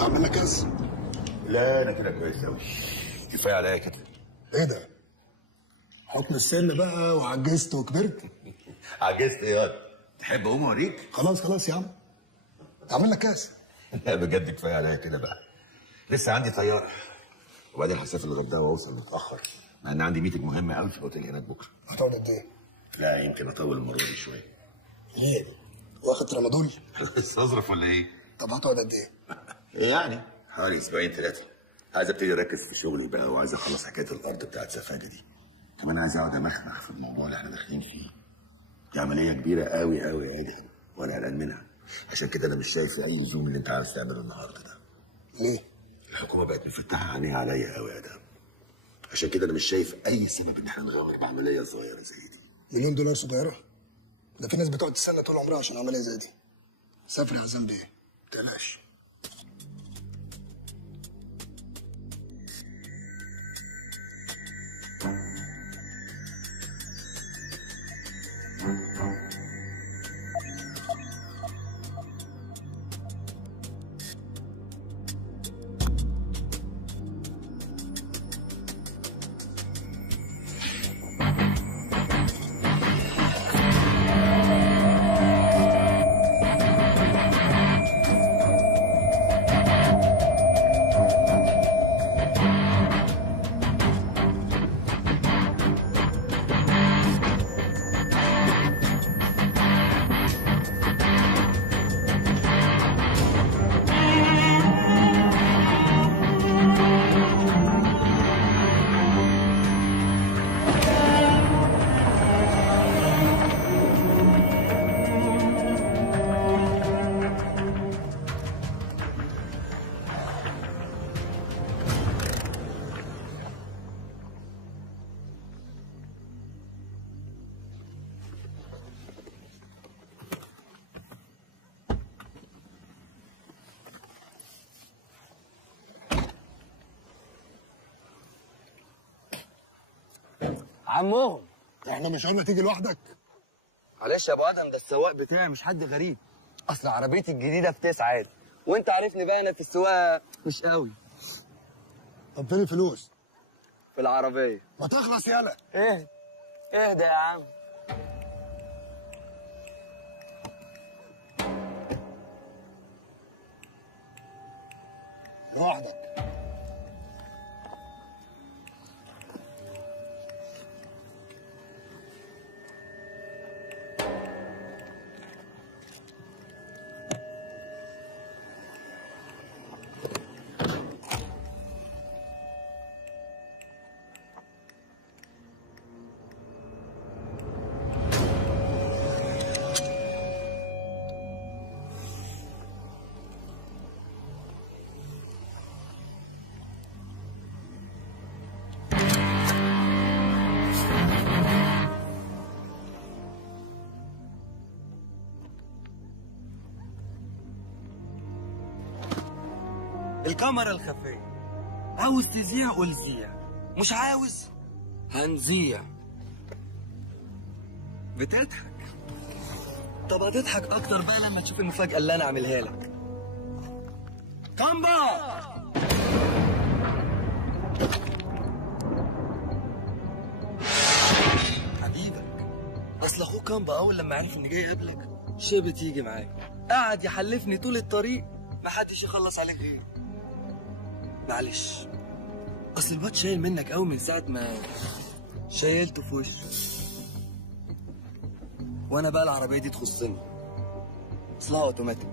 اعمل لك كاس؟ لا انا كده كويس قوي، كفايه عليا كده. ايه ده؟ حكم السن بقى وعجزت وكبرت. عجزت ايه ياض؟ تحب اقوم اوريك؟ خلاص يا عم، اعمل لك كاس. لا بجد كفايه عليا كده بقى، لسه عندي طياره وبعدين هسافر الغردقه واوصل متاخر مع ان عندي ميتنج مهم قوي في الاوتيل هناك بكره. هتقعد قد ايه؟ لا يمكن اطول المره دي شويه. ليه؟ واخد ترامادول؟ استظرف ولا ايه؟ طب هتقعد قد ايه؟ يعني حوالي اسبوعين 3. عايز ابتدي اركز في شغلي بقى وعايز اخلص حكايه الارض بتاعت سفاجه دي. كمان عايز اقعد امخمخ في الموضوع اللي احنا داخلين فيه. دي عمليه كبيره قوي قوي يا ادهم وانا قلقان منها. عشان كده انا مش شايف اي لزوم اللي انت عاوز تعمله النهارده ده. ليه؟ الحكومه بقت مفتحه عينيها عليا قوي يا ادهم. عشان كده انا مش شايف اي سبب ان احنا نغامر بعمليه صغيره زي دي. مليون دولار صغيره؟ ده في ناس بتقعد تستنى طول عمرها عشان عمليه زي دي. سافر يا عزام بيه، متقلقش. عمهم احنا مش قلنا تيجي لوحدك؟ معلش يا ابو ادم، ده السواق بتاعي مش حد غريب. اصل عربيتي الجديده في 9 عادي، وانت عارفني بقى انا في السواقه مش قوي. طب فين الفلوس؟ في العربيه. ما تخلص يالا. اهدى يا عم. لوحدك. الكاميرا الخفيه. عاوز تذيع قول زيع، مش عاوز هنذيع. بتضحك؟ طب هتضحك اكتر بقى لما تشوف المفاجاه اللي انا عاملها لك. كامبا حبيبك اصل اخوك كان بقى اول لما عرف اني جاي قبلك شبه تيجي معاك، قعد يحلفني طول الطريق محدش يخلص عليك ايه. معلش، اصل الواد شايل منك قوي من ساعه ما شايلته في وشه، وانا بقى العربيه دي تخصني، اصلها اوتوماتيك.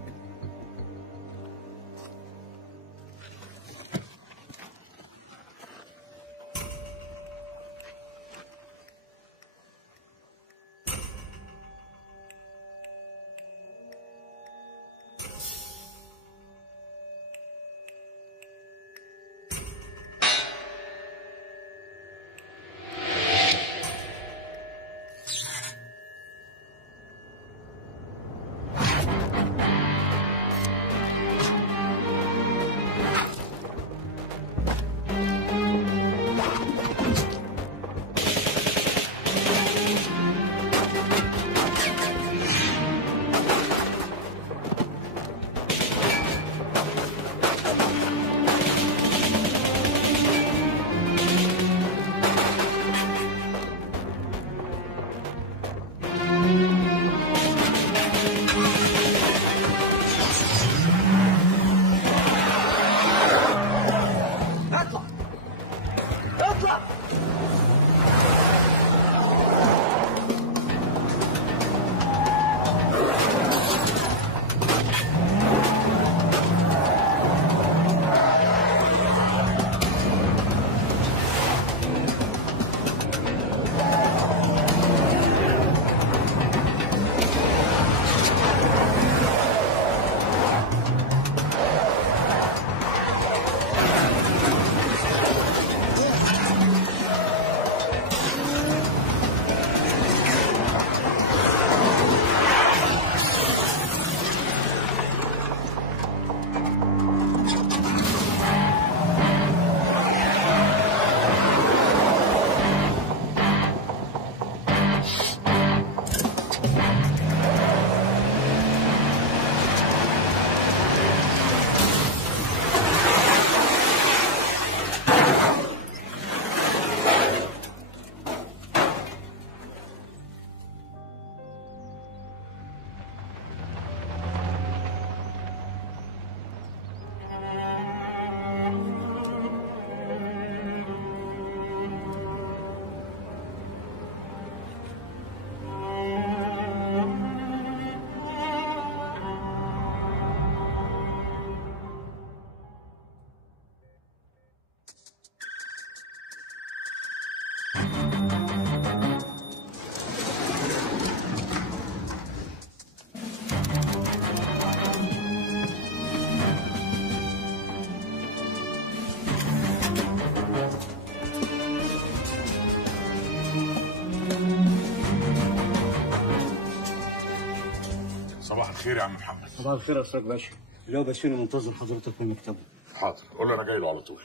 صباح الخير يا عم محمد. صباح الخير يا استاذ باشا. اللي هو بشير منتظر حضرتك في مكتبه. حاضر، قول له انا جاي له على طول.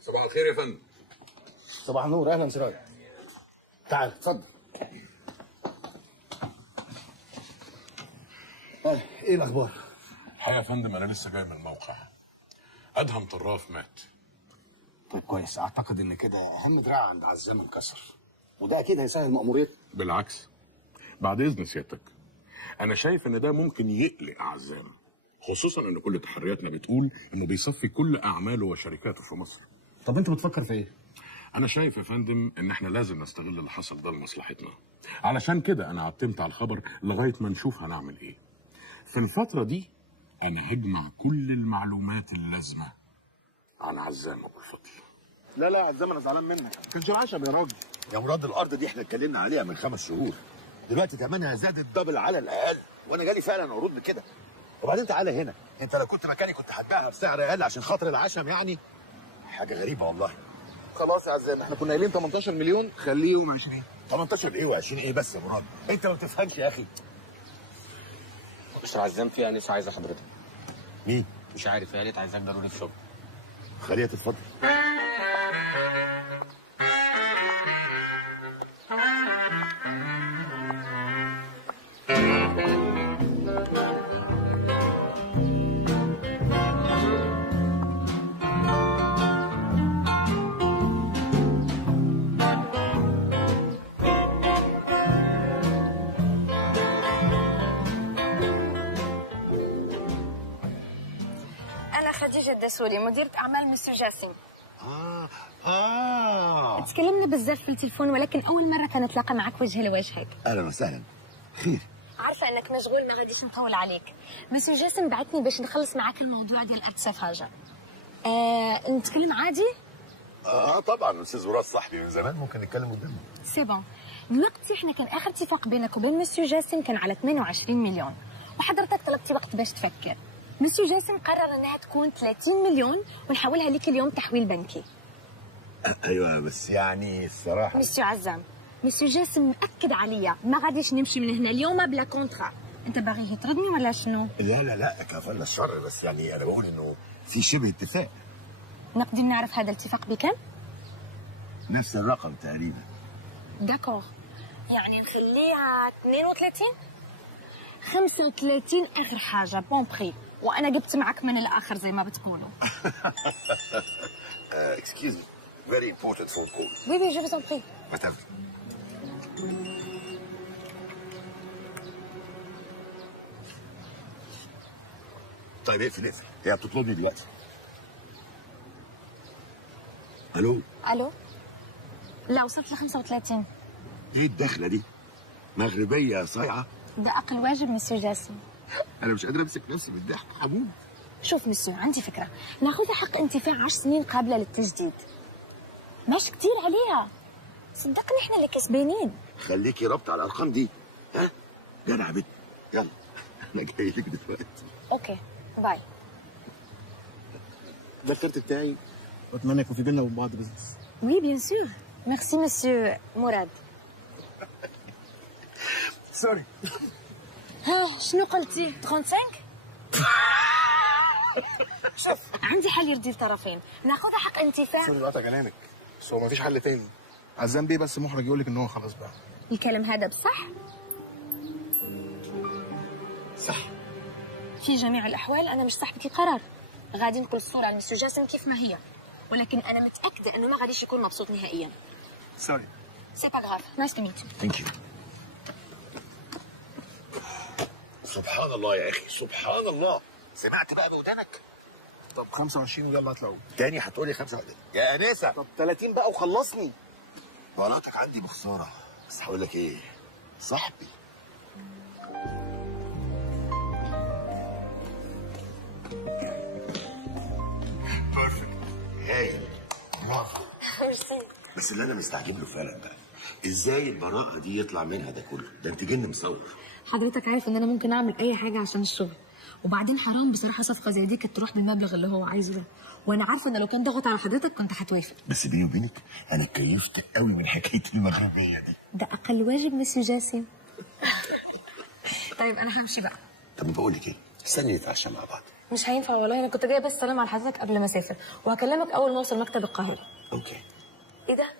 صباح الخير يا فندم. صباح النور، اهلا سراج. تعال اتفضل. طيب ايه الاخبار؟ الحقيقه يا فندم انا لسه جاي من الموقع. ادهم طراف مات. طيب كويس، اعتقد ان كده اهم دراع عند عزام انكسر، وده اكيد هيسهل مأموريته. بالعكس، بعد اذن سيادتك انا شايف ان ده ممكن يقلق عزام، خصوصا ان كل تحرياتنا بتقول انه بيصفي كل اعماله وشركاته في مصر. طب انت بتفكر في ايه؟ انا شايف يا فندم ان احنا لازم نستغل اللي حصل ده لمصلحتنا، علشان كده انا عتمت على الخبر لغايه ما نشوف هنعمل ايه. في الفتره دي انا هجمع كل المعلومات اللازمه عن عزام ابو الفضل. لا عزام انا زعلان منك، ما كانش عشم يا راجل. يا مراد الارض دي احنا اتكلمنا عليها من 5 شهور، دلوقتي ثمنها زاد الدبل على الاقل، وانا جالي فعلا عروض بكده. وبعدين تعالى هنا، انت لو كنت مكاني كنت هتبيعها بسعر اقل عشان خاطر العشم يعني؟ حاجه غريبه والله. خلاص يا عزام، احنا كنا قايلين 18 مليون، خليهم 20. 18 ايه و20 ايه بس يا مراد؟ انت ما بتفهمش يا اخي. مش عزام في انس عايزه حضرتك. مين؟ مش عارف، هي قالت عايزاك ضروري في شغل. خليها تتفضل. الدسوري مديرة أعمال مسيو جاسم. اه تكلمنا بزاف في التليفون، ولكن أول مرة كنتلاقى معك وجه لوجه هيك. اهلا وسهلا. خير؟ عارفة أنك مشغول، ما غاديش نطول عليك. مسيو جاسم بعتني باش نخلص معك الموضوع ديال أرض سفاجة. نتكلم عادي؟ طبعا، استاذ وراس صاحبي من زمان، ممكن نتكلم قدامه. سي بون. دلوقتي احنا كان آخر اتفاق بينك وبين مسيو جاسم كان على 28 مليون، وحضرتك طلبتي وقت باش تفكر. مسيو جاسم قرر انها تكون 30 مليون ونحولها لك اليوم تحويل بنكي. ايوه بس يعني الصراحه مسيو عزام، مسيو جاسم مأكد عليا ما غاديش نمشي من هنا اليوم بلا كونترا. انت باغي تردني ولا شنو؟ لا كفلنا الشر، بس يعني انا بقول انه في شبه اتفاق. نقدر نعرف هذا الاتفاق بكم؟ نفس الرقم تقريبا. داكور، يعني نخليها 32 35 اخر حاجه بون بري، وانا جبت معك من الاخر زي ما بتقولوا. excuse me, very important phone call. وي وي جو فوز ان بري. whatever. طيب اقفل هي بتطلبني دلوقتي. الو الو، لا وصلت ل 35. ايه الدخله دي؟ مغربيه صايعه. ده اقل واجب مسيو جاسم. انا مش قادر امسك نفسي بالضحك حبوب. شوف مسيو، عندي فكره، ناخذها حق انتفاع 10 سنين قابله للتجديد. ماشي كتير عليها، صدقني احنا اللي كسبانين. خليكي رابطه على الارقام دي، ها جدع بنت. يلا انا جاي لك دلوقتي. اوكي باي. ده الكارت بتاعي، واتمنى يكون في بينا وبين بعض بزنس. وي بيان سور. ميرسي مسيو مراد. سوري. ها شنو قلتي؟ 35؟ شوف عندي حل يرضي الطرفين، ناخذها حق انتفاع. سوري بقى جنانك، بس هو مفيش حل تاني. عزام بيه بس محرج يقول لك ان هو خلاص بقى. الكلام هذا بصح؟ صح. في جميع الأحوال أنا مش صاحبة القرار، غادي نقول الصورة لمسيو جاسم كيف ما هي، ولكن أنا متأكدة إنه ما غاديش يكون مبسوط نهائيا. سوري. سي با غراف، نايس تو ميت يو. ثانك يو. سبحان الله يا اخي، سبحان الله. سمعت بقى بودانك؟ طب 25 ويلا اطلعوا. تاني هتقولي 25 يا انسه؟ طب 30 بقى وخلصني. وراتك عندي بخساره، بس هقول لك ايه، صاحبي. بيرفكت. هايل. برافو. ميرسي. بس اللي انا مستعجب له فعلا بقى، ازاي البراءه دي يطلع منها ده كله؟ ده انت جن مصور. حضرتك عارف إن أنا ممكن أعمل أي حاجة عشان الشغل، وبعدين حرام بصراحة صفقة زي دي كانت تروح بالمبلغ اللي هو عايزه ده، وأنا عارفة إن لو كان ضغط على حضرتك كنت هتوافق. بس بيني وبينك انا اتكيفت قوي من حكايه المغربيه دي. ده أقل واجب مسيو جاسم. طيب أنا همشي بقى. طب بقول لك ايه، استني نتعشى مع بعض. مش هينفع والله، أنا كنت جاية بس سلام على حضرتك قبل ما أسافر، وهكلمك أول ما أوصل مكتب القاهرة. اوكي. إيه ده؟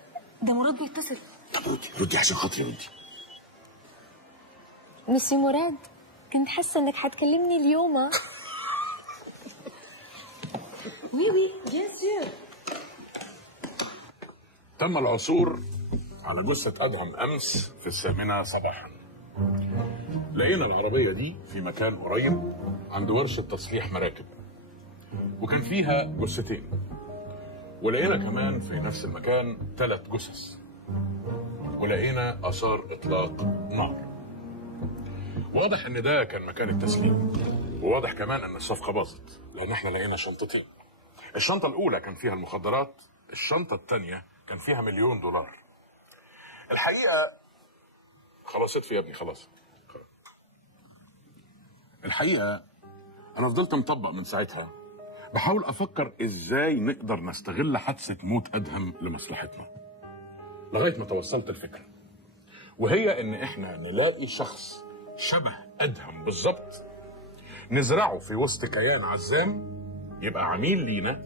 ده مراد بيتصل. طب ردي عشان خاطري ردي. مسيو مراد، كنت حاسة إنك هتكلمني اليوم. وي وي بيان سور. تم العثور على جثة أدهم أمس في 8 صباحا. لقينا العربية دي في مكان قريب عند ورشة تصليح مراكب، وكان فيها جثتين، ولقينا كمان في نفس المكان 3 جثث، ولقينا آثار إطلاق نار. واضح إن ده كان مكان التسليم، وواضح كمان إن الصفقة باظت، لأن إحنا لقينا شنطتين. الشنطة الأولى كان فيها المخدرات، الشنطة الثانية كان فيها $1,000,000. الحقيقة خلاص اطفي يا ابني، خلاص. الحقيقة أنا فضلت مطبق من ساعتها، بحاول أفكر إزاي نقدر نستغل حادثة موت أدهم لمصلحتنا، لغاية ما توصلت الفكرة، وهي إن إحنا نلاقي شخص شبه أدهم بالظبط، نزرعه في وسط كيان عزام يبقى عميل لينا،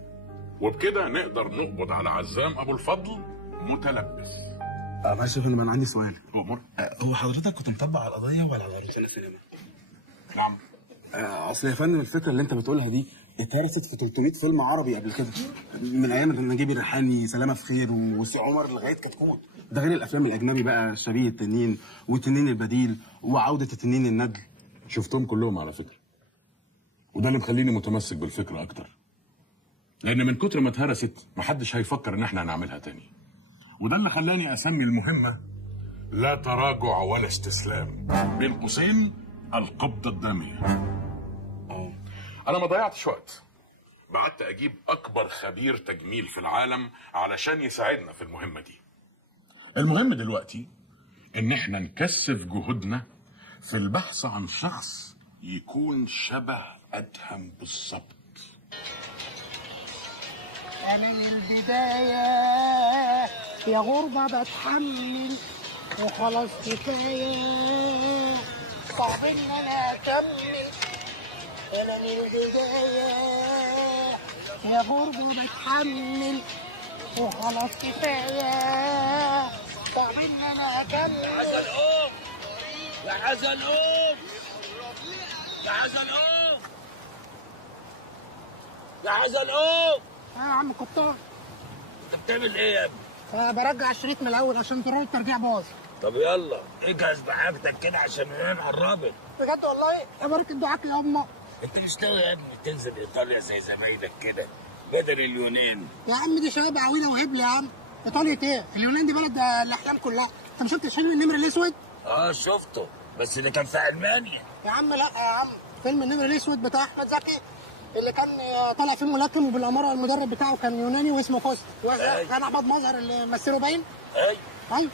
وبكده نقدر نقبض على عزام أبو الفضل متلبس. معلش يا فندم، انا عندي سؤال. أمر. هو حضرتك كنت مطبق على القضيه ولا على رساله سينما؟ نعم. اصل يا فندم الفكره اللي انت بتقولها دي اتهرست في 300 فيلم عربي قبل كده، من ايام نجيب الريحاني، سلامه في خير، وسي عمر لغايه كتكوت. ده غير الافلام الاجنبي بقى، شبيه التنين والتنين البديل وعوده التنين الندل. شفتهم كلهم على فكرة، وده اللي مخليني متمسك بالفكرة أكتر. لان من كتر ما اتهرست محدش هيفكر ان احنا هنعملها تاني. وده اللي خلاني اسمي المهمه لا تراجع ولا استسلام، بين قوسين القبضه الداميه. انا ما ضيعتش وقت، بعت اجيب اكبر خبير تجميل في العالم علشان يساعدنا في المهمه دي. المهم دلوقتي ان احنا نكثف جهودنا في البحث عن شخص يكون شبه ادهم بالظبط. انا من البدايه يا غربه بتحمل وخلاص كفايه، صعب ان انا اكمل. انا من البدايه يا غربه بتحمل وخلاص كفايه، صعب ان انا اكمل. يا حزلقوم يا حزلقوم يا حزلقوم يا حزلقوم. يا عم قبطان، انت بتعمل ايه يا ابني؟ برجع الشريط من الاول عشان زرار الترجيع باظ. طب يلا اجهز بحاجتك كده عشان ننام قربت. بجد والله يا بارك دعاك يا امه. انت مش ناوي يا ابني تنزل ايطاليا زي زمايلك كده بدل اليونان؟ يا عم دي شباب عويله وهبل يا عم. ايطاليا ايه؟ اليونان دي بلد الاحلام كلها. انت ما شفتش فيلم النمر الاسود؟ اه شفته، بس ده كان في المانيا. يا عم لا يا عم، فيلم النمر الاسود بتاع احمد زكي اللي كان طالع فيه ملاكم وبالاماره المدرب بتاعه كان يوناني واسمه كوست. كان احمد مظهر اللي مثله باين. ايوه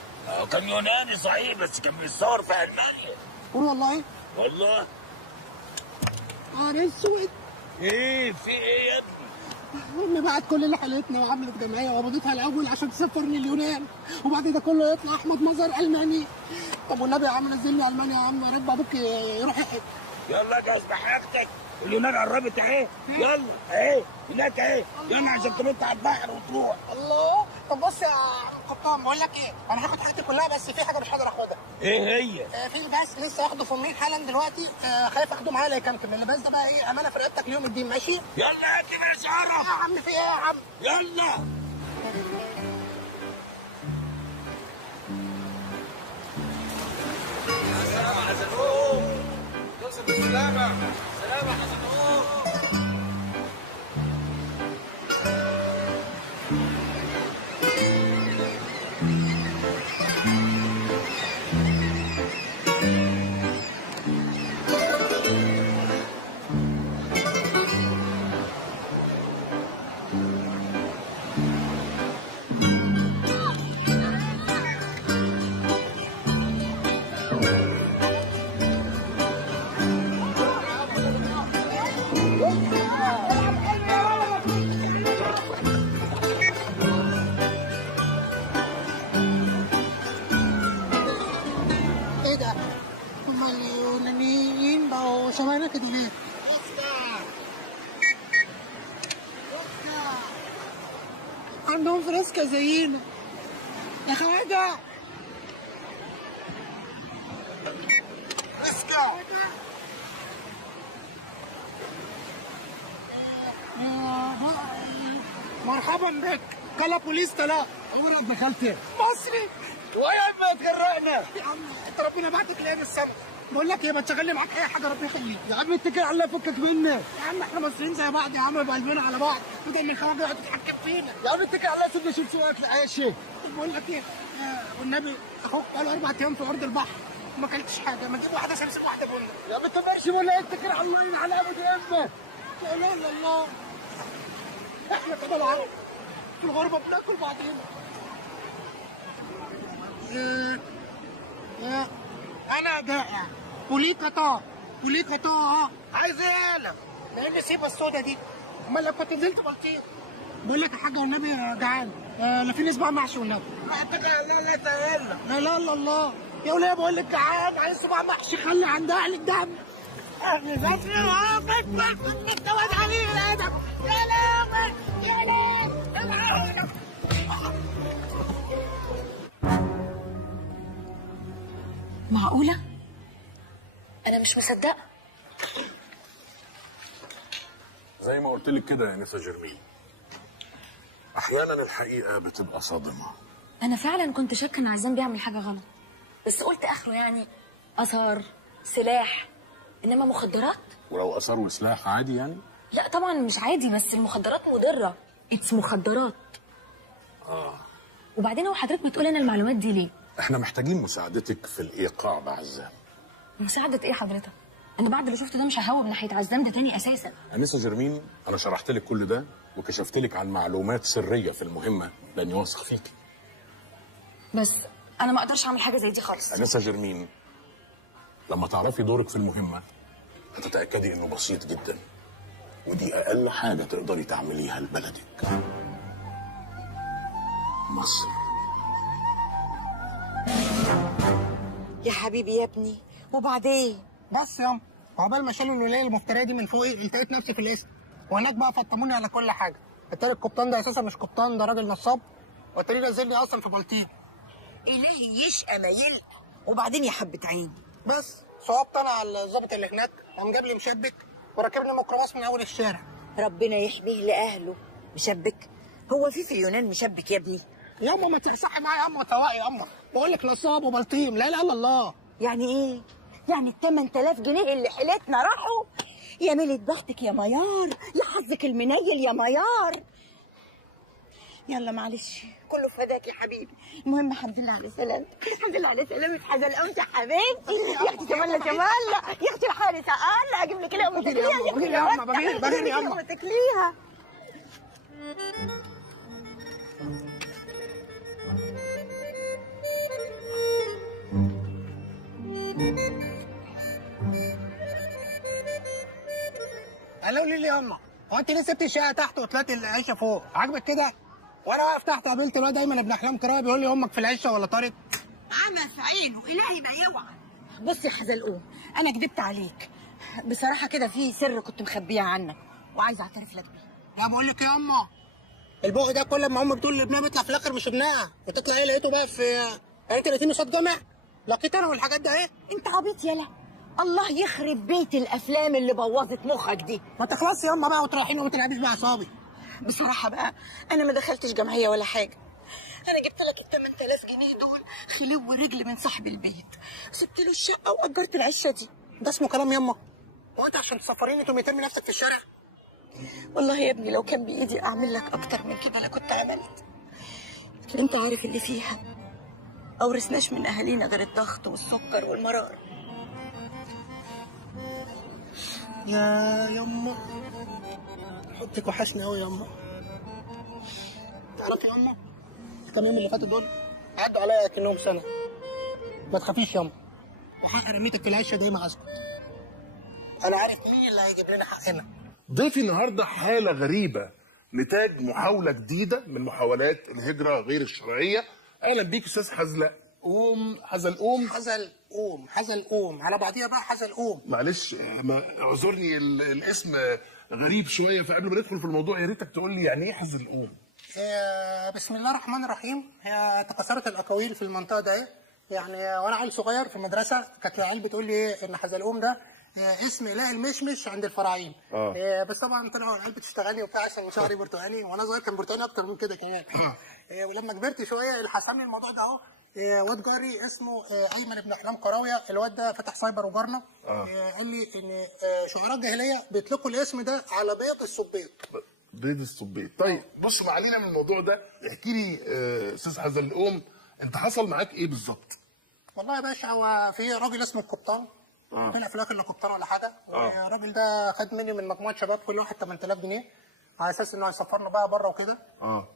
كان يوناني صحيح، بس كان بيتصور في المانيا. قول والله. والله. نهار اسود. ايه في ايه يا ابني؟ امي بعت كل اللي حلتنا وعملت جمعيه وقبضتها الاول عشان تسافرني اليونان، وبعد ده كله يطلع احمد مظهر الماني. طب والنبي يا عم نزلني المانيا يا عم، يا رب ابوك يروح يحج. يلا جهز بحاجتك، اليونان قربت اهي. يلا اهي هناك اهي، يلا عشان تنط على البحر وتروح. الله. طب بص يا قبطان، بقول لك ايه، انا هاخد حاجتي كلها بس في حاجه مش هقدر اخدها. ايه هي؟ في بس لسه واخده في امين حالا دلوقتي، خايف اخده معايا لا يكمكم. اللباس ده بقى ايه، امانه في رقبتك ليوم الدين، ماشي؟ يلا هات لي اشاره. يا عم في ايه يا عم؟ يلا. سلام يا حزلقوم، توصل بالسلامة. سلام يا حزلقوم. ايه ده؟ هما اليونانيين بقوا شبهنا كده ليه؟ عندهم فريسكا زينا يا خواجه. فريسكا. مرحبا بك. كلا بوليس طلاق. عمرك دخلت ايه؟ مصري. ويا ما تغرقنا يا عم انت ربنا بعتك ليه من السما. بقول لك ايه، ما تشغلني معاك اي حاجه ربنا يخليك. يا عم اتكل على الله فكك منا. يا عم احنا مصريين زي بعض يا عم، بقلبنا على بعض بدل من الخواجه يقعد يتحكم فينا. يا عم اتكل على الله سيبنا نشوف سواقك لعيشي. طب بقول لك ايه، والنبي اخوك بقاله 4 ايام في ارض البحر وما اكلتش حاجه، ما تجيب واحده سمسم واحده بنه. يا عم انت ماشي ولا اتكل على الله على ابد يمك. لا اله الا الله. احنا كده العرب في الغربه بناكل بعضينا. انا جائع وليه قطار وليه قطار. عايز ايه يالا؟ ده ايه النسيبه السودا دي؟ امال لو كنت نزلت بلطيق. بقول لك يا حاجه والنبي جعان، لا في نسبه محشي والنبي. لا لا لا لا الله يا وليه، بقول لك جعان عايز صباع محشي، خلي عندها اهل الدم. اهل ذاتي واقف كنت السواد عليه الادب. يا لهوي يا لهوي. معقولة؟ أنا مش مصدقة. زي ما قلت لك كده يا نسا جرمين، احيانا الحقيقه بتبقى صادمه. أنا فعلا كنت شاكة إن عزام بيعمل حاجة غلط، بس قلت آخره يعني آثار، سلاح، إنما مخدرات؟ ولو اثار وسلاح عادي يعني. لا طبعا مش عادي، بس المخدرات مضره، اتس مخدرات. وبعدين هو حضرتك بتقول انا المعلومات دي ليه؟ احنا محتاجين مساعدتك في الايقاع بعزام. مساعده ايه حضرتك؟ انا بعد اللي شفته ده مش ههوب ناحيه عزام ده تاني اساسا. انسه جرمين، انا شرحت لك كل ده وكشفت لك عن معلومات سريه في المهمه لاني واثق فيكي. بس انا ما اقدرش اعمل حاجه زي دي خالص. انسه جرمين، لما تعرفي دورك في المهمه هتتاكدي انه بسيط جدا، ودي اقل حاجه تقدري تعمليها لبلدك مصر. يا حبيبي يا ابني، وبعدين؟ بس ياما، عقبال ما شالوا الولايه المفتريه دي من فوقي التقيت نفسي في الاسم، وهناك بقى فطموني على كل حاجه. التاني القبطان ده اساسا مش قبطان، ده راجل نصاب، والتاني نزلني اصلا في بلطيم. الهي يشقى ما يلقى. وبعدين يا حبه عين؟ بس صوبت انا على الظابط اللي هناك، قام جاب لي مشبك وركبني ميكروباص من اول الشارع. ربنا يحميه لاهله. مشبك؟ هو في اليونان مشبك يا ابني؟ ياما ما تصحي معايا يا اما توقي يا اما، بقول لك نصاب وبلطيم، لا اله الا الله. يعني ايه؟ يعني ال 8000 جنيه اللي حيلتنا راحوا؟ يا ميلة بختك يا ميار، يا حظك المنيل يا ميار. يلا معلش، كله فداك يا حبيبي. المهم الحمد لله على سلامتك، الحمد لله على سلامتك حزلقومتي يا حبيبتي. يا اختي جمالة جمالة، يا اختي الحارسة قال اجيب لك لقمة تاكليها. يا اختي بغير يا اما تاكليها. قالوا لي يا اما، هو انت ليه سبت الشقه تحت وطلعتي العيشه فوق؟ عاجبك كده؟ وانا واقف تحت قابلت الواد دايما ابن احلام كرايه بيقول لي امك في العشه ولا طارت؟ عمى في عينه، الهي ما يوعى. بص يا حزلقوم، انا كدبت عليك بصراحه كده، في سر كنت مخبيه عنك وعايزه اعترف لك بيه. لا بقول لك يا اما، البق ده كل ما امك بتقول لابنها بيطلع في الاخر مش ابنها، وتطلع ايه لقيته بقى في انت لقيتني قصاد جامع لقيت انا والحاجات ده ايه؟ انت عبيط يالا، الله يخرب بيت الافلام اللي بوظت مخك دي. ما تخلصي يا اما بقى وتريحيني وما تلعبيش باعصابي. بصراحه بقى انا ما دخلتش جمعيه ولا حاجه، انا جبت لك ال 8000 جنيه دول خلو رجل من صاحب البيت، سبت له الشقه واجرت العشه دي. ده اسمه كلام يما؟ هو انت عشان تسفريني تقومي ترمي نفسك في الشارع؟ والله يا ابني لو كان بايدي اعمل لك اكتر من كده انا كنت عملت، لكن انت عارف اللي فيها، اورثناش من اهالينا غير الضغط والسكر والمرار. يا يما حطك وحشني قوي يا يما. تعرفي يا يما الكام يوم اللي فاتوا دول عدوا عليا كأنهم سنه. ما تخافيش يا يما، وحق رميتك في العشه دايما اسكت. انا عارف مين اللي هيجيب لنا حقنا. ضيفي النهارده حاله غريبه، نتاج محاوله جديده من محاولات الهجره غير الشرعيه. اهلا بيك استاذ حزلقوم. حزلقوم على بعضيها بقى، حزلقوم. معلش اعذرني الاسم غريب شويه، فقبل ما ندخل في الموضوع يا ريتك تقول لي يعني ايه حزلقوم؟ بسم الله الرحمن الرحيم. هي تكاثرت الاقاويل في المنطقه ده ايه، يعني وانا عيل صغير في المدرسه كانت العيال بتقول لي ايه ان حزلقوم ده اسم اله المشمش عند الفراعين. بس طبعا طلعوا العيال بتشتغلني وبتاع عشان شعري برتقاني، وانا صغير كان برتقاني اكتر من كده كمان. ولما كبرت شويه اللي حسمني الموضوع ده اهو واد جاري اسمه ايمن ابن احلام كراويه. الواد ده فتح سايبر وجارنا. قال لي ان شعراء الجاهليه بيطلقوا الاسم ده على بيض الصبيط. بيض الصبيط. طيب بص، ما علينا من الموضوع ده، احكي لي استاذ حزلقوم انت حصل معاك ايه بالظبط؟ والله يا باشا هو في راجل اسمه القبطان، طلع في الاخر لا قبطان ولا حاجه. الراجل ده خد مني من مجموعه شباب كل واحد 8000 جنيه على اساس انه هيسفرنا بقى بره وكده.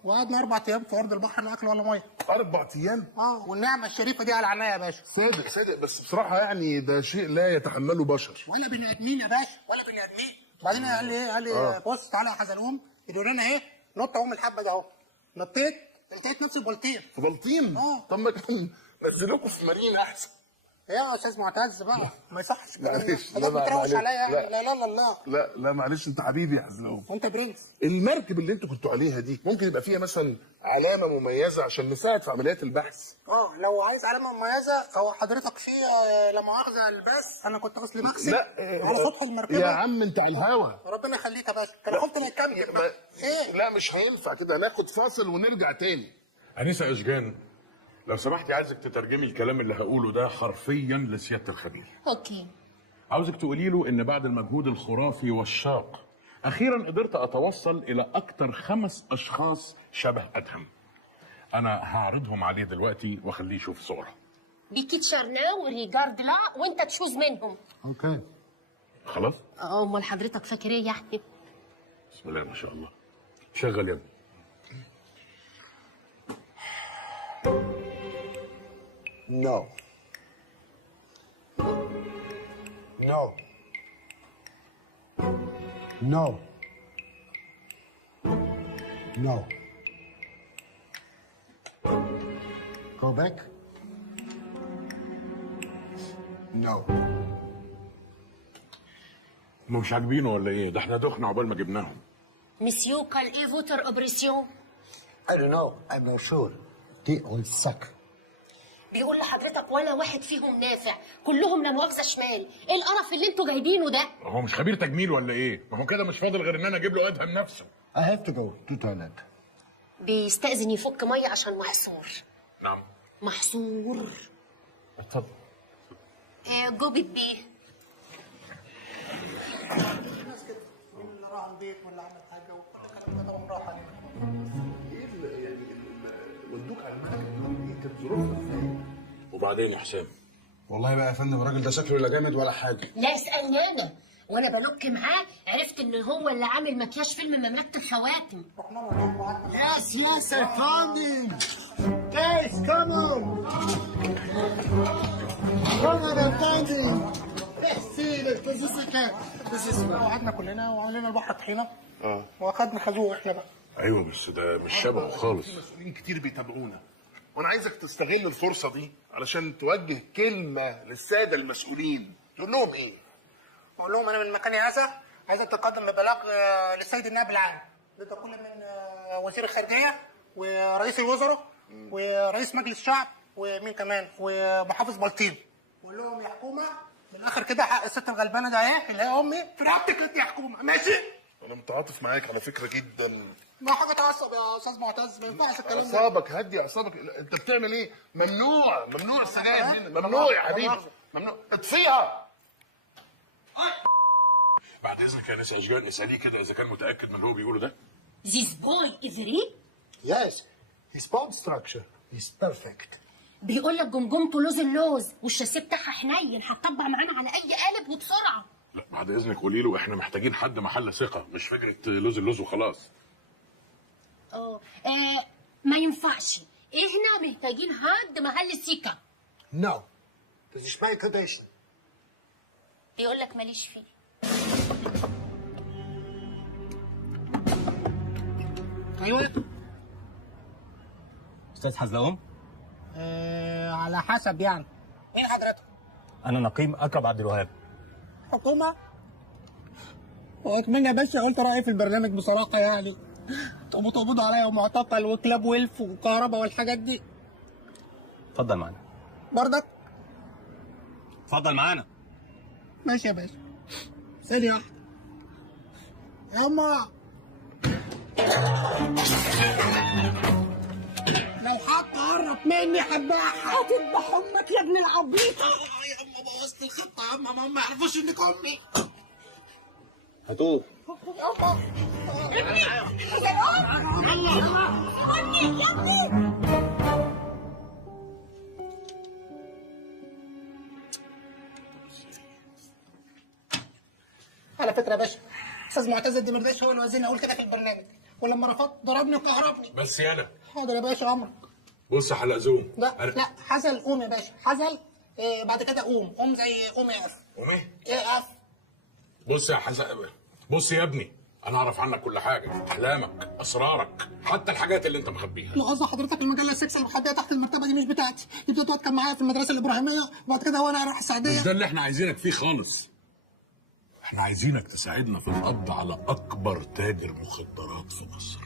وقعدنا 4 ايام في ارض البحر لا اكل ولا ميه. 4 ايام؟ والنعمه الشريفه دي على عينيا يا باشا. صادق بس بصراحه يعني ده شيء لا يتحمله بشر. ولا بني ادمين يا باشا، ولا بني ادمين. بعدين قال لي ايه، قال لي بص تعالى يا حزلقوم يقولوا لنا ايه، نط اهو من الحبه ده اهو. نطيت لقيت نفسي في بلطيم. في بلطيم؟ طب ما كان نزلوكوا في مارينا احسن. يا استاذ معتز بقى ما يصحش. معلش لا بتروش عليا يعني. لا معلش انت حبيبي يا حزلقوم. انت برنس. المركب اللي انتوا كنتوا عليها دي ممكن يبقى فيها مثلا علامه مميزه عشان نساعد في عمليات البحث؟ لو عايز علامه مميزه هو حضرتك في لا مؤاخذه الباس انا كنت اصلي بغسل على سطح المركبه. يا عم انت على الهوا. ربنا يخليك يا باشا، انا خفت ما يكمل. ايه لا مش هينفع كده، هناخد فاصل ونرجع تاني. انسه اشجان، لو سمحتي عايزك تترجمي الكلام اللي هقوله ده حرفيا لسياده الخبير. اوكي. عاوزك تقولي له ان بعد المجهود الخرافي والشاق اخيرا قدرت اتوصل الى اكتر 5 اشخاص شبه ادهم. انا هعرضهم عليه دلوقتي واخليه يشوف صورة. بيكيت شارنا وريجارد لا وانت تشوز منهم. اوكي خلاص. امال حضرتك فاكر ايه يعني؟ بسم الله ما شاء الله. شغل يا ابني. No. No. No. No. Go back. No. مش عاجبينه ولا ايه؟ ده احنا دخنا عقبال ما جبناهم. مسيو قال ايه فوتر اوبريسيون؟ I don't know. I'm not sure. دي all suck. بيقول لحضرتك ولا واحد فيهم نافع، كلهم لا مؤاخذه شمال. ايه القرف اللي انتوا جايبينه ده؟ هو مش خبير تجميل ولا ايه؟ ما هو كده مش فاضل غير ان انا اجيب له ادهم نفسه. I have to go to toilet. بيستأذن يفك ميه عشان محصور. نعم. محصور. اتفضل. جو بيه. الناس كده مين اللي راح البيت ولا عمل حاجه وكل ده راح عليه. ايه يعني ودوك على المكتب دي كانت ظروفها ازاي؟ وبعدين يا حسام؟ والله بقى يا فندم الراجل ده شكله لا جامد ولا حاجه. لا اسألني انا، وانا بلوك معاه عرفت ان هو اللي عامل مكياج فيلم مملكة الخواتم. Yes, yes, I found him. Guys, come on. Come on, I found him. See, this is a cat. This is قعدنا كلنا وعملنا البحر طحينه. واخدنا خازوق احنا بقى. ايوه بس ده مش شبهه خالص. في مسؤولين كتير بيتابعونا وانا عايزك تستغل الفرصه دي علشان توجه كلمه للساده المسؤولين. تقول لهم ايه؟ بقول لهم انا من مكاني هذا عايزك تقدم ببلاغ للسيد النائب العام ضد كل من وزير الخارجيه ورئيس الوزراء ورئيس مجلس الشعب ومين كمان ومحافظ بلطيم. بقول لهم يا حكومه من الاخر كده حق الست الغلبانه ده اهي اللي هي امي في رقبتك انت يا حكومه، ماشي؟ انا متعاطف معاك على فكره جدا. ما حاجه تعصب يا استاذ معتز، ما ينفعش الكلام ده. اعصابك هدي اعصابك. انت بتعمل ايه؟ ممنوع السجاير هنا، ممنوع يا حبيبي، ممنوع. اطفيها. بعد اذنك يا ناس اشجان اساليه كده اذا كان متاكد من اللي هو بيقوله ده. This boy is real؟ Yes, his bone structure is perfect. بيقول لك جمجمته لوز اللوز والشاسيه بتاعها حنين، هتطبق معانا على اي قالب وبسرعه. لا بعد اذنك قولي له احنا محتاجين حد محل ثقه، مش فكره لوز اللوز وخلاص. ما ينفعش، احنا محتاجين حد محل ثقه. No, das ist my condition. بيقول لك ماليش فيه. ايوه استاذ حزلقوم. على حسب يعني. مين حضرتك؟ انا نقيم اكرم عبد الوهاب. حكومه؟ واتمنى بس قلت رايي في البرنامج بصراحه يعني. تقبضوا عليا ومعتقل وكلاب ويلف وكهرباء والحاجات دي. اتفضل معانا. برضك؟ اتفضل معانا. ماشي يا باشا. ثانية واحدة. ياما لو حد قرب مني هذبحها. هتذبح امك يا ابن العبيط. يا اما بوظت الخطة يا اما ما هم يعرفوش انك امي. هاتوه. ابني يا ابني. على فكره يا باشا استاذ معتز الدمرداش هو اللي وزني اقول كده في البرنامج، ولما رفضت ضربني وكهربني. بس يالا. حاضر يا باشا امرك. بص يا حلقزوم. لا حزل قوم يا باشا، حزل بعد كده قوم زي قوم اقف. قوم ايه؟ اقف. بص يا بص يا ابني، انا اعرف عنك كل حاجه، احلامك، اسرارك، حتى الحاجات اللي انت مخبيها. لا قصدي حضرتك المجله السكس اللي مخبيه تحت المرتبه دي مش بتاعتي، دي بتاعت كان معايا في المدرسه الابراهيميه وبعد كده وانا رايح السعوديه. مش ده اللي احنا عايزينك فيه خالص. احنا عايزينك تساعدنا في القبض على اكبر تاجر مخدرات في مصر.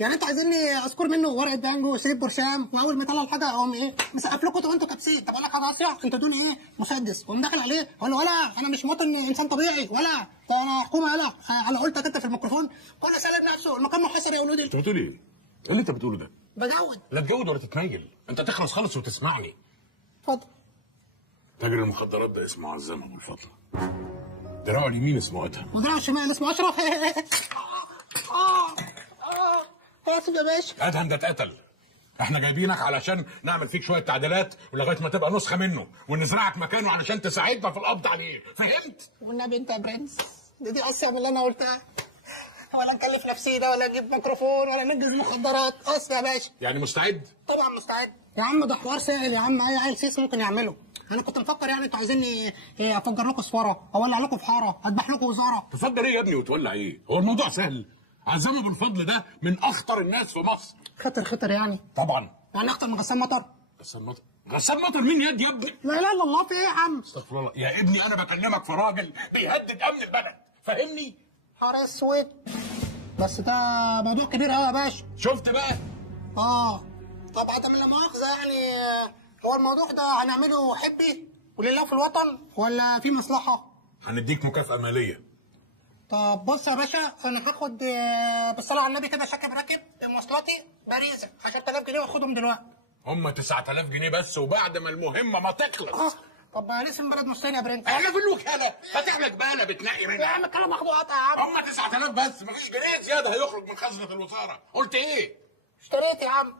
يعني انتوا عايزيني اذكر منه ورقه بانجو وسيب برشام واول ما يطلع الحاجه اقوم ايه مسقف لكم وانتوا كابسين. طب اقول لك حاجه اسرع، انتوا ادوني ايه مسدس واقوم داخل عليه اقول له ولا انا مش مواطن انسان طبيعي ولا ده انا حكومه ولا على قلتك انت في الميكروفون ولا سالب نفسه المكان محاصر يا ولودي. انت بتقول ايه؟ ايه اللي انت بتقوله ده؟ بجود. لا تجود ولا تتنيل، انت تخلص خالص وتسمعني. اتفضل. تاجر المخدرات ده اسمه عزام ابو الفضل. دراعه اليمين اسمه ادهم. ودراعه الشمال اسمه اشرف. اسف يا باشا. ادهم ده اتقتل. احنا جايبينك علشان نعمل فيك شويه تعديلات ولغايه ما تبقى نسخه منه ونزرعك مكانه علشان تساعدنا في القبض عليه، فهمت؟ والنبي انت يا برنس، دي اصعب من اللي انا قلتها. ولا نكلف نفسينا ولا نجيب ميكروفون ولا ننجز مخدرات. اصل يا باشا. يعني مستعد؟ طبعا مستعد يا عم، ده حوار سهل يا عم، اي عيل سيس ممكن يعمله. انا كنت مفكر يعني انتوا عايزيني افجر لكم سفاره، اولع لكم في حاره، اذبح لكم وزاره. تفجر ايه يا ابني وتولع ايه؟ هو الموضوع سهل. عزام ابو الفضل ده من اخطر الناس في مصر. خطر يعني؟ طبعا. يعني اخطر من غسان مطر؟ غسان مطر مين يد يا ابني؟ لا اله الا الله، في ايه يا عم؟ استغفر الله يا ابني، انا بكلمك في راجل بيهدد امن البلد، فاهمني؟ حار اسود. بس ده موضوع كبير قوي يا باشا. شفت بقى؟ طب عدم لا مؤاخذه يعني، هو الموضوع ده هنعمله حبي ولله في الوطن ولا في مصلحه؟ هنديك مكافأة مالية. طب بص يا باشا، انا هاخد بالصلاه على النبي كده شاكب راكب مواصلاتي باريزه 10000 جنيه واخدهم دلوقتي. هم 9000 جنيه بس وبعد ما المهمه ما تخلص. طب ما لسه بلد نصين يا برنس. احنا في الوكاله فاتح لك بالة بتنقي منها. يا عم الكلام واخده قطع يا عم. هم 9000 بس، مفيش جنيه زياده هيخرج من خزنه الوزاره. قلت ايه؟ اشتريت يا عم.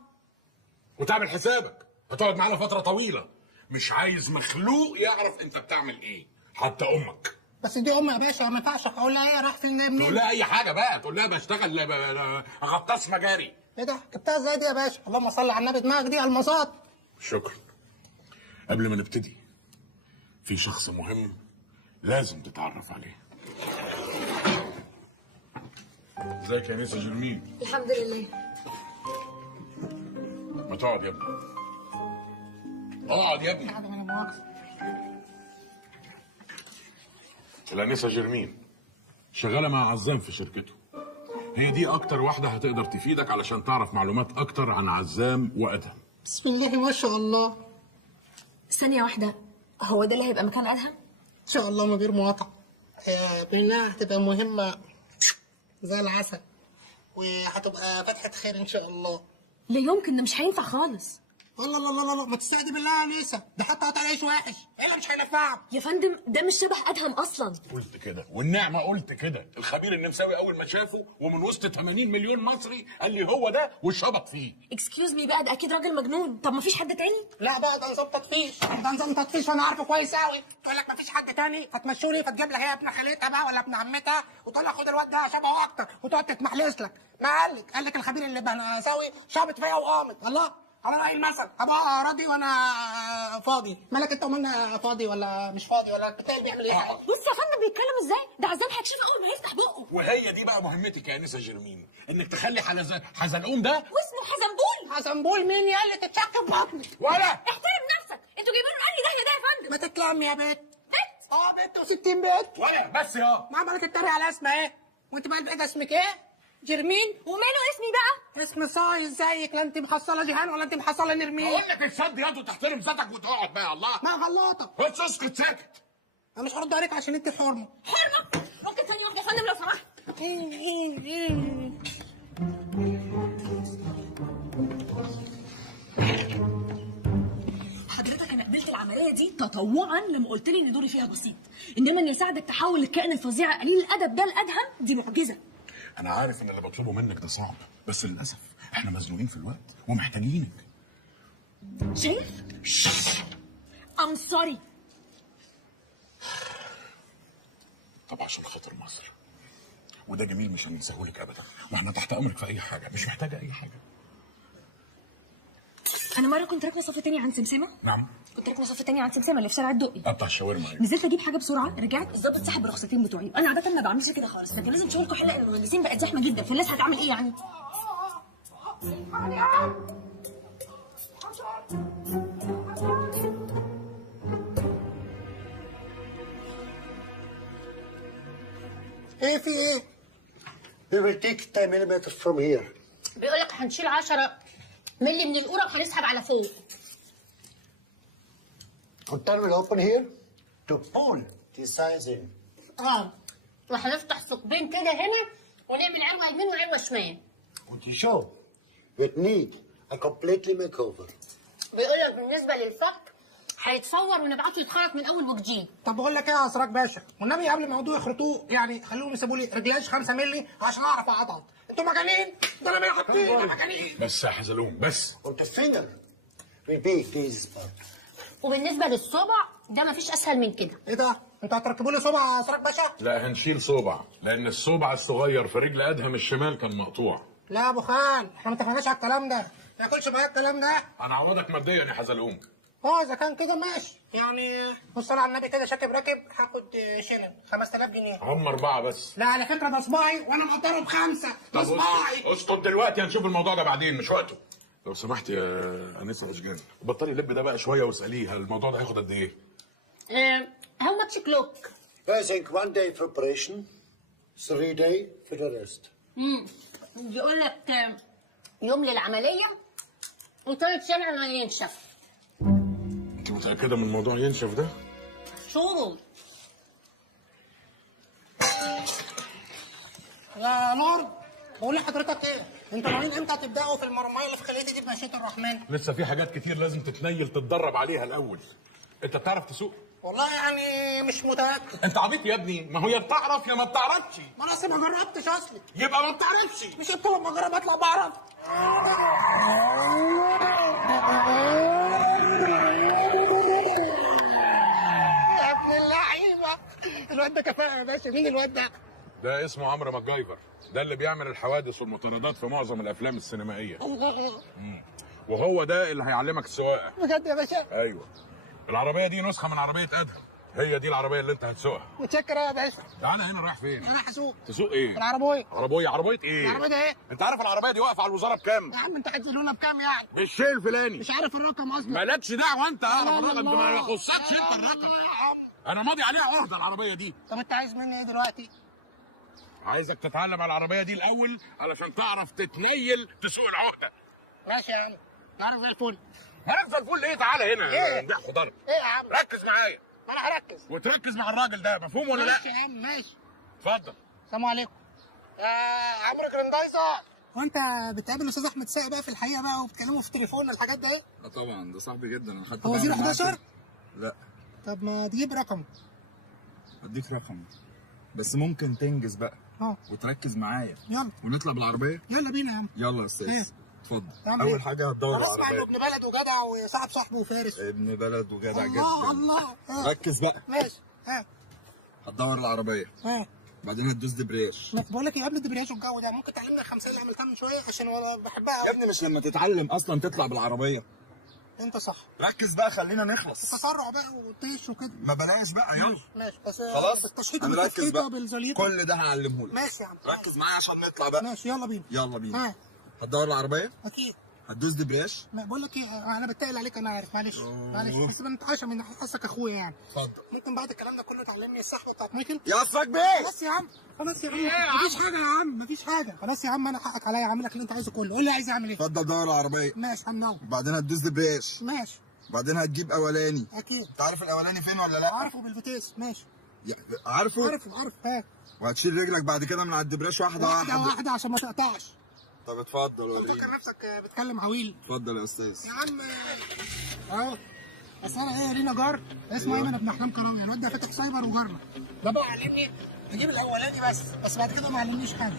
وتعمل حسابك هتقعد معانا فتره طويله، مش عايز مخلوق يعرف انت بتعمل ايه، حتى امك. بس دي امي يا باشا، ما ينفعش اقول لها ايه راح فين جاي منين. تقول لها اي حاجه بقى، تقول لها بشتغل غطاس مجاري. ايه ده؟ جبتها ازاي دي يا باشا؟ اللهم صل على النبي، دماغك دي المظات. شكرا. قبل ما نبتدي، في شخص مهم لازم تتعرف عليه. ازيك يا نيسا جرمين؟ الحمد لله. ما تقعد يا ابني. اقعد يا ابني. الانسه جرمين شغاله مع عزام في شركته. هي دي اكتر واحده هتقدر تفيدك علشان تعرف معلومات اكتر عن عزام وادهم. بسم الله ما شاء الله. ثانيه واحده، هو ده اللي هيبقى مكان ادهم؟ ان شاء الله من غير مقاطعه. بانها هتبقى مهمه زي العسل وهتبقى فتحه خير ان شاء الله. لا يمكن، ده مش هينفع خالص. الله ما تستهدي بالله يا نيسا، ده حتى قطع عيش وحش، ايه اللي مش هينفعه؟ يا فندم ده مش شبه ادهم اصلا. قلت كده والنعمه قلت كده. الخبير النمساوي اول ما شافه ومن وسط 80 مليون مصري قال لي هو ده وشبط فيه. اكسكيوز مي بقى، ده اكيد راجل مجنون. طب ما فيش حد تاني؟ لا بقى، ده نظام تطفيش، وانا عارفه كويس قوي. تقول لك ما فيش حد تاني فتمشوني، فتجيب لك هي ابن خالتها بقى ولا ابن عمتها وتقول لك خد الواد ده شبهه اكتر وتقعد تتمحلس لك. ما قال لك الخبير اللي بنساوي شابط فيا وقامت. الله على رأي المثل، ابقى راضي وانا فاضي. مالك انت ومالنا فاضي ولا مش فاضي ولا الكتاب بيعمل ايه؟ بص يا فندم بيتكلم ازاي، ده عزام هيكشفه اول ما يفتح بقه. وهي دي بقى مهمتك يا انسه جرمين، انك تخلي حزلقوم ده واسمه حزنبول. حزنبول مين يا اللي تتشك في بطني؟ ولا احترم نفسك، انتوا جايبين له انهي داهيه ده يا فندم؟ ما تتلم يا بت. بت و60 بت. ولا بس يا ما عمالة تتريق على اسمها ايه؟ وانت بقى البيت اسمك ايه؟ جرمين؟ وماله اسمي بقى؟ اسم صايع زيك، لا انت محصله جيهان ولا انت محصله نرمين. اقول لك تصد يد وتحترم ذاتك وتقعد بقى. الله ما غلطك. بس اسكت ساكت. انا مش هرد عليك عشان انت حرمه. ممكن ثانيه واحده يا فندم لو سمحت. حضرتك انا قبلت العمليه دي تطوعا لما قلت لي ان دوري فيها بسيط، انما اني اساعدك تحول الكائن الفظيع قليل الادب ده لادهم دي معجزه. انا عارف ان اللي بطلبه منك ده صعب، بس للاسف احنا مزنوقين في الوقت ومحتاجينك. شايف؟ ام سوري. طب عشان خاطر مصر وده جميل مش هنساهولك ابدا، واحنا تحت امرك في اي حاجه، مش محتاجه اي حاجه. انا مره كنت راكنه صف تاني عند سمسمه. نعم. كنت راكنه صف تاني عند سمسمه اللي في شارع الدقي. قطع الشاورما. نزلت اجيب حاجه بسرعه، رجعت الظابط سحب الرخصتين بتوعي. انا عاده ما بعملش كده خالص، لكن لازم شغلكم حلق المهندسين بقت زحمه جدا، فالناس هتعمل ايه يعني؟ ايه في ايه؟ We will take 10 millimeters from here. بيقول لك هنشيل 10 مللي من القوره وهنسحب على فوق. Container will open here to pull the size in. وهنفتح ثقبين كده هنا ونعمل علوه يمين وعلوه شمال. And you show we need a completely makeover. بيقول لك بالنسبه للفك هيتصور ونبعته يتخرط من اول وجديد. طب بقول لك ايه يا اسراج باشا، والنبي قبل ما ياخدوه يخرطوه يعني خليهم يسيبوا لي رجلاش 5 مللي عشان اعرف اعضل. انتوا مجانين؟ ده انا حاطين مجانين. بس يا حزلوم بس. Und der Finger will be dieses Part. وبالنسبه للصبع ده مفيش اسهل من كده. ايه ده؟ انتوا هتركبوا لي صبع يا اسراج باشا؟ لا هنشيل صبع، لان الصبع الصغير في رجل ادهم الشمال كان مقطوع. لا يا ابو خال، احنا ما اتفقناش على الكلام ده، ما ياكلش معايا الكلام ده. انا عوضك ماديا يا حزلقوم. اذا كان كده ماشي، يعني بص على النبي كده شاكب راكب هاخد شنن 5000 جنيه. هم 4 بس. لا على فكره ده صباعي وانا مقدره ب5. ده صباعي. اسكت دلوقتي، هنشوف الموضوع ده بعدين مش وقته. لو سمحت يا انسه اشجان، بطلي اللب ده بقى شويه واساليه الموضوع ده هياخد قد ايه؟ How much clock? I think 1 day preparation, 3 day for the rest. بيقول لك يوم للعمليه و3 شهور لما ينشف. انت متاكده من موضوع ينشف ده؟ شغل. يا لورد بقول لحضرتك ايه؟ انتوا ناويين امتى تبداوا في المرميه اللي في خليتي دي بمشيئه الرحمن؟ لسه في حاجات كتير لازم تتنيل تتدرب عليها الاول. انت بتعرف تسوق؟ والله يعني مش متاكد. انت عبيط يا ابني، ما هو يا بتعرف يا ما بتعرفش. ما انا اصلا ما جربتش اصلي. يبقى ما بتعرفش. مش انت لما اجرب اطلع بعرف. يا ابن اللعيبه، الواد ده كفاءه يا باشا. مين الواد ده؟ ده اسمه عمرو ماجايفر، ده اللي بيعمل الحوادث والمطاردات في معظم الافلام السينمائيه. وهو ده اللي هيعلمك السواقه. بجد يا باشا؟ ايوه. العربيه دي نسخه من عربيه ادهم، هي دي العربيه اللي انت هتسوقها. متشكر يا باشا. تعالى هنا، رايح فين؟ انا هسوق. تسوق ايه؟ العربيه. عربيه ايه؟ العربيه ده ايه؟ انت عارف العربيه دي واقفه على الوزاره بكام؟ يا عم انت هتزلونا بكام يعني؟ بالشيء الفلاني. مش عارف الرقم اصلا. مالكش دعوه انت، اعرف لا الرقم، لا ما يخصكش انت الرقم. انا ماضي عليها عهده العربيه دي. طب انت عايز مني ايه دلوقتي؟ عايزك تتعلم على العربيه دي الاول علشان تعرف تتنيل تسوق العهده. ماشي يا عم، تعرف زي الفل. هنفضل الفل ايه؟ تعالى هنا. ايه؟ ده خضار. ايه يا عم؟ ركز معايا. ما انا هركز. وتركز مع الراجل ده، مفهوم ولا لا؟ ماشي يا عم ماشي. اتفضل. السلام عليكم. يا عمرو جرندايزر، وانت بتقابل الاستاذ احمد ساقي بقى في الحقيقه بقى وبتكلموا في التليفون الحاجات ده ايه؟ لا طبعا، ده صاحبي جدا، انا حتى هو 011؟ لا. طب ما تجيب رقم. اديك رقم، بس ممكن تنجز بقى وتركز معايا. يلا ونطلع بالعربيه. يلا بينا يا عم. يلا يا استاذ. ايه؟ اتفضل. تعمل اول ايه؟ حاجه هتدور على اسمع انه العربيه. ابن بلد وجدع وصاحب صاحبه وفارس. ابن بلد وجدع جدا. الله الله. ركز بقى. ماشي. ها هتدور العربيه. بعدين هتدوس دبرياج. بقول لك ايه، قبل الدبرياج والجو ده ممكن تعلمنا الخمسيه اللي عملتها من شويه عشان انا بحبها يا ابني مش لما تتعلم اصلا تطلع بالعربيه. انت صح. ركز بقى، خلينا نخلص. التسرع بقى والطيش وكده. ما بلاش بقى، يلا. ماشي بس خلاص بالتشحيط هنركز وبالتفكيك بقى. وبالزليطه. كل ده هعلمه لك. ماشي يا عم. ركز معايا عشان نطلع بقى. ماشي يلا بينا. يلا بينا. هتدور العربيه؟ اكيد. هتدوس دبرياج. بقول لك ايه، انا بتقل عليك، انا عارف، معلش بس بنتعشى من حسك اخويا يعني. اتفضل. ممكن بعد الكلام ده كله تعلمني السحبه بتاعت مايكل؟ يا اسراج بيه. خلاص يا عم، خلاص يا عم، مفيش حاجه يا عم، مفيش حاجه، خلاص يا عم، انا حقك عليا، اعمل لك اللي انت عايزه كله. قول لي عايز اعمل ايه؟ اتفضل دور العربيه. ماشي هننور. بعدين هتدوس دبريج. ماشي. بعدين هتجيب اولاني. اكيد. انت عارف الاولاني فين ولا لا؟ عارفه بالفتيس. ماشي. عارفه؟ عارف. ها. وهتشيل رجلك بعد كده من على الدبريج واحده واحده عشان ما تقطعش. طب اتفضل وريني. فاكر نفسك بتكلم عويل. اتفضل يا استاذ. يا عم اهو. بس انا ايه، لينا جار اسمه ايمن ابن احلام كرامي، الواد ده فاتح سايبر وجارنا. ده بقى علمني اجيب الاولاني بس بعد كده ما علمنيش حاجه.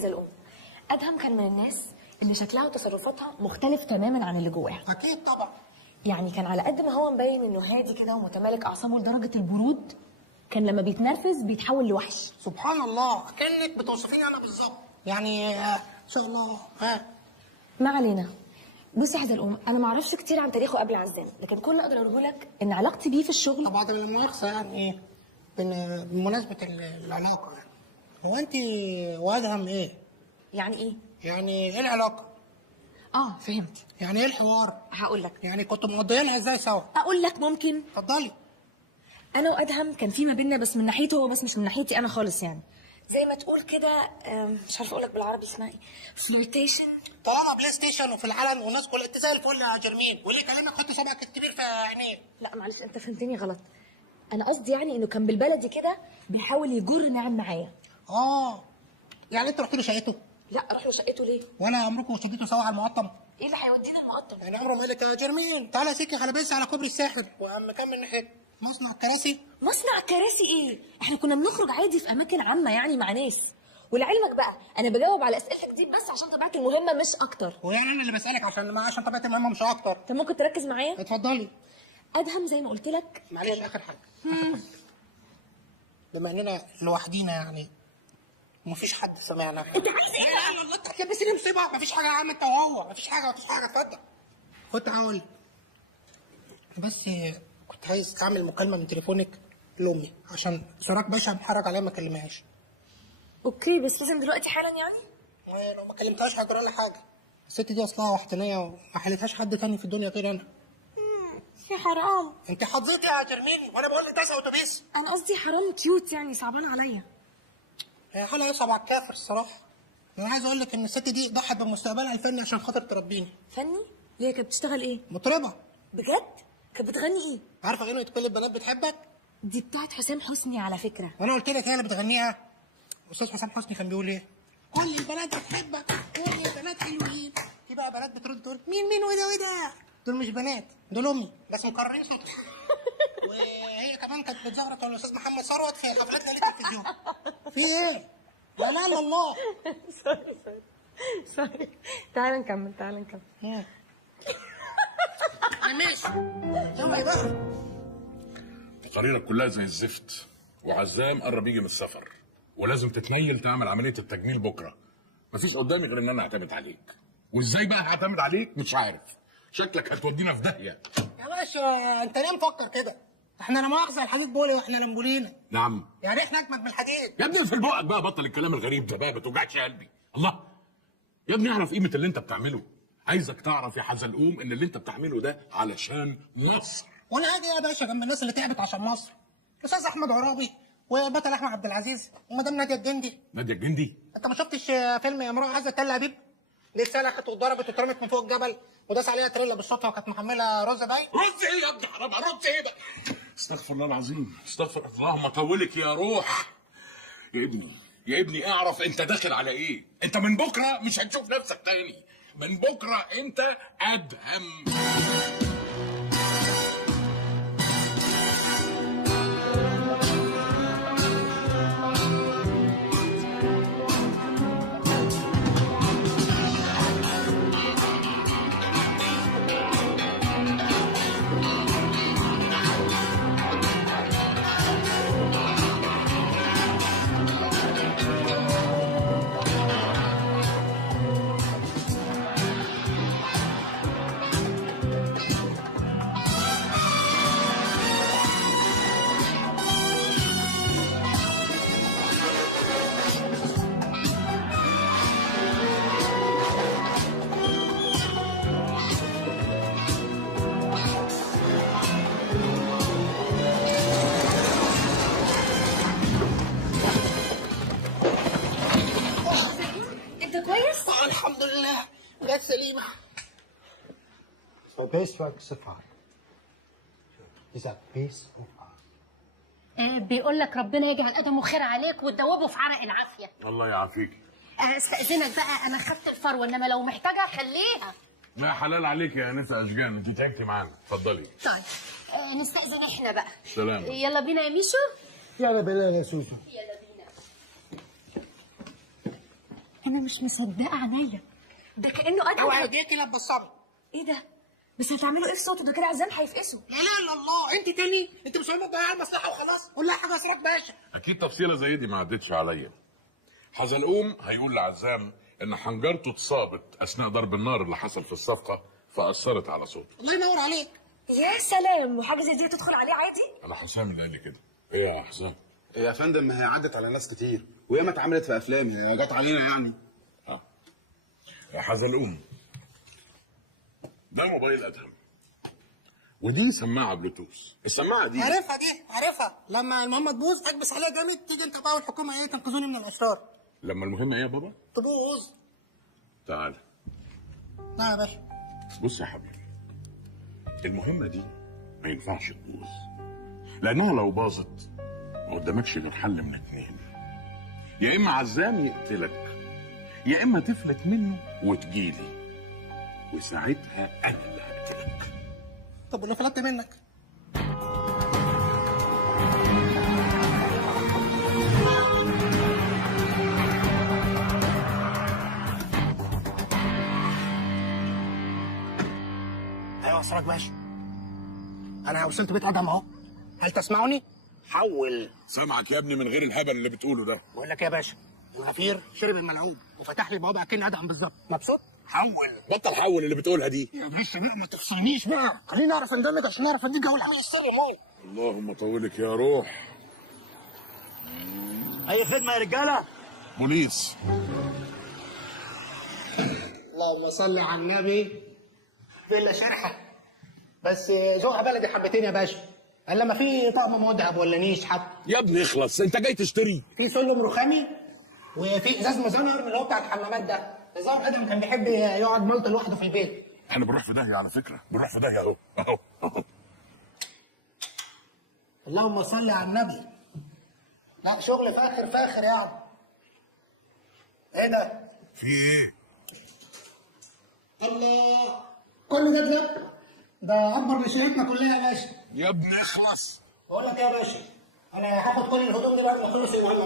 حزلقوم، ادهم كان من الناس اللي شكلها وتصرفاتها مختلف تماما عن اللي جواها. اكيد طبعا. يعني كان على قد ما هو مبين انه هادي كده ومتمالك اعصابه لدرجه البرود، كان لما بيتنرفز بيتحول لوحش. سبحان الله، كانك بتوصفيني انا بالظبط. يعني ان شاء الله. ما علينا. بصي يا حزلقوم، انا ما اعرفش كتير عن تاريخه قبل عزام، لكن كل اللي اقدر اقوله لك ان علاقتي بيه في الشغل. طب بعد المؤاخذه يعني بمناسبه العلاقه، يعني هو انت وادهم ايه؟ يعني ايه؟ يعني ايه العلاقه؟ فهمت. يعني ايه الحوار؟ هقول لك. يعني كنتوا مقضيينها ازاي سوا؟ اقول لك ممكن؟ اتفضلي. انا وادهم كان في ما بيننا، بس من ناحيته هو بس مش من ناحيتي انا خالص، يعني زي ما تقول كده، مش عارفه اقول لك بالعربي اسمها ايه، فليرتيشن. طالما بلاي ستيشن وفي العلن والناس كلها، انت زي الفل يا جرمين، واللي يكلمك حط صبعك الكبير في عينيه. لا معلش، انت فهمتني غلط. انا قصدي يعني انه كان بالبلدي كده بيحاول يجر نعم معايا. يعني انت رحت له شقته؟ لا، اروح له شقته ليه؟ ولا عمركم شديتوا سوا على المقطم؟ ايه اللي هيودينا المقطم؟ يعني عمره ما قال لك يا جرمين تعالى سكي خلبيسي على كوبري الساحل وقام مكمل ناحيه مصنع الكراسي؟ مصنع كراسي ايه؟ احنا كنا بنخرج عادي في اماكن عامه يعني مع ناس. ولعلمك بقى انا بجاوب على اسئلتك دي بس عشان طبيعتي المهمه مش اكتر. ويعني انا اللي بسالك عشان طبيعتي المهمه مش اكتر. انت ممكن تركز معايا؟ اتفضلي. ادهم زي ما قلت لك. معلش اخر حاجه. بما اننا لوحدينا يعني ومفيش حد سمعنا. انت عايز ايه؟ لا والله انت هتلبسيني مصيبه. مفيش حاجه يا عم، انت وهو مفيش حاجه. اتفضل. كنت هقول بس كنت عايز اعمل مكالمه من تليفونك لامي عشان سراج باشا محرج عليها ما اكلمهاش. اوكي، بس لازم دلوقتي حالا يعني؟ ولو ما كلمتهاش هيجرى لها حاجه. الست دي اصلها وحدانيه وما حلتهاش حد تاني في الدنيا غير انا. يا حرام. انت حظيتي يا جرمين وانا بقول لك تسع اتوبيس. انا قصدي حرام كيوت، يعني صعبان عليا. هي حاله يصعب على الكافر الصراحه. انا عايز اقول لك ان الست دي ضحت بمستقبلها الفني عشان خاطر تربيني. فني؟ ليه؟ كانت بتشتغل ايه؟ مطربه. بجد؟ كانت بتغني ايه؟ عارفه غنوه كل البنات بتحبك؟ دي بتاعت حسام حسني على فكره. وانا قلت لك هي اللي بتغنيها. استاذ حسام حسني كان بيقول ايه؟ كل البنات بتحبك، كل البنات حلوين. في بقى بنات بترد تقول مين وده؟ دول مش بنات، دول امي بس مكررين صوتها. وهي كمان كانت بتزغرط على الاستاذ محمد ثروت في حفلاتنا للتلفزيون. في ايه؟ لا لا الله. سوري. تعالى نكمل. ماشي. يلا بقى. تقاريرك كلها زي الزفت، وعزام قرب يجي من السفر، ولازم تتنيل تعمل عمليه التجميل بكره. مفيش قدامي غير ان انا اعتمد عليك. وازاي بقى هعتمد عليك مش عارف. شكلك هتودينا في داهيه. يا باشا انت ليه مفكر كده؟ احنا لا مؤاخذه الحديد بولي واحنا لمبولينا. نعم. يعني احنا اجمد من الحديد. يا ابني في بقك بقى، بطل الكلام الغريب ده بقى، ما توجعش قلبي. الله يا ابني اعرف قيمه اللي انت بتعمله. عايزك تعرف يا حزلقوم ان اللي انت بتعمله ده علشان مصر. وانا هاجي يا باشا جنب الناس اللي تعبت عشان مصر. الاستاذ احمد عرابي وبطل احمد عبد العزيز ومدام ناديه الجندي. ناديه الجندي؟ انت ما شفتش فيلم امراه عايزه تل ابيب؟ دي اتسلخت واتضربت واترمت من فوق الجبل وداس عليها تريلا بالصدفه وكانت محمله رز باين. رز ايه يا ابني؟ حرام، رز ايه بقى؟ استغفر الله العظيم، استغفر الله. ما طولك يا روح. يا ابني اعرف انت داخل على ايه. انت من بكره مش هتشوف نفسك تاني. من بكره انت ادهم. الحمد لله جت سليمه. Beeswax صفار. إذا beeswax. بيقول لك ربنا يجعل ادمه خير عليك وتدوبه في عرق العافيه. الله يعافيك. استاذنك بقى، انا خدت الفروه انما لو محتاجه خليها. لا حلال عليك يا انسه اشجان، انت تعبتي معانا. اتفضلي. طيب نستأذن احنا بقى. سلام. يلا بينا يا ميشو. يلا بينا يا سوسو. يلا بينا. انا مش مصدقه عينيا، ده كانه ادعى. اوعى ايديكي لا بالصبر. ايه ده؟ بس هتعملوا ايه في صوته ده؟ كده عزام هيفقسوا. لا لا الا الله، انت تاني؟ انت مش مهم تضيع المصلحه وخلاص؟ قول لها حاجه اسرك باشا. اكيد تفصيله زي دي ما عدتش عليا. حزلقوم هيقول لعزام ان حنجرته اتصابت اثناء ضرب النار اللي حصل في الصفقه فاثرت على صوته. الله ينور عليك. يا سلام، وحاجه زي دي تدخل عليه عادي؟ انا حسام اللي قال لي كده. ايه يا حسام؟ يا فندم ما هي عدت على ناس كتير وياما اتعملت في افلام، هي جت علينا يعني. يا حزلقوم، ده موبايل ادهم ودي سماعه بلوتوث. السماعه دي عارفها لما المهمه تبوظ اكبس عليها جامد، تيجي انت بقى والحكومه تنقذوني من الاشرار. لما المهمه ايه يا بابا؟ تبوظ. تعال. نعم يا باشا. بص يا حبيبي، المهمه دي ما ينفعش تبوظ، لانها لو باظت ما قدامكش غير حل من اتنين، يا اما عزام يقتلك يا اما تفلت منه وتجيلي وساعتها انا اللي هقتلك. طب ولو فلتت منك؟ ايوه اسرك باشا، انا وصلت بيت ادم اهو، هل تسمعني؟ حول. سامعك يا ابني من غير الهبل اللي بتقوله ده. بقول لك يا باشا، الغفير شرب الملعوب وفتح لي بوابه اكن ادم بالظبط. مبسوط؟ حول. بطل حول اللي بتقولها دي يا باشا بقى ما تفصلنيش بقى، خليني نعرف اندمج عشان نعرف اديك جو الحمل السري مول. اللهم طولك يا روح. اي خدمه يا رجاله. بوليس. اللهم صل على النبي. فيلا شرحه بس ذوقها بلدي حبتين يا باشا، الا ما في طقم مذهب ولا نيش حتى. يا ابني اخلص، انت جاي تشتري؟ في سلم رخامي وفي ازاز مزنر اللي هو بتاع الحمامات ده، نظام ادم كان بيحب يقعد ملط لوحده في البيت. احنا بنروح في داهيه على فكره، بنروح في داهيه اهو. اللهم صل على النبي. لا شغل فاخر يعني. ايه ده؟ في ايه؟ الله، كل ده كده؟ ده اكبر من شركتنا كلها يا باشا. يا ابني اخلص. بقول لك ايه يا باشا، انا هاخد كل الهدوم دي بعد ما اخلص المهمه.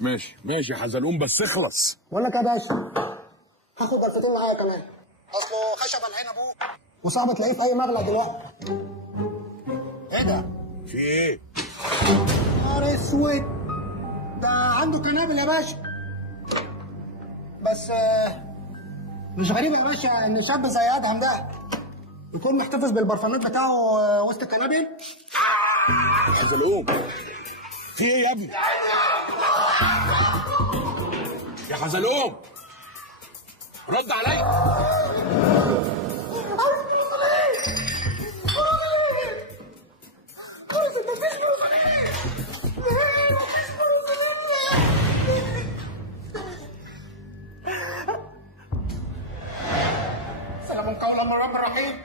ماشي ماشي يا حزلقوم بس اخلص. بقول لك يا باشا، هاخد جلفتين معايا كمان، اصله خشب العين ابوه وصعب تلاقيه في اي مبلغ دلوقتي. ايه ده؟ في ايه؟ نهار اسود، ده عنده كنابل يا باشا. بس مش غريب يا باشا ان شاب زي ادهم ده يكون محتفظ بالبرفانات بتاعه وسط الكنابل. حزلقوم، في ايه يا ابني؟ يا حزلقوم رد عليا. سلام قولا من رب رحيم.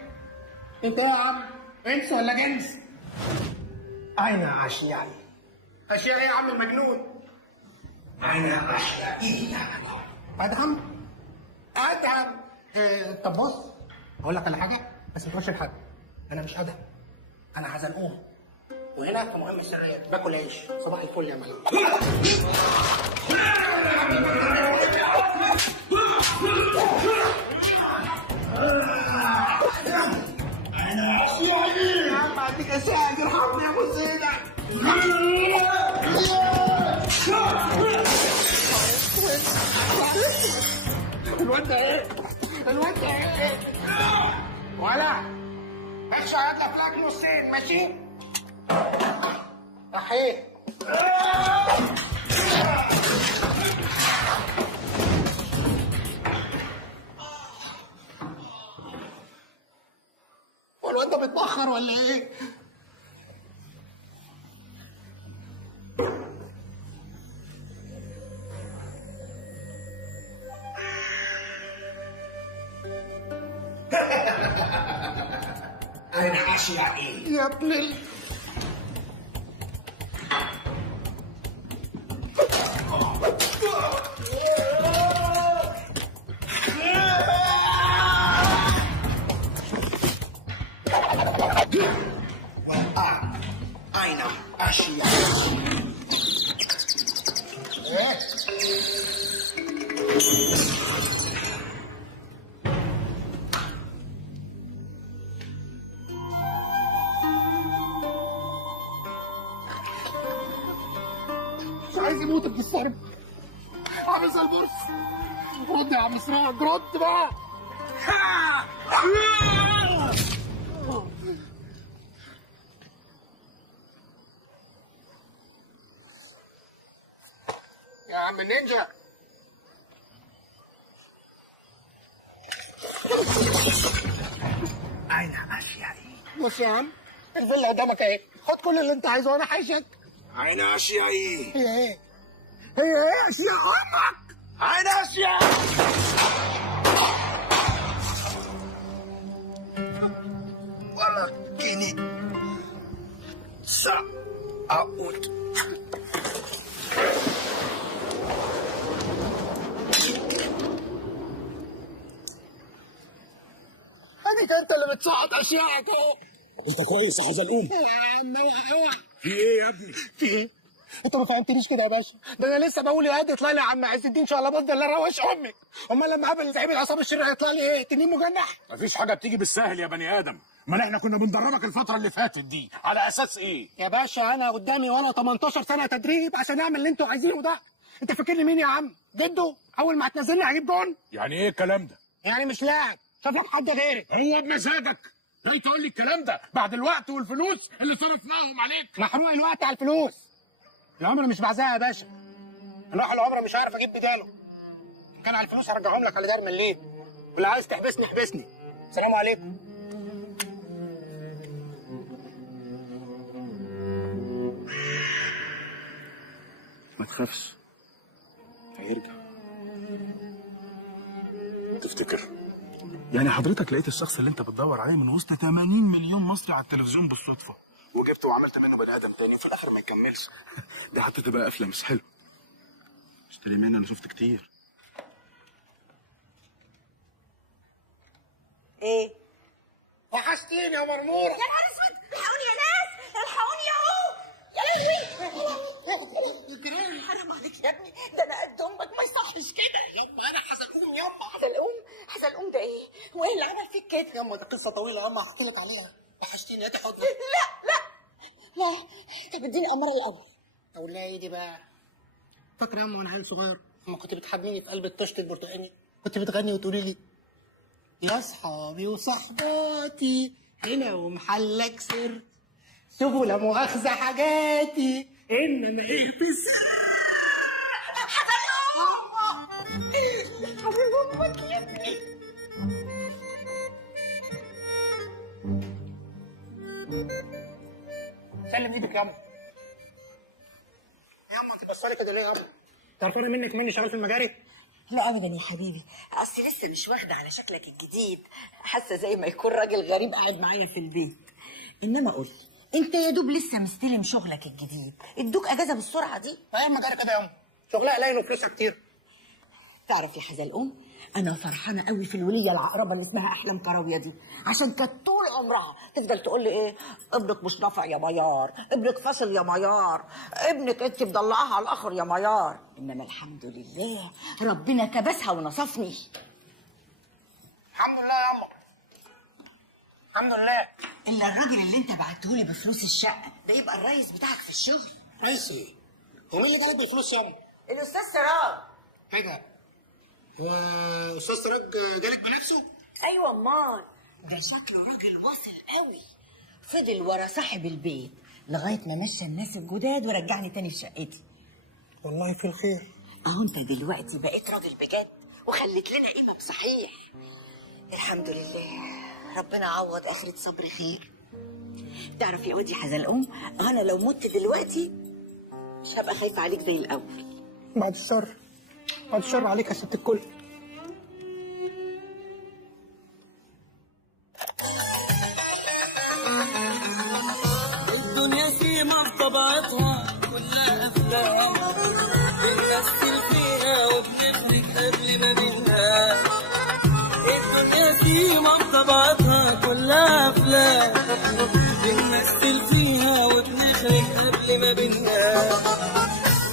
انت يا عم انس ولا جنس؟ اين اشيائي؟ اشيائي يا عم المجنون. اين اشيائي؟ ادهم؟ طب بص اقول لك على حاجه بس ما تقولش لحد، انا مش ادهم، انا حزلقوم، وهنا في مهمه سريه باكل عيش. صباح الفل يا معلم. انا اشيائي يا عم، اديك اشيائي، ارحمني يا ابو زينب. الواد ده ايه؟ ولا اخشى هاتلك لك نصين ماشي؟ صحيح. والواد ده بيتبخر ولا ايه؟ أنا أشيائي يا ابني. أين أشيائي؟ عايز يموت ابن الصرب. عامل زي البورس. رد يا عم سراج، رد بقى. يا عم النينجا. أين أشيائي؟ بص يا عم، الفيلا قدامك اهي، خد كل اللي انت عايزه وانا حايشك. أين أشيائي؟ هي ايه؟ هي ايه اشياء امك؟ أين أشيائي؟ ولكني سأعود. اديك انت اللي بتصعد اشيائك اهو. انت كويس يا حزلقوم؟ يا عم اوعى. في إيه يا ابني؟ في ايه؟ انت ما فهمتنيش كده يا باشا، ده انا لسه بقول يا قد يطلع لي يا عم عز الدين شلباز ده اللي روش امك. امال لما قابل زعيم العصابه الشرير هيطلع لي ايه؟ تنين مجنح؟ مفيش حاجه بتيجي بالسهل يا بني ادم. ما احنا كنا بندربك الفتره اللي فاتت دي على اساس ايه؟ يا باشا انا قدامي ولا 18 سنه تدريب عشان اعمل اللي انتوا عايزينه ده. انت فاكرني مين يا عم؟ جده اول ما هتنزلني هجيب جون؟ يعني ايه الكلام ده؟ يعني مش لاعب، شوف لك حد غيرك. هو بمزاجك جاي تقول لي الكلام ده بعد الوقت والفلوس اللي صرفناهم عليك؟ محروق الوقت على الفلوس. العمر مش بعزها يا باشا. الواحد العمر مش عارف اجيب بداله. كان على الفلوس هرجعهم لك على دار مليت. واللي عايز تحبسني احبسني. السلام عليكم. ما تخافش، هيرجع. تفتكر؟ يعني حضرتك لقيت الشخص اللي انت بتدور عليه من وسط 80 مليون مصري على التلفزيون بالصدفه، وجبته وعملت منه بني ادم تاني وفي الاخر ما يكملش. ده حتى تبقى قفله مش حلو. اشتري مني، انا شفت كتير. ايه؟ وحشتيني يا مرموره. يا نهار اسود، الحقوني يا ناس، الحقوني اهو. يا لهوي. الجيران حرام عليك يا ابني، ده انا قد امك ما يصحش كده. يما انا حزلقوم يما. حزلقوم؟ حزلقوم ده ايه؟ وايه اللي عمل فيك كده؟ يما دي قصه طويله يما هحكي لك عليها. وحشتيني هاتي حضنك. لا طب اديني اماره الاول. اقول لها ايه دي بقى؟ فاكره يما وانا عيل صغير لما كنت بتحبيني في قلب الطشت البرتقاني كنت بتغني وتقولي لي يا اصحابي وصحباتي هنا ومحلك سر سيبوا لا مؤاخذه حاجاتي انما ايه حبيب امك يا ابني. سلم ايدك ياما. ياما انت بصالي كده ليه ياما؟ تعرفوني منك مني شغال في المجاري؟ لا ابدا يا حبيبي، اصل لسه مش واخده على شكلك الجديد، حاسه زي ما يكون راجل غريب قاعد معايا في البيت. انما قول انت يا دوب لسه مستلم شغلك الجديد، ادوك اجازه بالسرعه دي؟ ايه المجاري كده ياما؟ شغلها قليل وفلوسها كتير. تعرف يا حزلقوم، انا فرحانه قوي في الوليه العقربه اللي اسمها احلام كراويه دي، عشان كانت طول عمرها تفضل تقول لي ايه، ابنك مش نافع يا ميار، ابنك فاشل يا ميار، ابنك انت مضلعاها على الاخر يا ميار. انما الحمد لله ربنا كبسها ونصفني. الحمد لله ياما، الحمد لله. الا الراجل اللي انت بعتهولي بفلوس الشقه ده يبقى الريس بتاعك في الشغل. ريس ايه؟ هو مين اللي جالك بالفلوس ياما؟ الاستاذ سراج. حاجه هو استاذ سراج جالك بنفسه؟ ايوه امال، ده شكله راجل واصل قوي. فضل ورا صاحب البيت لغايه ما مشى الناس الجداد ورجعني تاني في شقتي. والله في الخير. اهو انت دلوقتي بقيت راجل بجد وخليت لنا قيمه بصحيح. الحمد لله، ربنا عوض اخرة صبر خير. تعرف يا وادي حزلقوم، انا لو مت دلوقتي مش هبقى خايفه عليك زي الاول. بعد الشر، بعد الشر عليك يا ست الكل. الدنيا سيما بطبيعتها كلها افلام بنمثل فيها وبنفلك قبل ما ننام. الدنيا سيما بطبيعتها كلها افلام بنمثل فيها وبنخرج قبل ما بننام.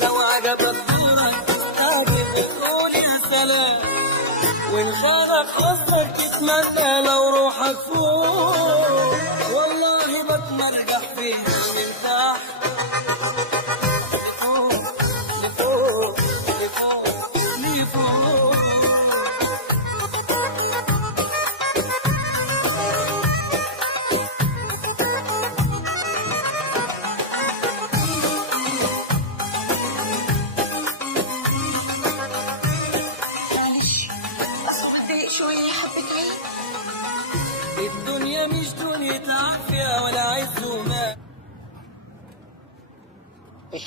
لو عجبك دورك تستعجب وتقول يا سلام، وإن خانك حظك تتمنى لو روحك فوق. والله بتمرجح فيها من تحت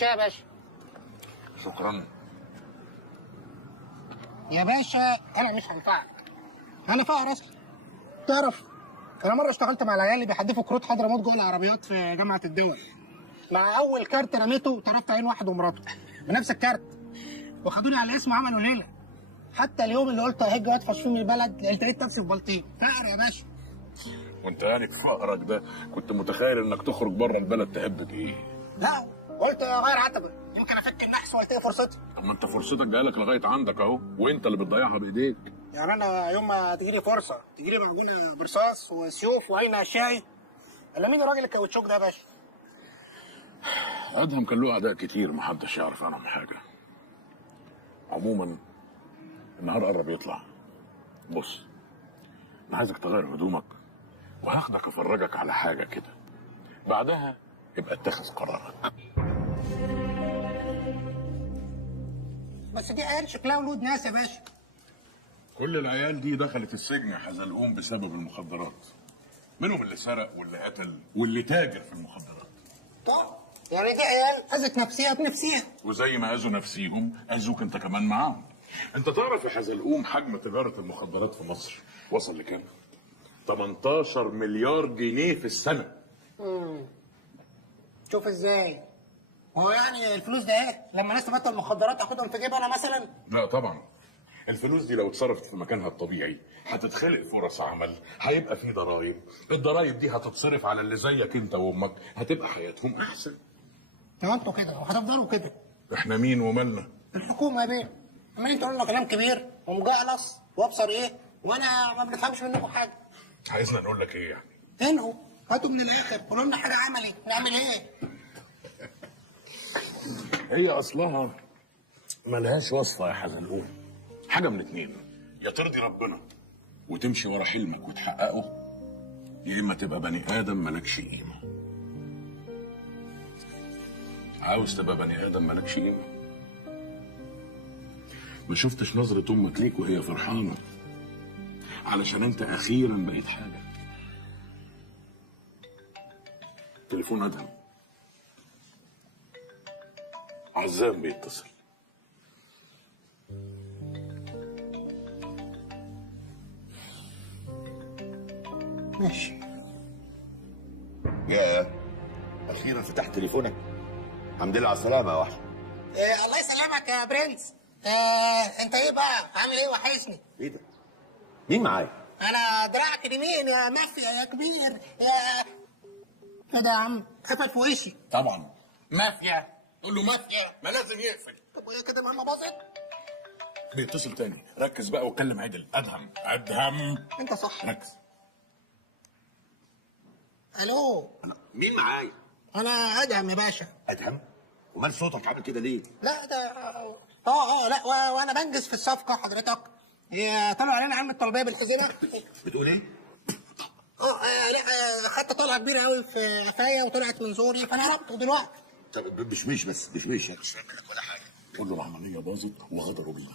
الشاي يا باشا. شكرا يا باشا انا مش هنفعك، انا فقر اصلا. تعرف انا مره اشتغلت مع العيال اللي بيحدفوا كروت حضرموت جوه العربيات في جامعه الدول. مع اول كارت رميته طرفت عين واحد ومراته بنفس الكارت، وخدوني على اسمه عملوا ليله. حتى اليوم اللي قلت ههج وادفش فيه من البلد لقيت نفسي في بلطيم. فقر يا باشا. وانت يعني في فقرك ده كنت متخيل انك تخرج بره البلد تهب بايه؟ لا قلت اغير عتبه يمكن افك النحس والتقي فرصتي. طب ما انت فرصتك جايلك لغايه عندك اهو، وانت اللي بتضيعها بايديك. يعني انا يوم ما تجيلي فرصه تجيلي معجونه برصاص وسيوف وعين اشاعي، الا مين الراجل الكاوتشوك ده يا باشا؟ ادهم كان له اعداء كتير محدش يعرف عنهم حاجه. عموما النهار قرب يطلع. بص انا عايزك تغير هدومك وهاخدك افرجك على حاجه كده، بعدها يبقى اتخذ قرارك. بس دي عيال شكلها ولود ناس يا باشا. كل العيال دي دخلت السجن يا حزلقوم بسبب المخدرات، منهم اللي سرق واللي قتل واللي تاجر في المخدرات. طب يعني دي عيال اذت نفسيها بنفسيها، وزي ما اذوا نفسيهم اذوك انت كمان معاهم. انت تعرف يا حزلقوم حجم تجاره المخدرات في مصر وصل لكام؟ 18 مليار جنيه في السنه. شوف ازاي. هو يعني الفلوس ده ايه؟ لما ناس تبطل مخدرات اخدهم في جيبي انا مثلا؟ لا طبعا، الفلوس دي لو اتصرفت في مكانها الطبيعي هتتخلق فرص عمل، هيبقى في ضرايب، الضرايب دي هتتصرف على اللي زيك انت وامك، هتبقى حياتهم احسن. انتوا كده وهتفضلوا كده. احنا مين ومالنا؟ الحكومه يا بيه. عمالين تقولوا لنا كلام كبير ومجعلص وابصر ايه، وانا ما بنفهمش منكم حاجه. عايزنا نقول لك ايه يعني؟ انهوا هاتوا من الاخر، قولوا لنا حاجه عملي نعمل ايه؟ هي اصلها ملهاش وصفه يا حزلقوم. حاجه من اتنين، يا ترضي ربنا وتمشي ورا حلمك وتحققه، يا اما تبقى بني ادم مالكش قيمه. عاوز تبقى بني ادم مالكش قيمه؟ ما شفتش نظره امك ليك وهي فرحانه علشان انت اخيرا بقيت حاجه. تليفون ادهم. عزام بيتصل. ماشي. يا اخيرا فتحت تليفونك. الحمد لله على السلامه يا وحش. الله يسلمك يا برنس. انت ايه بقى؟ عامل ايه؟ وحشني. ايه ده؟ مين معايا؟ انا دراعك اليمين يا مافيا يا كبير يا كده يا عم. قفل في وشي. طبعا مافيا. قول له مافيا، ما لازم يقفل. طب وايه كده ماما باظت؟ بيتصل تاني. ركز بقى واتكلم عدل. ادهم انت صح. ركز. الو. مين معايا؟ انا ادهم يا باشا. ادهم؟ ومال صوتك عامل كده ليه؟ لا ده لا وانا بنجز في الصفقه حضرتك. طلعوا علينا علم الطلبيه بالحزينه. بتقول ايه؟ لا خدت طلعه كبيره قوي في قفايا وطلعت من زوري فانا هربت دلوقتي. طب بشميش بس بشميش يعني مش فاكر ولا حاجه. قول له العمليه باظت وغدروا بينا.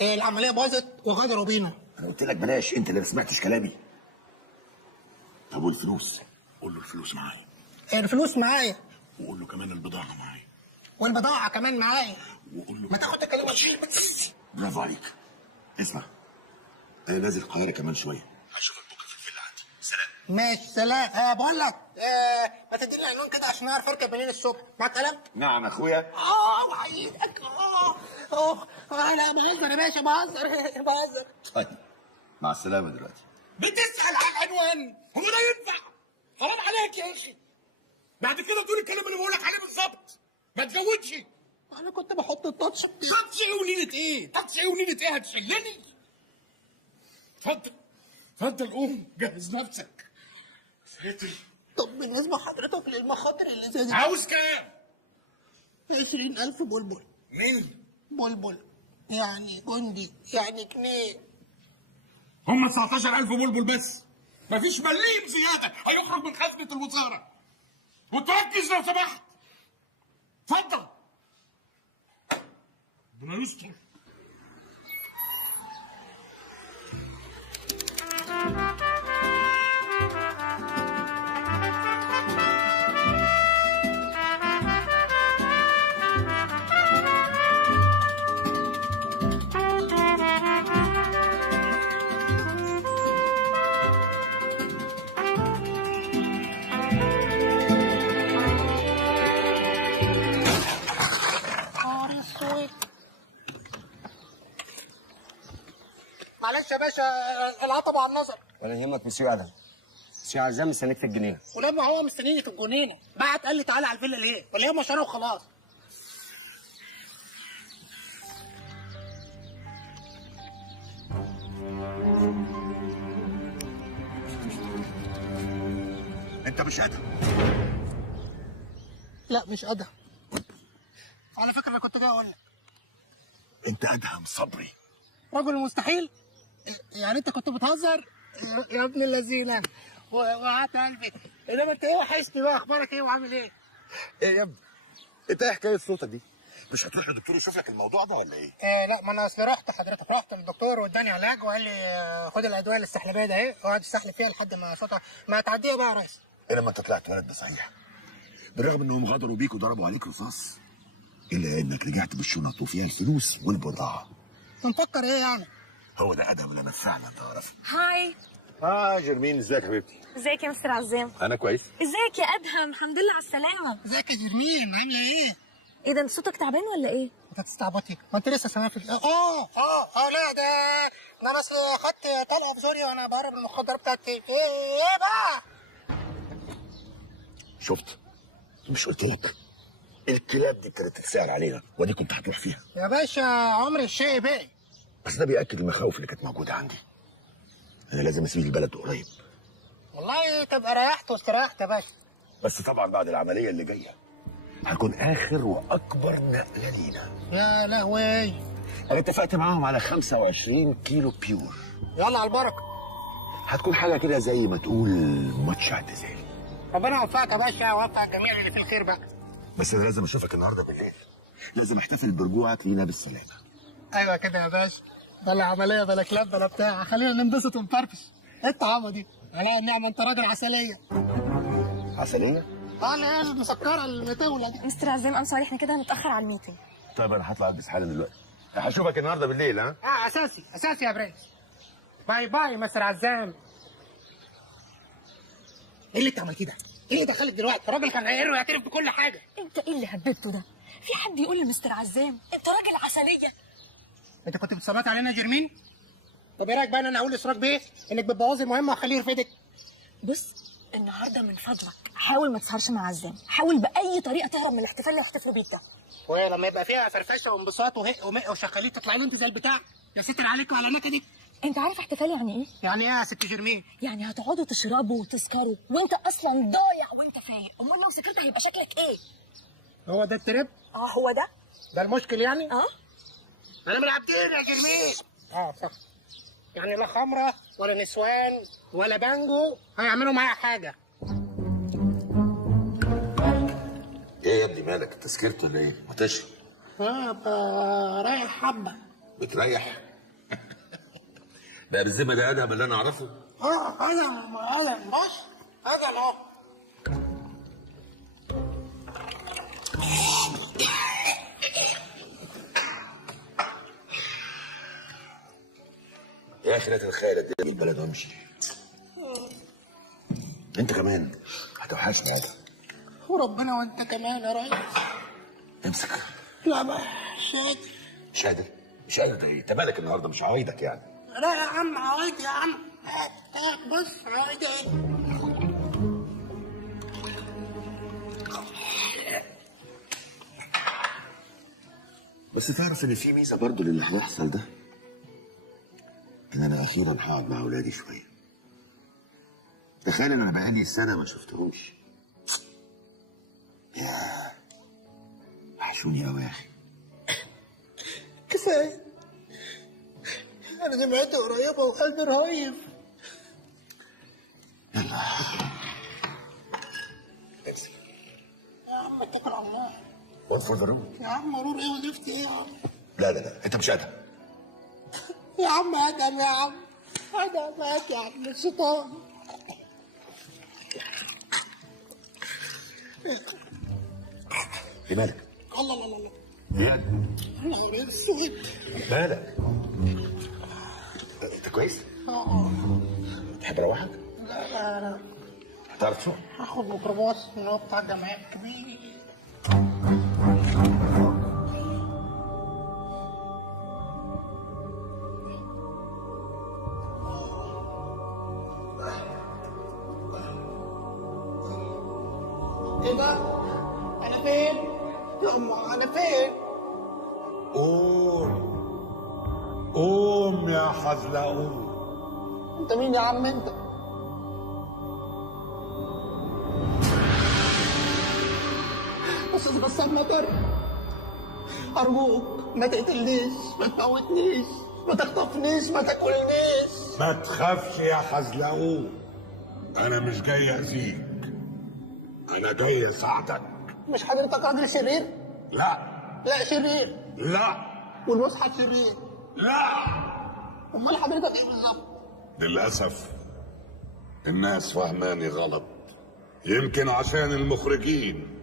العمليه باظت وغدروا بينا. انا قلت لك بلاش، انت اللي ما سمعتش كلامي. طب والفلوس؟ قول له الفلوس معايا. الفلوس معايا. وقول له كمان البضاعه معايا. والبضاعه كمان معايا. وقول له ما تاخد الكلمه. برافو عليك. اسمع، انا نازل القاهره كمان شويه، هشوفك بكره في الفيلا عندي. سلام. ماشي سلام. بقول لك ما تديني عنوان كده عشان اعرف اركب منين الصبح. مع الكلام. نعم يا اخويا. وحيدك. لا بهزر يا باشا، بهزر. طيب مع السلامه دلوقتي. بتسال على العنوان، هو ده ينفع؟ حرام عليك يا اخي. بعد كده تقول الكلام اللي بقول لك عليه بالظبط، ما تزودش. انا كنت بحط التاتش. تاتش ايه ونيله ايه؟ تاتش ايه ونيله ايه؟ هتشلني؟ اتفضل قوم جهز نفسك. ساتر. طب بالنسبه حضرتك للمخاطر اللي زي دي عاوز كام؟ 20,000 بلبل. مين؟ بلبل يعني جندي يعني جنيه. هم 19,000 بلبل بس، مفيش مليم زياده هيخرج من خزنه الوزاره. وتركز لو سمحت. اتفضل. ربنا يستر. معلش يا باشا العطب على النظر. ولا يهمك مسيو ادم. مسيو عزام مستنيك في الجنينه. ولما هو مستنيني في الجنينه بعت قال لي تعالى على الفيلا ليه؟ ولا هي مشوار وخلاص؟ انت مش ادم. لا مش ادهم. على فكره انا كنت جاي اقول لك انت ادهم صبري. رجل المستحيل. يعني انت كنت بتهزر يا ابن اللذينه وقعدت قلبي. انما انت ايه وحشني بقى، اخبارك ايه وعامل ايه؟ ايه يا ابني؟ انت ايه حكايه صوتك دي؟ مش هتروح للدكتور يشوف لك الموضوع ده ولا ايه؟ لا ما انا اصل رحت للدكتور واداني علاج وقال لي خد الادويه الاستحلابيه ده اهي وقعد يستحلب فيها لحد ما صوتها ما تعديها بقى يا ريس. ايه لما انت طلعت ولد بصحيح؟ بالرغم انهم غدروا بيك وضربوا عليك رصاص الا انك رجعت بالشنط وفيها الفلوس والبضاعه. نفكر ايه يعني؟ هو ده ادهم اللي انا فعلا تعرفه. هاي. جرمين، ازيك يا حبيبتي؟ ازيك يا مستر عزام؟ انا كويس. ازيك يا ادهم؟ الحمد لله على السلامه. ازيك يا جرمين عامله ايه؟ ايه ده انت صوتك تعبان ولا ايه؟ انت بتستعبطي؟ ما انت لسه سامع في لا ده انا بس خدت طلقه في سوريا وانا بهرب المخدرات بتاعتي. ايه بقى؟ شفت؟ مش قلت لك الكلاب دي كانت تتسعر علينا ودي كنت هتروح فيها يا باشا؟ عمري الشيء باقي. بس ده بيأكد المخاوف اللي كانت موجوده عندي. انا لازم اسيب البلد قريب. والله تبقى ريحت واستريحت يا باشا. بس طبعا بعد العمليه اللي جايه هتكون اخر واكبر نقله لينا. يا لهوي. انا اتفقت معاهم على 25 كيلو بيور. يلا على البركه. هتكون حاجه كده زي ما تقول ماتش اعتزال. ربنا يوفقك يا باشا ويوفق الجميع اللي في الخير بقى. بس انا لازم اشوفك النهارده بالليل. لازم احتفل برجوعك لينا بالسلامه. ايوه كده يا باشا. بلا عمليه بلا كلاب بلا بتاع، خلينا ننبسط ونفرفش. ايه الطعامه دي؟ على النعمه انت راجل عسليه. عسليه؟ اللي هي المسكره المتولة دي. مستر عزام ام سوري احنا كده هنتاخر على الميتنج. طيب انا هطلع البس حالا دلوقتي. هشوفك النهارده بالليل. ها؟ اساسي يا برنس. باي باي مستر عزام. ايه اللي انت عملتيه ده؟ ايه اللي دخلك دلوقتي؟ الراجل كان هيقر ويعترف بكل حاجه. انت ايه اللي هببته ده؟ في حد يقول لمستر عزام انت راجل عسليه؟ انت كنت بتصبات علينا يا جرمين؟ طب ايه رايك بقى ان انا اقول لاسراج بيه انك بتبوظي المهمه وخليه يرفدك؟ بص النهارده من فضلك حاول ما تسهرش مع عزام، حاول باي طريقه تهرب من الاحتفال اللي هيحتفلوا بيه ده. ولما يبقى فيها فرفشه وانبساط وهق ومق وشغالين تطلعي له انت زي البتاع يا ستر عليك وعلى نكدك. انت عارف احتفال يعني ايه؟ يعني ايه يا ست جرمين؟ يعني هتقعدوا تشربوا وتسكروا وانت اصلا ضايع وانت فايق، امال لو سكرت هيبقى شكلك ايه؟ هو ده الترب؟ هو ده؟ ده المشكل يعني؟ انا من العبدين يا جرمين. صح. يعني لا خمره ولا نسوان ولا بانجو هيعملوا معايا حاجه. ايه يا ابني مالك؟ انت سكرت ولا ايه؟ ما تشرب. رايح حبه. بتريح؟ ده بالذمه ده ادهم اللي انا اعرفه؟ ادهم بص ادهم اهو. يا اخي لا تتخيل قد ايه البلد وامشي. انت كمان هتوحشني يا ادهم. وربنا وانت كمان يا ريس. امسك. لا بقى مش قادر. مش قادر ده ايه؟ انت مالك النهارده؟ مش عوايدك يعني. لا يا عم عوايدي يا عم. بص عوايدي ايه؟ بس تعرف ان في ميزه برضه للي هيحصل ده، ان انا اخيرا هقعد مع اولادي شويه. تخيل ان انا بقالي سنه ما شفتهمش. ياه وحشوني قوي يا اخي. كفايه انا جمعتي قريبه وقلبي رهيب. يلا امسك يا عم اتكل على الله. وات فور ذا رود. يا عم مرور ايه وزفت ايه يا عم؟ لا انت مش ادهم. يا عم ادهم يا عم. ادهم هات يا عم الشيطان. ايه مالك؟ الله ايه؟ انا غريب السود. مالك؟ انت كويس؟ تحب اروحك؟ لا هتعرف شو؟ هاخد ميكروباص من هو بتاع الجمعيه الكبير. ايه ده؟ انا فين؟ يا أما انا فين؟ قوم قوم يا حزلقوم. انت مين يا عم انت؟ استاذ غسان مطر، ارجوك ما تقتلنيش، ما تموتنيش، ما تخطفنيش، ما تاكلنيش. ما تخافش يا حزلقوم، انا مش جاي اذيك، انا جاي اساعدك. مش حضرتك راجل شرير؟ لا لا شرير. لا. والمصحف شرير؟ لا. امال حضرتك ايه بالظبط؟ للاسف الناس فهماني غلط، يمكن عشان المخرجين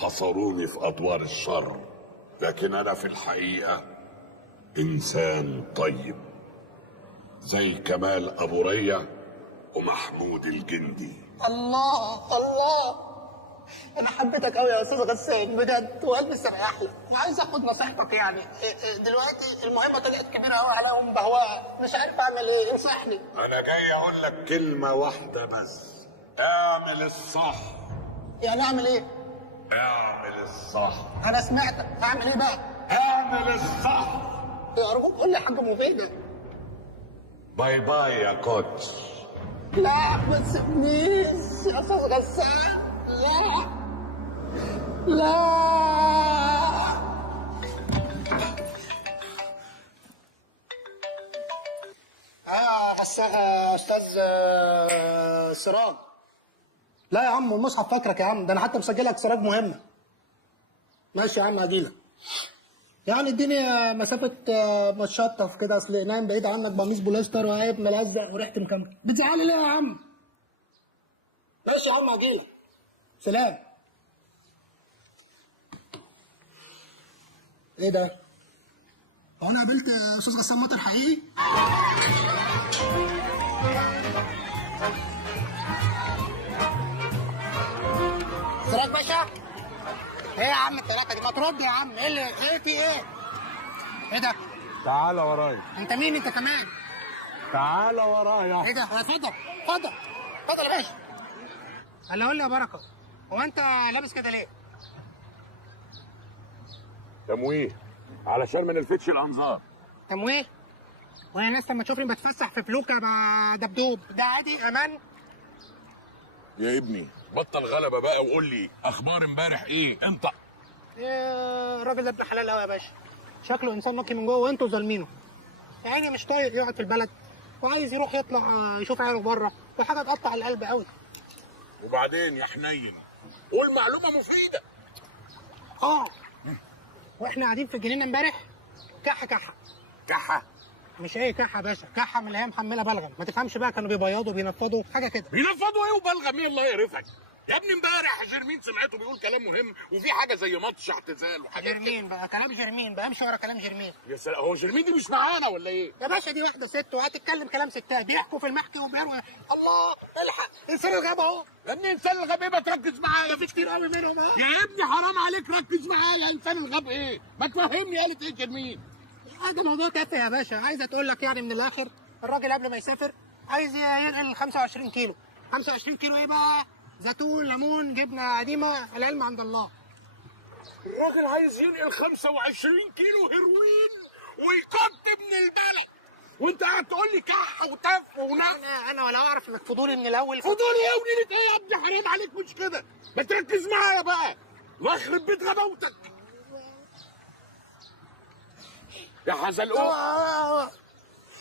حصروني في ادوار الشر، لكن انا في الحقيقه انسان طيب زي كمال ابو ريا ومحمود الجندي. الله الله، انا حبيتك قوي يا استاذ غسان بجد، وقلبي استريح لك، وعايز اخد نصيحتك يعني. دلوقتي المهمه طلعت كبيره قوي عليهم بهواء، مش عارف اعمل ايه، انصحني. انا جاي اقول لك كلمه واحده بس، اعمل الصح. يعني اعمل ايه؟ اعمل الصح. انا سمعتك، اعمل ايه بقى؟ اعمل الصح. ارجوك قول لي حاجه مفيده. باي باي يا كوتش. لا ما تسيبنيش يا استاذ غسان، لا لا. استاذ سراج. لا يا عم المصحف فاكرك يا عم، ده انا حتى مسجلك سراج مهمه. ماشي يا عم هجيلك. يعني اديني مسافه متشطف كده، اصل نايم بعيد عنك بقميص بوليستر وعيب ملزق وريحه مكمل. بتزعلي ليه يا عم؟ ماشي يا عم هجيلك. سلام. ايه ده؟ هو انا قابلت استاذ غسان مطر حقيقي؟ سراج باشا؟ ايه يا عم التلاته دي؟ ما ترد يا عم، ايه اللي في ايه؟ ايه ده؟ تعالى ورايا. انت مين انت كمان؟ تعالى ورايا. ايه ده؟ اتفضل اتفضل اتفضل يا باشا. هلا قول لي يا بركه، هو انت لابس كده ليه؟ تمويه علشان ما نلفتش الانظار. تمويه؟ وانا الناس لما تشوفني بتفسح في فلوكه دبدوب ده عادي امان؟ يا ابني بطل غلبه بقى وقول لي اخبار امبارح ايه؟ انطق. الراجل ده ابن حلال قوي يا باشا، شكله انسان نقي من جوه وانتوا ظالمينه. يا عيني مش طايق يقعد في البلد وعايز يروح يطلع يشوف عياله بره، وحاجه تقطع القلب قوي. وبعدين يا حنين قول معلومه مفيده. واحنا قاعدين في الجنينه امبارح كحه كحه. كحه؟ مش ايه كحه يا باشا، كحه من اللي هي محمله بلغم، ما تفهمش بقى، كانوا بيبيضوا بينفضوا حاجه كده. بينفضوا ايه وبلغم ايه الله يقرفك؟ يا ابني امبارح جيرمين سمعته بيقول كلام مهم وفي حاجه زي ماتش اعتزال وحاجات جيرمين بقى، كلام جيرمين بقى، امشي ورا كلام جيرمين. يا سلام، هو جيرمين دي مش معانا ولا ايه؟ يا باشا دي واحده ست وهتتكلم كلام ستات، بيحكوا في المحكي وبيروي. الله الحق انسان الغاب اهو. يا ابني انسان الغاب ايه؟ ما تركز معايا، في كتير قوي منهم اهو. يا ابني حرام عليك ركز معايا، انسان الغاب ايه؟ ما تفهمني قالت ايه جيرمين؟ هذا موضوع تافه يا باشا، عايزه تقول لك يعني من الاخر الراجل قبل ما يسافر عايز ينقل 25 كيلو. 25 كيلو ايه بقى؟ زيتون، ليمون، جبنه قديمه، العلم عند الله. الراجل عايز ينقل 25 كيلو هيروين ويكت من البلد، وانت قاعد تقول لي كح وتف ونق. انا ولا اعرف انك فضولي من الاول. فضولي ايه ونيلة ايه يا ابني؟ حرام عليك مش كده، ما تركز معايا بقى، الله يخرب بيت غباوتك يا حزلقوم.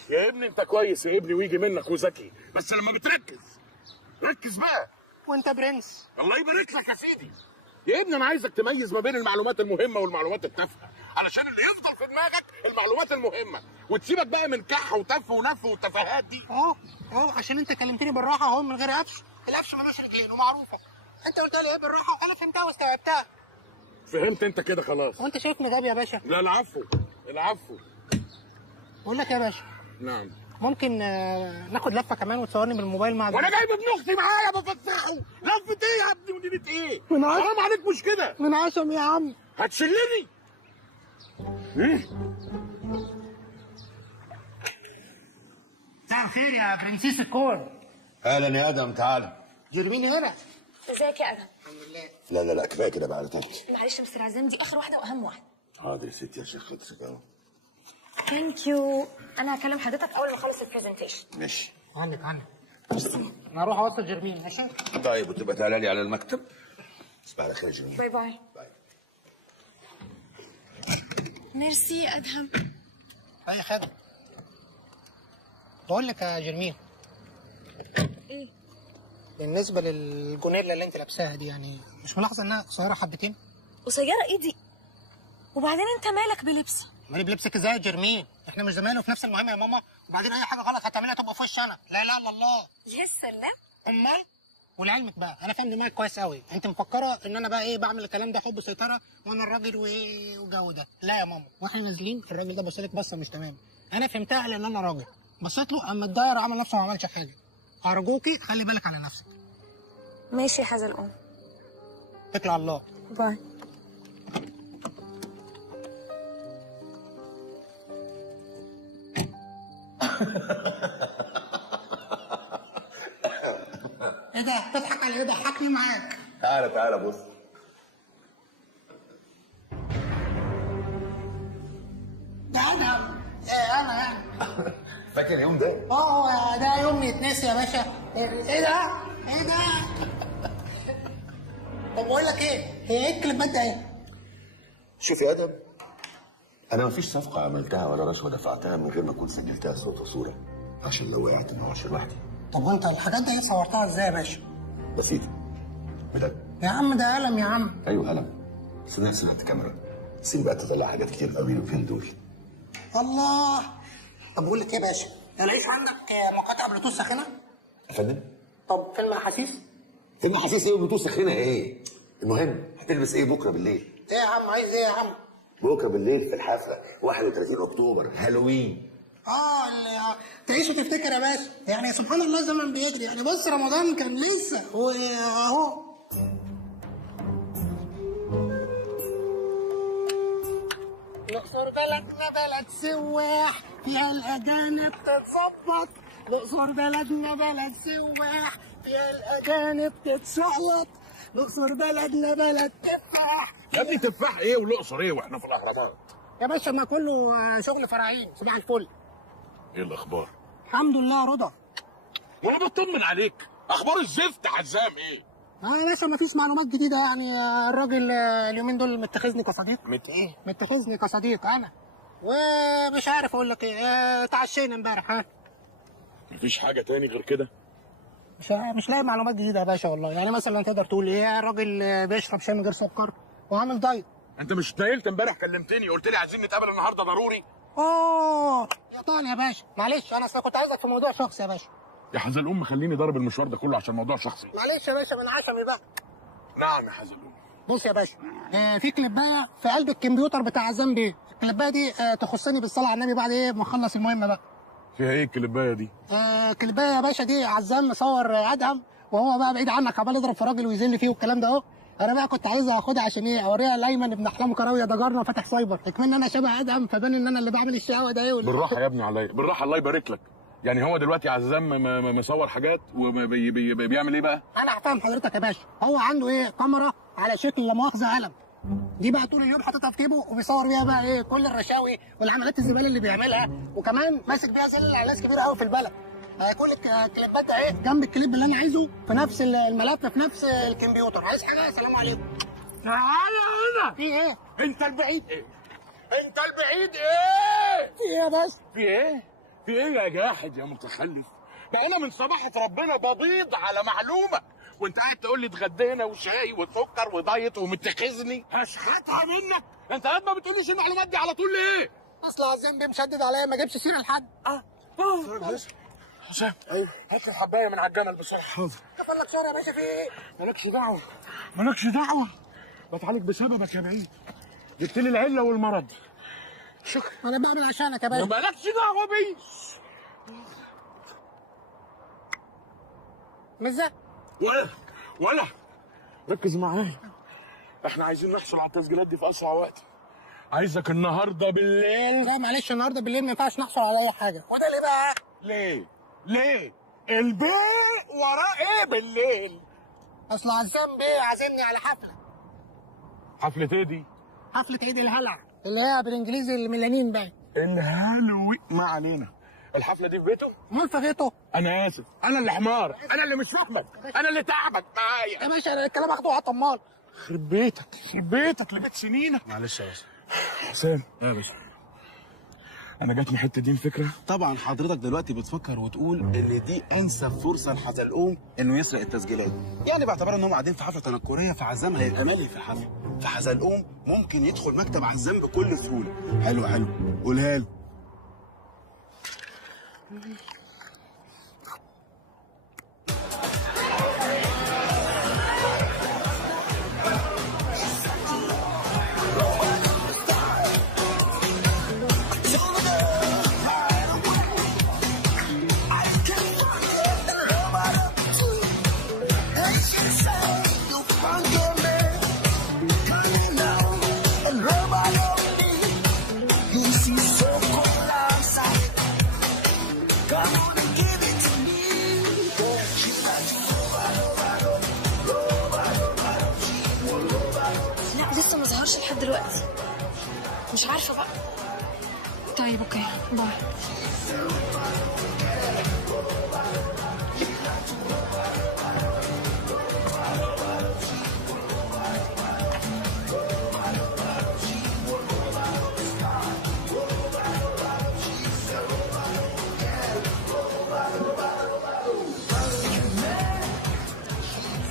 يا ابني انت كويس يا ابني ويجي منك وذكي، بس لما بتركز ركز بقى. وانت برنس. الله يبارك لك يا سيدي. يا ابني انا عايزك تميز ما بين المعلومات المهمه والمعلومات التافهه، علشان اللي يفضل في دماغك المعلومات المهمه، وتسيبك بقى من كح وتف ونف والتفاهات دي. عشان انت كلمتني بالراحه اهو من غير قفش. القفش ملوش رجلين ومعروفه. انت قلت لي ايه بالراحه وانا فهمتها واستوعبتها. فهمت انت كده خلاص. وانت شايفني غبي يا باشا؟ لا العفو العفو. بقول لك يا باشا. نعم. ممكن ناخد لفه كمان وتصورني بالموبايل مع وانا جايب ابن اختي معايا بفتحه. لفه ايه يا ابني ودينة ايه؟ حرام عليك مش كده. من عشم يا عم. هتشلني؟ مساء الخير يا برنسيس الكون. اهلا يا ادم، تعالى. جيرمين هنا. ازيك يا ادهم؟ الحمد لله. لا لا لا كفايه كده بقى على تاني. معلش يا مستر عزام، دي اخر واحده واهم واحده. حاضر يا ستي عشان خاطرك اهو. ثانك يو. انا هكلم حضرتك اول ما اخلص البرزنتيشن. ماشي. عنك انا هروح اوصل جيرمين. ماشي. طيب وتبقى تعالى لي على المكتب. تصبح على خير يا جميل. باي باي. ميرسي يا ادهم. اي خدمه. بقول لك يا جيرمين، ايه؟ بالنسبه للجونيلا اللي انت لابساها دي، يعني مش ملاحظه انها قصيره حبتين؟ قصيره ايه دي؟ وبعدين انت مالك بلبسي؟ مالي بلبسك ازاي يا جيرمين؟ احنا مش زمايل وفي نفس المهمه يا ماما، وبعدين اي حاجه غلط هتعملها تبقى في وش انا. لا اله الا الله. يا سلام. امال؟ ولعلمك بقى انا فاهم دماغك كويس قوي، انت مفكره ان انا بقى ايه بعمل الكلام ده حب سيطره وانا الراجل وايه والجو ده. لا يا ماما، واحنا نازلين الراجل ده بص لك بصه مش تمام. انا فهمتها لان انا راجل. بصيت له اما الداير عمل نفسه ما عملش حاجه. ارجوكي خلي بالك على نفسك. ماشي يا حزلقوم. اتكل على الله. باي. ايه ده؟ تضحك على ايه؟ ضحكني معاك. تعالى تعالى بص. ده انا يعني. فاكر اليوم ده؟ ده يوم يتنسي يا باشا. ايه ده؟ ايه ده؟ طب بقول لك ايه؟ هي ايه الكليبات ده ايه؟ شوف يا ادم، انا مفيش صفقه عملتها ولا رشوه دفعتها من غير ما اكون سجلتها صوت وصوره، عشان لو وقعت ما اقعدش لوحدي. طب وانت الحاجات دي صورتها ازاي يا باشا؟ بسيطه بجد. يا عم ده قلم يا عم. ايوه قلم، بس نفس الكاميرا. سيب بقى تطلع حاجات كتير قوي اليومين دول. الله. طب بقول لك ايه يا باشا؟ الاقيش عندك مقاطع بلوتوث ساخنه؟ يا فندم؟ طب فيلم احاسيس؟ فيلم احاسيس ايه وبلوتوث ساخنه ايه؟ المهم هتلبس ايه بكره بالليل؟ ايه يا عم عايز ايه يا عم؟ بكره بالليل في الحفله 31 اكتوبر هالوين. اللي تعيش وتفتكر يا باشا. يعني سبحان الله الزمن بيجري. يعني بص رمضان كان لسه واهو. الأقصر بلدنا بلد سواح فيها الأجانب تتظبط. الأقصر بلدنا بلد سواح فيها الأجانب تتشقلط. الأقصر بلدنا بلد تفاح. يا ابني تفاح ايه والاقصر ايه واحنا في الاهرامات؟ يا باشا ما كله شغل فراعين. صباح الفل. ايه الاخبار؟ الحمد لله رضا. وانا بطمن عليك. اخبار الزفت عزام ايه؟ يا باشا ما فيش معلومات جديده. يعني الراجل اليومين دول متخذني كصديق. ايه؟ متخذني كصديق انا. ومش عارف اقول لك ايه. تعشينا امبارح. ها مفيش حاجه تاني غير كده؟ مش لاقي معلومات جديده يا باشا والله. يعني مثلا تقدر تقول ايه؟ الراجل بيشرب شاي من غير سكر وعامل دايت. انت مش اتنيلت امبارح كلمتني قلت لي عايزين نتقابل النهارده ضروري؟ يا طالع يا باشا. معلش انا اصلا كنت عايزك في موضوع شخصي يا باشا. يا حزلقوم خليني ضارب المشوار ده كله عشان موضوع شخصي. معلش يا باشا من عشمي بقى. نعم يا حزلقوم. بص يا باشا، في كليبايه في قلب الكمبيوتر بتاع عزام بيه. الكليبايه دي تخصني بالصلاه على النبي بعد ايه ما اخلص المهمه بقى. فيها ايه الكليبايه دي؟ كليبايه يا باشا دي عزام مصور ادهم وهو بقى بعيد عنك عمال يضرب في راجل ويذل فيه والكلام ده اهو. انا بقى كنت عايز اخدها عشان ايه؟ اوريها لايمن ابن احلام كراويه ده جارنا وفاتح سايبر. اكمن انا شبه ادهم فبان ان انا اللي بعمل الشقاوه ده ايه بالراحه يا ابني عليا، بالراحه الله يبارك لك. يعني هو دلوقتي عزام مصور حاجات وبيعمل ايه بقى؟ انا هفهم حضرتك يا باشا. هو عنده ايه؟ كاميرا على شكل لا مؤاخذه قلم. دي بقى طول اليوم حاططها في جيبه وبيصور بيها بقى ايه؟ كل الرشاوي والعمليات الزباله اللي بيعملها. وكمان ماسك بيها سلة اعلاس كبيره قوي في البلد. كل الكليبات ده ايه؟ جنب الكليب اللي انا عايزه في نفس الملف في نفس الكمبيوتر. عايز حاجه؟ السلام عليكم. تعالى هنا. في ايه؟ انت البعيد ايه؟ انت البعيد ايه؟ في ايه يا باشا؟ في ايه؟ في ايه يا جاحد يا متخلف؟ ده انا من صباحة ربنا ببيض على معلومة وانت قاعد تقول لي اتغدينا وشاي وسكر ودايت ومتخذني. هشحتها منك. انت قاعد ما بتقوليش المعلومات دي على طول ليه؟ اصل عزام بيه مشدد عليا ما جابش سيره لحد. حسام ايوه هات لي الحبايه من على الجمل بسرعه. حاضر. كفر لك شهر يا باشا. في ايه؟ مالكش دعوه. مالكش دعوه. بتعالج بسببك يا بعيد. جبت لي العله والمرض. شكرا. انا بعمل عشانك يا باشا. مالكش دعوه بيه. مش ده؟ ولا ركز معايا. احنا عايزين نحصل على التسجيلات دي في اسرع وقت. عايزك النهارده بالليل. لا معلش النهارده بالليل ما ينفعش نحصل على اي حاجه. وده ليه بقى؟ ليه؟ البيع وراه ايه بالليل؟ اصل عزام بيه عازمني على حفله. حفله ايه دي؟ حفله عيد الهلع اللي هي بالانجليزي الميلانين باين. الهالوي ما علينا. الحفله دي في بيته؟ امال في بيته؟ انا اسف، انا اللي حمار، انا اللي مش فاهمك، انا اللي تعبك معايا يا باشا انا الكلام اخده على طمال. يخرب بيتك يخرب بيتك لبيت سنينك. معلش يا باشا. حسام يا باشا، انا جاتني حته دي الفكره. طبعا حضرتك دلوقتي بتفكر وتقول ان دي انسب فرصه لحزلقوم انه يسرق التسجيلات، يعني باعتبار انهم قاعدين في حفله تنكريه فعزام هيبقى مالي في الحفله، فحزلقوم ممكن يدخل مكتب عزام بكل سهوله. حلو حلو، قولها له. لحد دلوقتي مش عارفه بقى. طيب اوكي باي.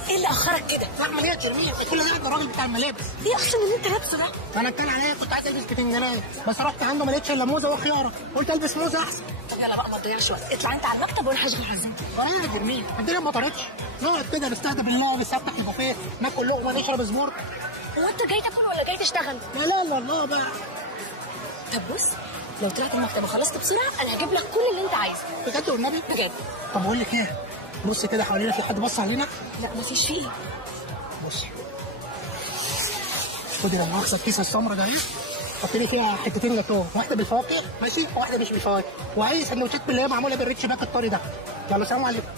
ايه اللي اخرك كده؟ اعمل ايه يا جرمين؟ كل ده الراجل بتاع الملابس. ايه اصلا اللي انت لابسه ده؟ انا كان عليا كنت عايز البس بتنجانات بس رحت عنده ما لقيتش الا موزه وخياره، قلت البس موزه احسن. طب يلا بقى ما تضيعش وقت، اطلع انت على المكتب وانا هشغل عزام. ايه يا جرمين؟ الدنيا ما طارتش، نقعد كده نستهدى بالله نفتح البوفيه ناكل لقمه نشرب سبورت. هو انت جاي تاكل ولا جاي تشتغل؟ لا لا والله بقى. طب بص، لو طلعت المكتب وخلصت بسرعه انا هجيب لك كل اللي انت عايزه. بجد والنبي؟ بجد. طب بقول لك ايه؟ بص كده حوالينا، في حد بص علينا؟ لا مفيش فيه. بص خدي لما مؤاخذه الكيسه السمراء ده اهي، حط لي فيها حتتين جاتوه، واحده بالفواكه ماشي وواحده مش بالفواكه، وعايز سندوتشات اللي هي معموله بالريتش باك الطري ده. يلا سلام عليكم.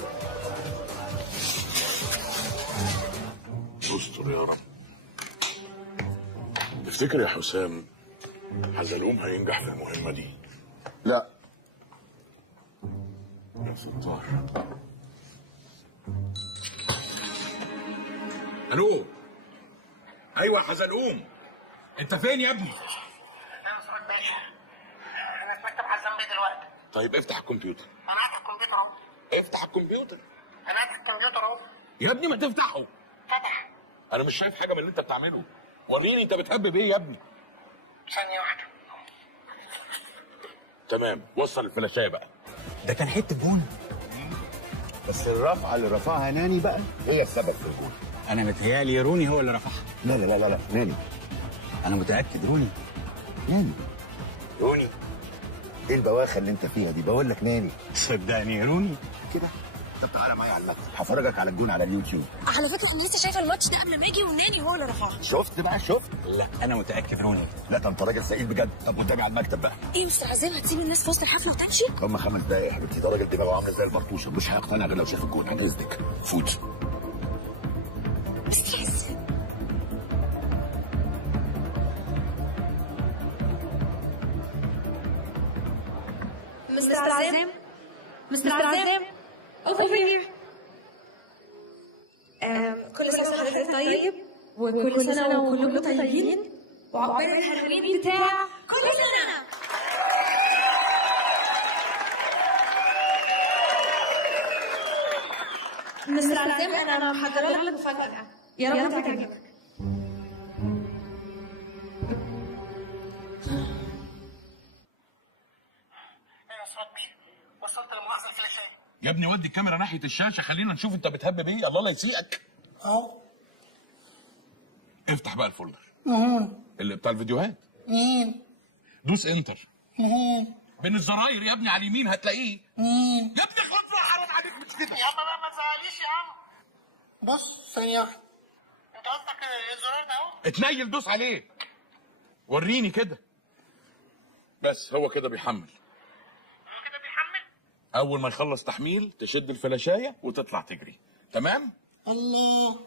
استر يا رب. تفتكر يا حسام حزلقوم هينجح في المهمه دي؟ لا. يا ستار. الو. ايوه حزلقوم، انت فين يا ابني؟ انا اسمك باشا، انا في مكتب عزام بيه دلوقتي. طيب افتح الكمبيوتر. انا قاعد الكمبيوتر اهو. افتح الكمبيوتر. انا قاعد الكمبيوتر اهو. يا ابني ما تفتحه. فتح. انا مش شايف حاجه من اللي انت بتعمله. وريني انت بتهبب ايه يا ابني. ثانيه واحده. تمام، وصل الفلاشايه بقى. ده كان حته جون، بس الرفعه اللي رفعها ناني بقى هي السبب في الجون. انا متهيألي روني هو اللي رفعها. لا لا لا لا ناني، انا متأكد روني. ناني روني. ايه البواخه اللي انت فيها دي؟ بقول لك ناني. صدقني روني كده. طب تعالى معايا على المكتب هفرجك على الجون على اليوتيوب. على فكره انا لسه شايفه الماتش ده قبل ما اجي وناني هو اللي رفعها. شفت بقى شفت؟ لا انا متأكد روني. لا ده انت راجل سئيل بجد. طب قدامي على المكتب بقى. ايه مستر عزام هتسيب الناس في وسط الحفله وتمشي؟ هم 5 دقايق يا حبيبتي، ده راجل دماغه عامله زي البرطوشه، مش هيقتنع غير لو شاف الجون. عن اذنك فوت. مستر عزام مستر عزام مستر عزام over here. كل سنة وحضرتك طيب، وكل سنة وكلكم طيبين، وعقبال الهالوين بتاع كل سنة. مستر عزام أنا محضرة لك مفاجأة، يا رب تعجبك. وصلت لمؤاخذه الفلاشايه. يا ابني ودي الكاميرا ناحيه الشاشه، خلينا نشوف انت بتهبب ايه. الله لا يسيئك. اهو. افتح بقى الفولدر مهون. اللي بتاع الفيديوهات. مين؟ دوس انتر. مهون. بين الزراير يا ابني على اليمين هتلاقيه. مين؟ يا ابني خطوه حرام عليك مش كده. يا عم بقى ما تزعليش يا عم. بص ثانيه واحده. انت قصدك الزرار ده اهو؟ اتنيل دوس عليه. وريني كده. بس هو كده بيحمل. اول ما يخلص تحميل تشد الفلاشايه وتطلع تجري. تمام؟ الله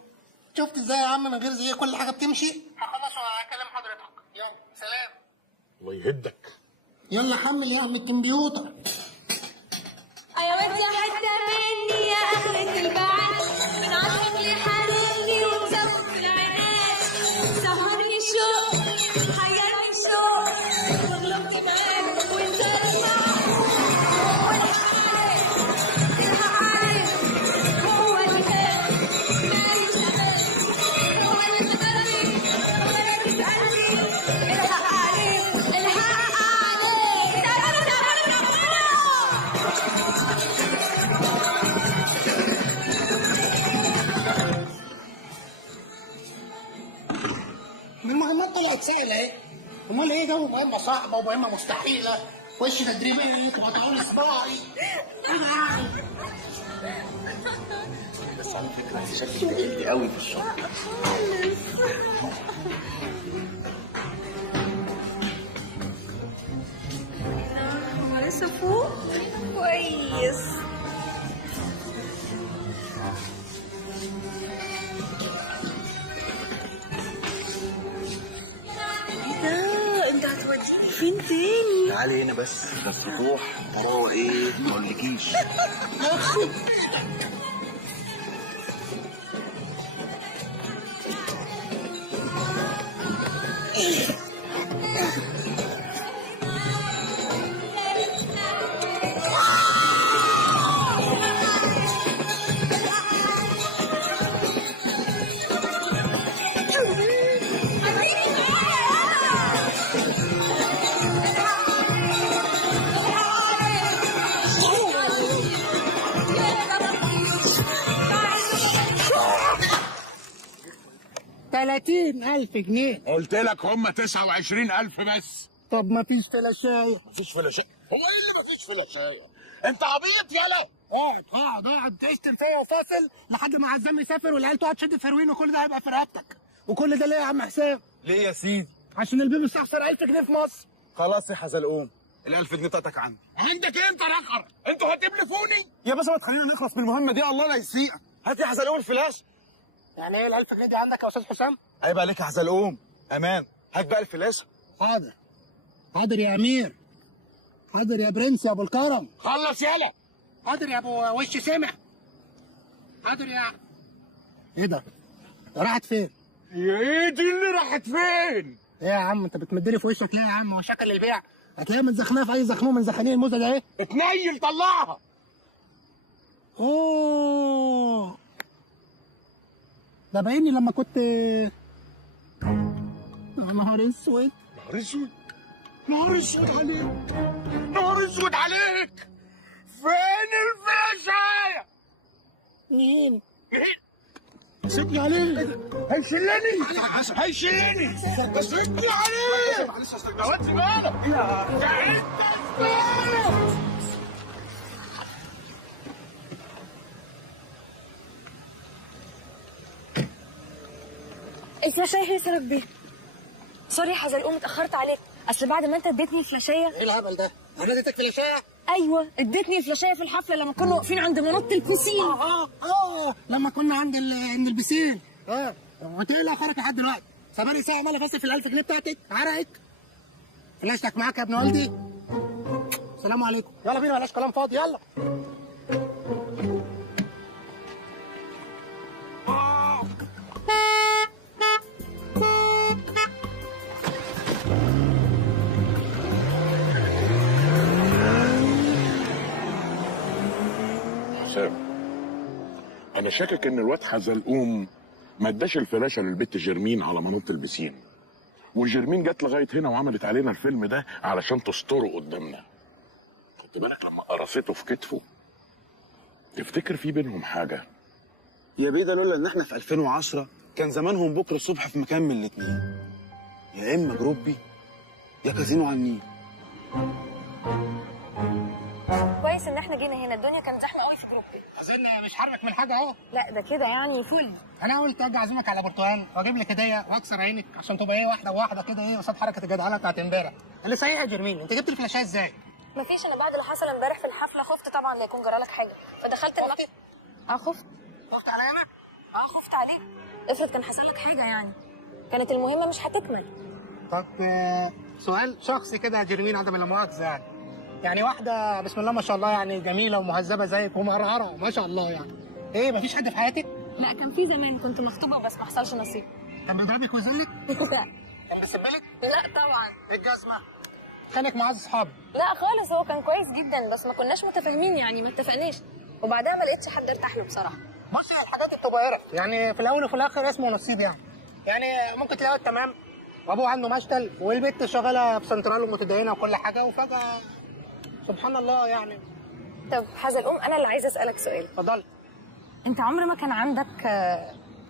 شفت ازاي يا عم من غير زي كل حاجه بتمشي؟ هخلص وهكلم حضرتك. يلا سلام. الله يهدك. يلا حمل يا عم الكمبيوتر. يا ودي حتى مني يا أهلة البعد، من عطفك لحنوني ومزود في العناد، سهرني شوق حياتي شوق، وغلبتي معاك وانت معاك، والحق عارف وهو اللي فات، مالي شغال هو اللي تغني ومالك تسألني، الحق عليك الحق عليك. المهمات طلعت سهله اهي. امال ايه جو مهمه صعبه ومهمه مستحيله؟ وش تدريبيه وطعون صباعي. بس على فكره انت شكلك تقلتي قوي في الشغل. هو لسه فوق؟ كويس. ايه ده؟ انت هتوديني فين تاني؟ تعالي هنا بس السطوح طراوه ايه ما اقولكيش. $30,000. قلت لك هم 29,000 بس. طب ما فيش فلاشايه. مفيش فلاشايه؟ هو ايه اللي مفيش فلاشايه؟ انت عبيط يالا. اقعد تشتم فيا وفاصل لحد ما عزام يسافر والعيال تقعد تشد في هيروين وكل ده هيبقى في رقبتك. وكل ده ليه يا عم حسام؟ ليه يا سيدي؟ عشان البيبي استخسر 1000 جنيه في مصر. خلاص يا حزلقوم، ال1000 جنيه بتاعتك عندي. عندك ايه انت رقر؟ انتوا هتبلفوني؟ يا باشا ما تخلينا نخلص من المهمه دي، الله لا يسيئك. هات يا حزلقوم الفلاش. يعني ايه ال1000 جنيه دي عندك يا استاذ حسام؟ عيب عليك يا حزلقوم. امان، هات بقى الفلاش. حاضر. حاضر يا امير. حاضر يا برنس يا ابو الكرم. خلص يالا. حاضر يا ابو وش سمع. حاضر يا. ايه ده؟ راحت فين؟ ايه دي اللي راحت فين؟ ايه يا عم انت بتمدلي في وشك ليه يا عم؟ هو شكل البيع؟ هتلاقيها متزخناه في اي زخنوه من زخانين الموزه ده ايه؟ اتنيل طلعها. اوه ده باينني لما كنت نهار اسود. نهار اسود؟ نهار اسود عليك. نهار اسود عليك. فين الفلاشايه؟ مين؟ سيبني عليه. هيشلني. هيشيلني. سيبني عليه. معلش اصل ده وقت بالك. يا انت الفلاشايه هي سبب بيه. سوري يا حزلقوم اتاخرت عليك، اصل بعد ما انت اديتني الفلاشايه. ايه الهبل ده؟ انا اديتك فلاشايه؟ ايوه اديتني الفلاشايه في الحفله لما كنا واقفين عند منط البسين. لما كنا عند البسين. قلت لي لا اخرك لحد دلوقتي. سابني ساعه عمال افصل في ال1000 جنيه بتاعتك عرقك. فلاشتك معاك يا ابن والدي. السلام عليكم. يلا بينا بلاش كلام فاضي يلا. انا شاكك ان الواد حزلقوم ما اداش الفلاشه للبت جرمين على منط البسين، وجرمين جت لغايه هنا وعملت علينا الفيلم ده علشان تستره قدامنا. خدت بالك لما قرصته في كتفه؟ تفتكر في بينهم حاجه؟ يا بيه ده لولا ان احنا في 2010 كان زمانهم بكره الصبح في مكان من الاتنين، يا اما جروبي يا كازينو على النيل. كويس ان احنا جينا هنا، الدنيا كانت زحمه قوي في جروبي. اظن مش حرك من حاجه اهو. لا ده كده يعني فل. انا قلت اجي اعزمك على برتقال واجيب لك هديه واكسر عينك عشان تبقى ايه واحده واحده كده ايه قصاد حركه الجدعانه بتاعت امبارح. اللي صحيح يا جرمين انت جبت الفلاشايه ازاي؟ مفيش، انا بعد اللي حصل امبارح في الحفله خفت طبعا لا يكون جرالك حاجه، فدخلت خفتي؟ خفت. خفت عليا انا؟ خفت عليك، افرض كان حصل لك حاجه يعني، كانت المهمه مش هتكمل. طب سؤال شخصي كده يا جيرمين عدم لا مؤاخذه يعني واحده بسم الله ما شاء الله يعني جميله ومهذبه زيك ومقرعره ما شاء الله يعني، ايه مفيش حد في حياتك؟ لا كان في زمان كنت مخطوبه بس ما حصلش نصيب. كان بيضربك ويذلك؟ لا. كان بيسبلك؟ لا طبعا. ايه الجزمه؟ خانك معاه اصحابي؟ لا خالص، هو كان كويس جدا بس ما كناش متفاهمين يعني، ما اتفقناش، وبعدها ما لقيتش حد ارتاح له بصراحه. بصي الحاجات الطبيعيه يعني في الاول وفي الاخر اسمه نصيب يعني ممكن تلاقيه تمام وابوه عنده مشتل والبنت شغاله في سنترال ومتدينه وكل حاجه وفجاه سبحان الله يعني. طب حزلقوم انا اللي عايزه اسالك سؤال. اتفضلي. انت عمر ما كان عندك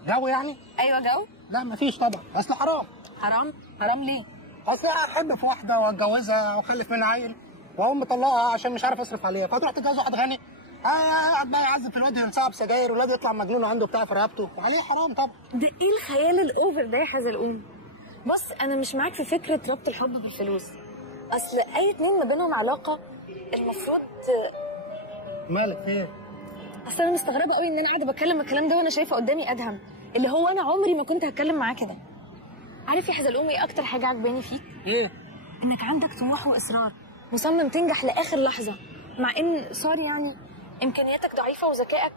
جو يعني؟ ايوه جو؟ لا مفيش طبعا، اصل حرام. حرام؟ حرام ليه؟ اصل احب في واحده واتجوزها واخلف منها عيل واقوم مطلقها عشان مش عارف اصرف عليها، فتروح تتجوز واحد غني قاعد بقى يعذب في الواد ينصاب سجاير والواد يطلع مجنون وعنده بتاع في رقبته وعليه حرام طبعا. ده ايه الخيال الاوفر ده يا حزلقوم؟ بص انا مش معاك في فكره ربط الحب بالفلوس، اصل اي اتنين ما بينهم علاقه المفروض. مالك ايه؟ اصل انا مستغربه قوي ان انا قاعده بتكلم الكلام ده وانا شايفه قدامي ادهم اللي هو انا عمري ما كنت هتكلم معاه كده. عارف يا حزلقوم ايه اكتر حاجه عجباني فيك؟ ايه؟ انك عندك طموح واصرار، مصمم تنجح لاخر لحظه، مع ان سوري يعني امكانياتك ضعيفه وذكائك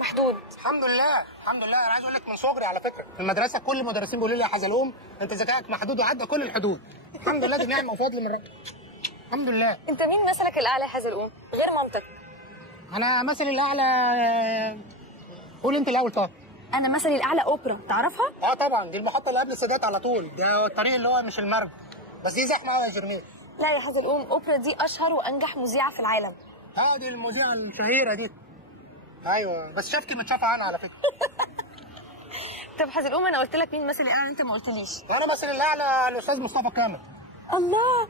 محدود. الحمد لله الحمد لله، انا عايز اقول لك من صغري على فكره في المدرسه كل المدرسين بيقولوا لي يا حزلقوم انت ذكائك محدود وعدى كل الحدود. الحمد لله دي نعمه وفضل من ربنا. الحمد لله. انت مين مثلك الاعلى يا حزلقوم غير مامتك؟ انا مثلي الاعلى قول انت الاول. طب انا مثلي الاعلى اوبرا، تعرفها؟ اه طبعا، دي المحطه اللي قبل السادات على طول، ده الطريق اللي هو مش المرج، بس دي زحمه قوي يا جرميل. لا يا حزلقوم، اوبرا دي اشهر وانجح مذيعه في العالم. اه دي المذيعه الشهيره دي. ايوه بس شفتي متشافه عنها على فكره. طب حزلقوم انا قلت لك مين مثلي الاعلى انت ما قلتليش. انا مثلي الاعلى الاستاذ مصطفى كامل. الله،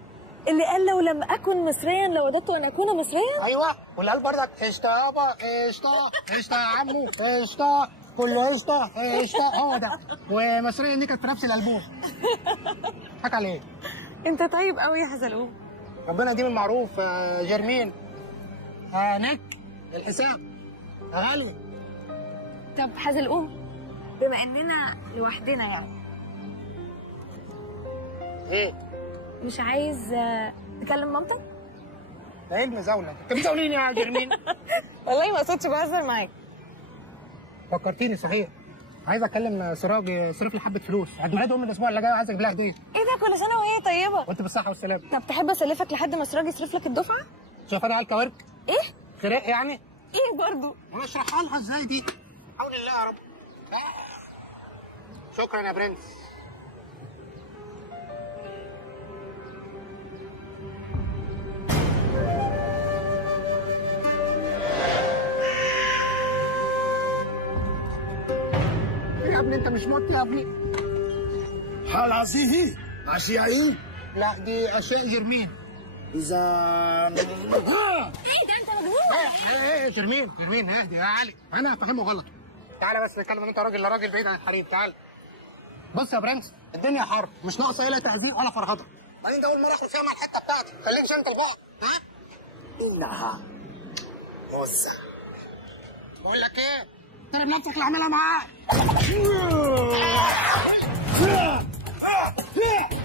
اللي قال لو لم اكن مصريا لوددت ان اكون مصريا. ايوه، واللي قال بردك قشطه يابا قشطه قشطه يا عمو قشطه كله قشطه قشطه، هو ده. ومصريا دي كانت في نفس الالبوم. حكى عليه. انت طيب قوي يا حزلقوم. ربنا يديم المعروف. جرمين نك الحساب غالي. طب حزلقوم بما اننا لوحدنا يعني ايه؟ مش عايز تكلم مامتك؟ ده ايه المزاوله؟ انت بتزاوليني يا جرمين؟ والله ما قصدتش، بهزر معاك. فكرتيني صحيح، عايز اكلم سراج يصرف لي حبه فلوس، عيد ميلاد امي الاسبوع اللي جاي وعايز اجيب لها هديه. ايه ده، كل سنه وهي طيبه. وانت بالصحه والسلامه. طب تحب اسلفك لحد ما سراج يصرف لك الدفعه؟ شوف انا على الكوارك. ايه؟ خراق يعني؟ ايه برضه؟ انا اشرحها لها ازاي دي؟ حول الله يا رب. شكرا يا برنس. يا ابني انت مش موت يا ابني. حال عزيه عشيائي؟ لا دي اشياء جرمين. اذا ايه ده انت مجنون؟ ايه جرمين جرمين اهدي يا علي، انا فاهمه غلط. تعالى بس نتكلم انت راجل لراجل بعيد عن الحريم. تعالى بص يا برنس، الدنيا حر مش ناقصه لا تعذيب ولا فرهضه. بعدين ده اول مره اخد فيها مع الحته بتاعتي، خليك انت البحر. ها؟ انها موزع. بقول لك ايه؟ احترم نفسك اللي عاملها معاه.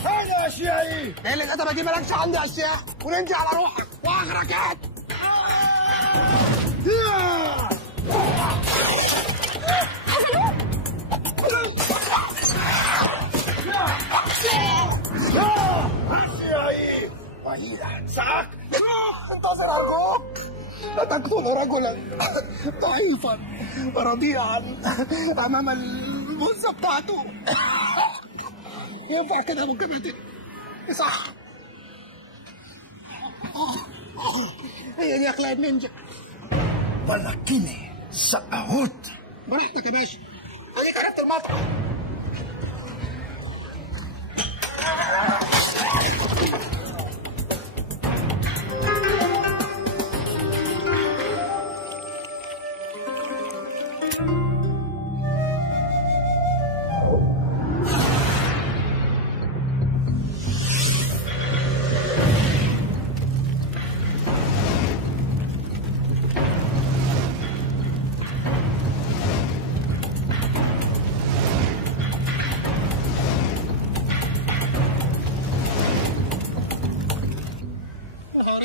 هذا اشيائي. ايه اللي الادبه دي؟ مالكش عندي اشياء وننجي على روحك واغرقات. اشيائي وهي انساك. انتظر ارجوك، لا تقتل رجلا ضعيفا رضيعا امام المزه بتاعته. ينفع كده يا ابو الجبهتين؟ صح. هي دي اخلاق النينجا. ولكني سأهود. براحتك يا باشا، اديك عرفت المطعم.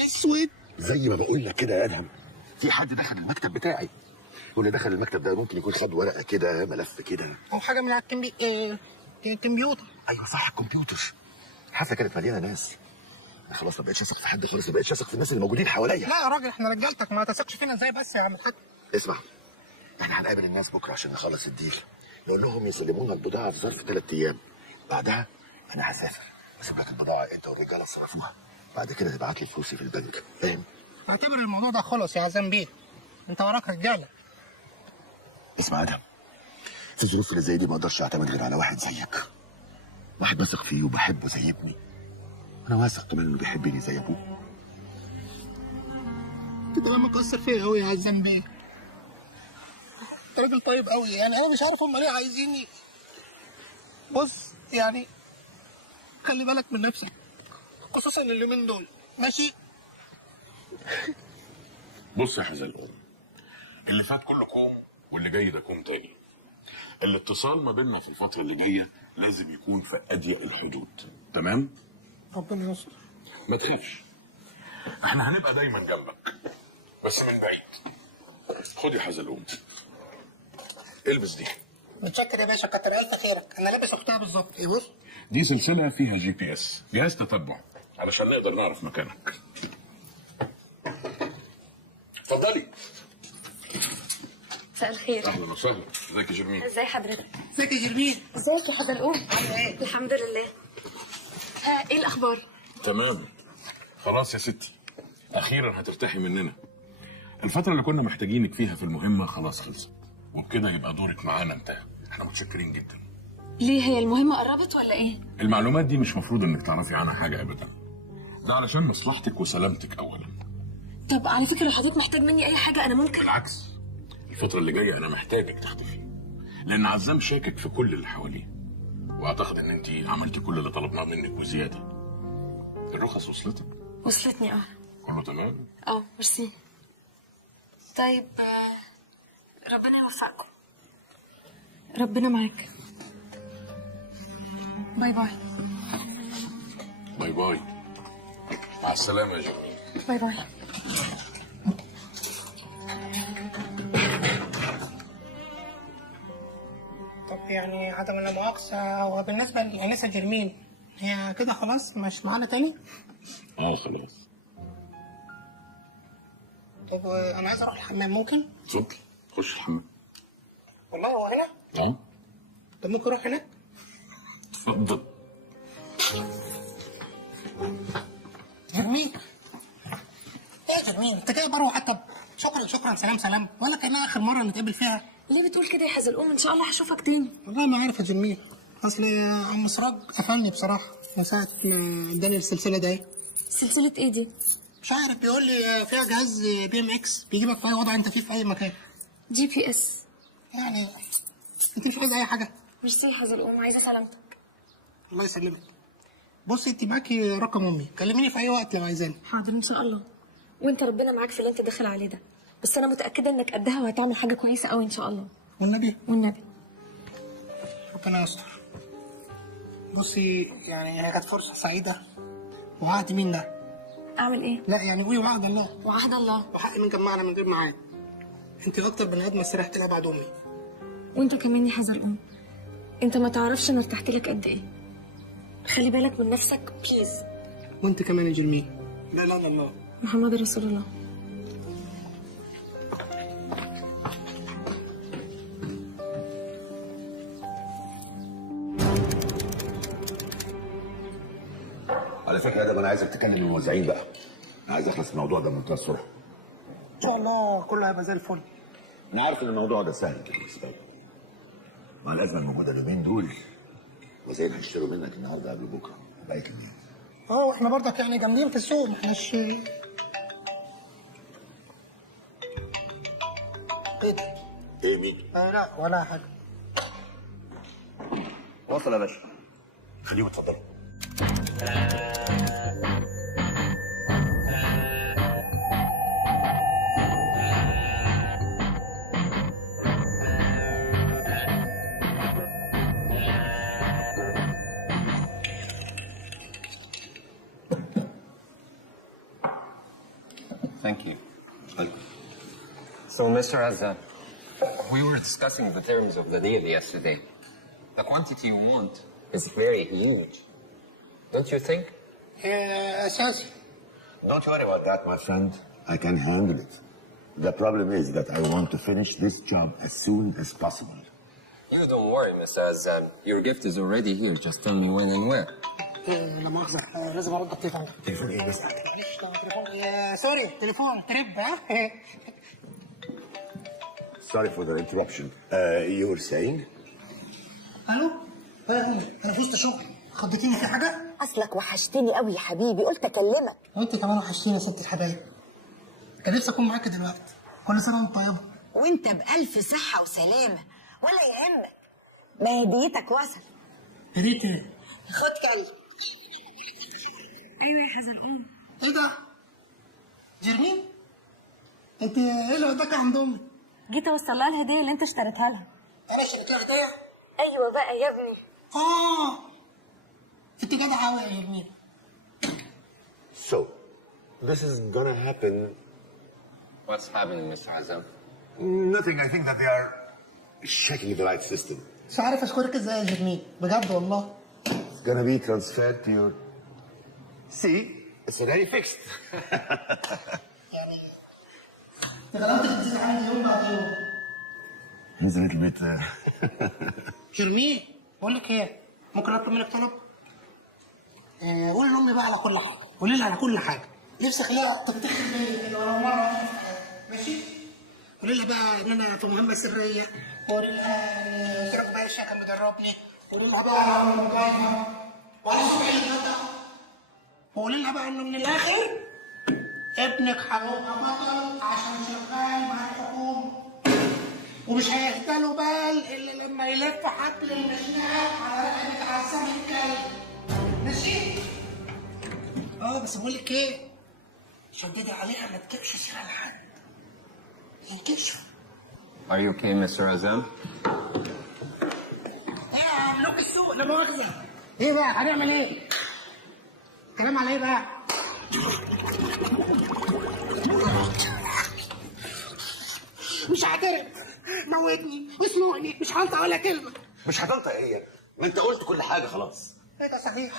اسود. زي ما بقول لك كده يا ادهم، في حد دخل المكتب بتاعي، واللي دخل المكتب ده ممكن يكون خد ورقه كده، ملف كده، او حاجه من على الكمبيوتر. ايوه صح، الكمبيوتر. الحفله كانت مليانه ناس، خلاص ما بقتش اثق في حد خالص، ما بقتش اثق في الناس اللي موجودين حواليا. لا يا راجل، احنا رجالتك، ما تثقش فينا ازاي بس يا عم الحاج؟ اسمع، احنا هنقابل الناس بكره عشان نخلص الديل، نقول لهم يسلمونا البضاعه في ظرف 3 ايام، بعدها انا هسافر اسيب لك البضاعه انت والرجاله تصرفوها، بعد كده تبعت لي فلوسي في البنك، فاهم؟ اعتبر الموضوع ده خلص يا عزام بيه، انت وراك رجاله. اسمع يا ادهم، في الظروف اللي زي دي ما اقدرش اعتمد غير على واحد زيك، واحد بثق فيه وبحبه زي ابني، انا واثق كمان انه بيحبني زي ابوه. انت كمان مكسر فيا قوي يا عزام بيه، انت راجل طيب قوي، يعني انا مش عارف هم ليه عايزيني. بص يعني خلي بالك من نفسك، خصوصا اليومين دول، ماشي؟ بص يا حزلقوم، اللي فات كله كوم واللي جاي ده كوم تاني. الاتصال ما بيننا في الفترة اللي جاية لازم يكون في أضيق الحدود، تمام؟ ربنا يستر. ما تخافش، احنا هنبقى دايما جنبك بس من بعيد. خد يا حزلقوم، البس دي. متشكر يا باشا، كتر الف خيرك، انا لابس اختها بالظبط. ايه بص، دي سلسلة فيها GPS، جهاز تتبع علشان نقدر نعرف مكانك. اتفضلي. مساء الخير. اهلا وسهلا، ازيك يا جرمين؟ ازي حضرتك؟ ازيك يا جرمين؟ ازيك يا حضرقوم؟ عامله ايه؟ الحمد لله. ها ايه الاخبار؟ تمام. خلاص يا ستي، اخيرا هترتاحي مننا. الفترة اللي كنا محتاجينك فيها في المهمة خلاص خلصت، وبكده يبقى دورك معانا انتهى. احنا متشكرين جدا. ليه، هي المهمة قربت ولا ايه؟ المعلومات دي مش مفروض انك تعرفي عنها حاجة ابدا، ده علشان مصلحتك وسلامتك اولا. طب على فكرة لو حضرتك محتاج مني اي حاجة انا ممكن. بالعكس، الفترة اللي جاية انا محتاجك تختفي، لان عزام شاكك في كل اللي حواليه، واعتقد ان انت عملتي كل اللي طلبناه منك وزيادة. الرخص وصلتك؟ وصلتني اه. كله تمام؟ ميرسي. طيب ربنا يوفقكم. ربنا معاك. باي باي. باي باي. مع السلامة يا جميل. باي باي. طب يعني عدم المؤاخذة، وبالنسبة للأنسة جرمين هي كده خلاص مش معانا تاني؟ خلاص. طب أنا عايز أروح الحمام، ممكن؟ اتفضل خش الحمام. والله هو هنا؟ طب ممكن أروح هناك؟ اتفضل. جرمين؟ إيه يا جرمين؟ أنت كده بروح طب شكرا شكرا سلام سلام، ولا كأنها آخر مرة نتقابل فيها؟ ليه بتقول كده يا حزلقوم؟ ان شاء الله هشوفك تاني. والله ما عارف يا جرمين، أصل عم سراج قفلني بصراحة من ساعة ما اداني السلسلة دي. سلسلة إيه دي؟ مش عارف، بيقول لي فيها جهاز BMX بيجيبك في أي وضع أنت فيه في أي مكان. GPS يعني أنت مش عايزة أي حاجة؟ ميرسي يا حزلقوم، عايزة سلامتك. الله يسلمك. بصي أنت معاكي رقم أمي، كلميني في أي وقت لو عايزاني. حاضر إن شاء الله. وأنت ربنا معاك في اللي أنت داخل عليه ده، بس أنا متأكدة إنك قدها وهتعمل حاجة كويسة أوي إن شاء الله. والنبي؟ والنبي. ربنا يستر. بصي يعني هي كانت فرصة سعيدة، وعهد مين ده؟ أعمل إيه؟ لا يعني قولي وعهد الله. وعهد الله. وحق من جمعنا من غير ميعاد. أنت أكتر بني آدم استريحت لها بعد أمي. وأنت كمان يا حزلقوم، أنت ما تعرفش أنا ارتحت لك قد إيه. خلي بالك من نفسك بليز. وأنت كمان يا جرمين. لا لا الله محمد رسول الله. على فكره ده انا عايزك تكلم الموزعين بقى، انا عايز اخلص من الموضوع ده بمنتهى السرعه. إن شاء الله كله هيبقى زي الفل. انا عارف ان الموضوع ده سهل كده بالنسبه لك، مع الازمه الموجوده اليومين دول وزين هيشتروا منك النهارده قبل بكره باقي كميه. واحنا برضك يعني جامدين في السوق، ما احناش. ايه ده؟ ايه مين؟ لا ولا حاجه. وصل يا باشا، خليهم يتفضلوا. Thank you. Welcome. So, Mr. Azad, we were discussing the terms of the deal yesterday. The quantity you want is very huge. Don't you think? اساسي. Don't worry about that, my friend. I can handle it. The problem is that I want to finish this job as soon as possible. You don't worry, Mr. Azad. Your gift is already here. Just tell me when and where. لا مؤاخذة لازم ارد التليفون. تليفون ايه بس؟ معلش تليفون سوري تليفون تريب ها. Sorry for the interruption. You were saying? الو انا في وسط شغل خضتيني في حاجه؟ اصلك وحشتني قوي يا حبيبي، قلت اكلمك. وانت كمان وحشتيني يا ست الحبايب. كان نفسي اكون معاك دلوقتي. كل سنه وانت طيبه. وانت بألف صحة وسلامة ولا يهمك. ما هديتك وصل. هديت ايه؟ خد كلب. ايوه يا حزلقوم. ايه ده؟ جرمين؟ انت ايه اللي وداك عند امي؟ جيت اوصل لها الهديه اللي انت اشتريتها لها. انا اشتريت لها هديه؟ ايوه بقى يا ابني. انت جدعه قوي يا جرمين. So, this is gonna happen. What's happening, Mr. Azam? Nothing. I think that they are checking the right system. مش عارف اشكرك ازاي يا جرمين، بجد والله. It's gonna be transferred to your... See? It's already fixed. يعني غلطتك بتزيد عندي يوم بعد يوم. He's a little bit... جرمين بقول لك ايه؟ ممكن اطلب منك طلب؟ قول لامي بقى على كل حاجه، قولي لها على كل حاجه. نفسي اخليها تفتخر بيا ان انا مره ماشي؟ قولي لها بقى ان انا في مهمه سريه، وقولي لها ان ترك باشا كان مدربني، وقولي لها بقى انا مجاهد وعايز اروح الغدا، وقولي لها بقى انه من الاخر ابنك هيبقى بطل عشان شغال مع الحكومه، ومش هيهتلوا بال الا لما يلف حبل المشنقه على رقبه عسام الكلب. ماشي؟ بس بقول لك ايه؟ شددي عليها ما تجيبش سيره لحد. ينكشف. Are you okay, Mr. Azam? ايه يا ملوك السوق لا مؤاخذه. ايه بقى هنعمل ايه؟ كلام على ايه بقى؟ مش هعترف. موتني واسلقني، مش هنطق ولا كلمه. مش هتنطق ايه؟ ما انت قلت كل حاجه خلاص. ايه ده صحيح؟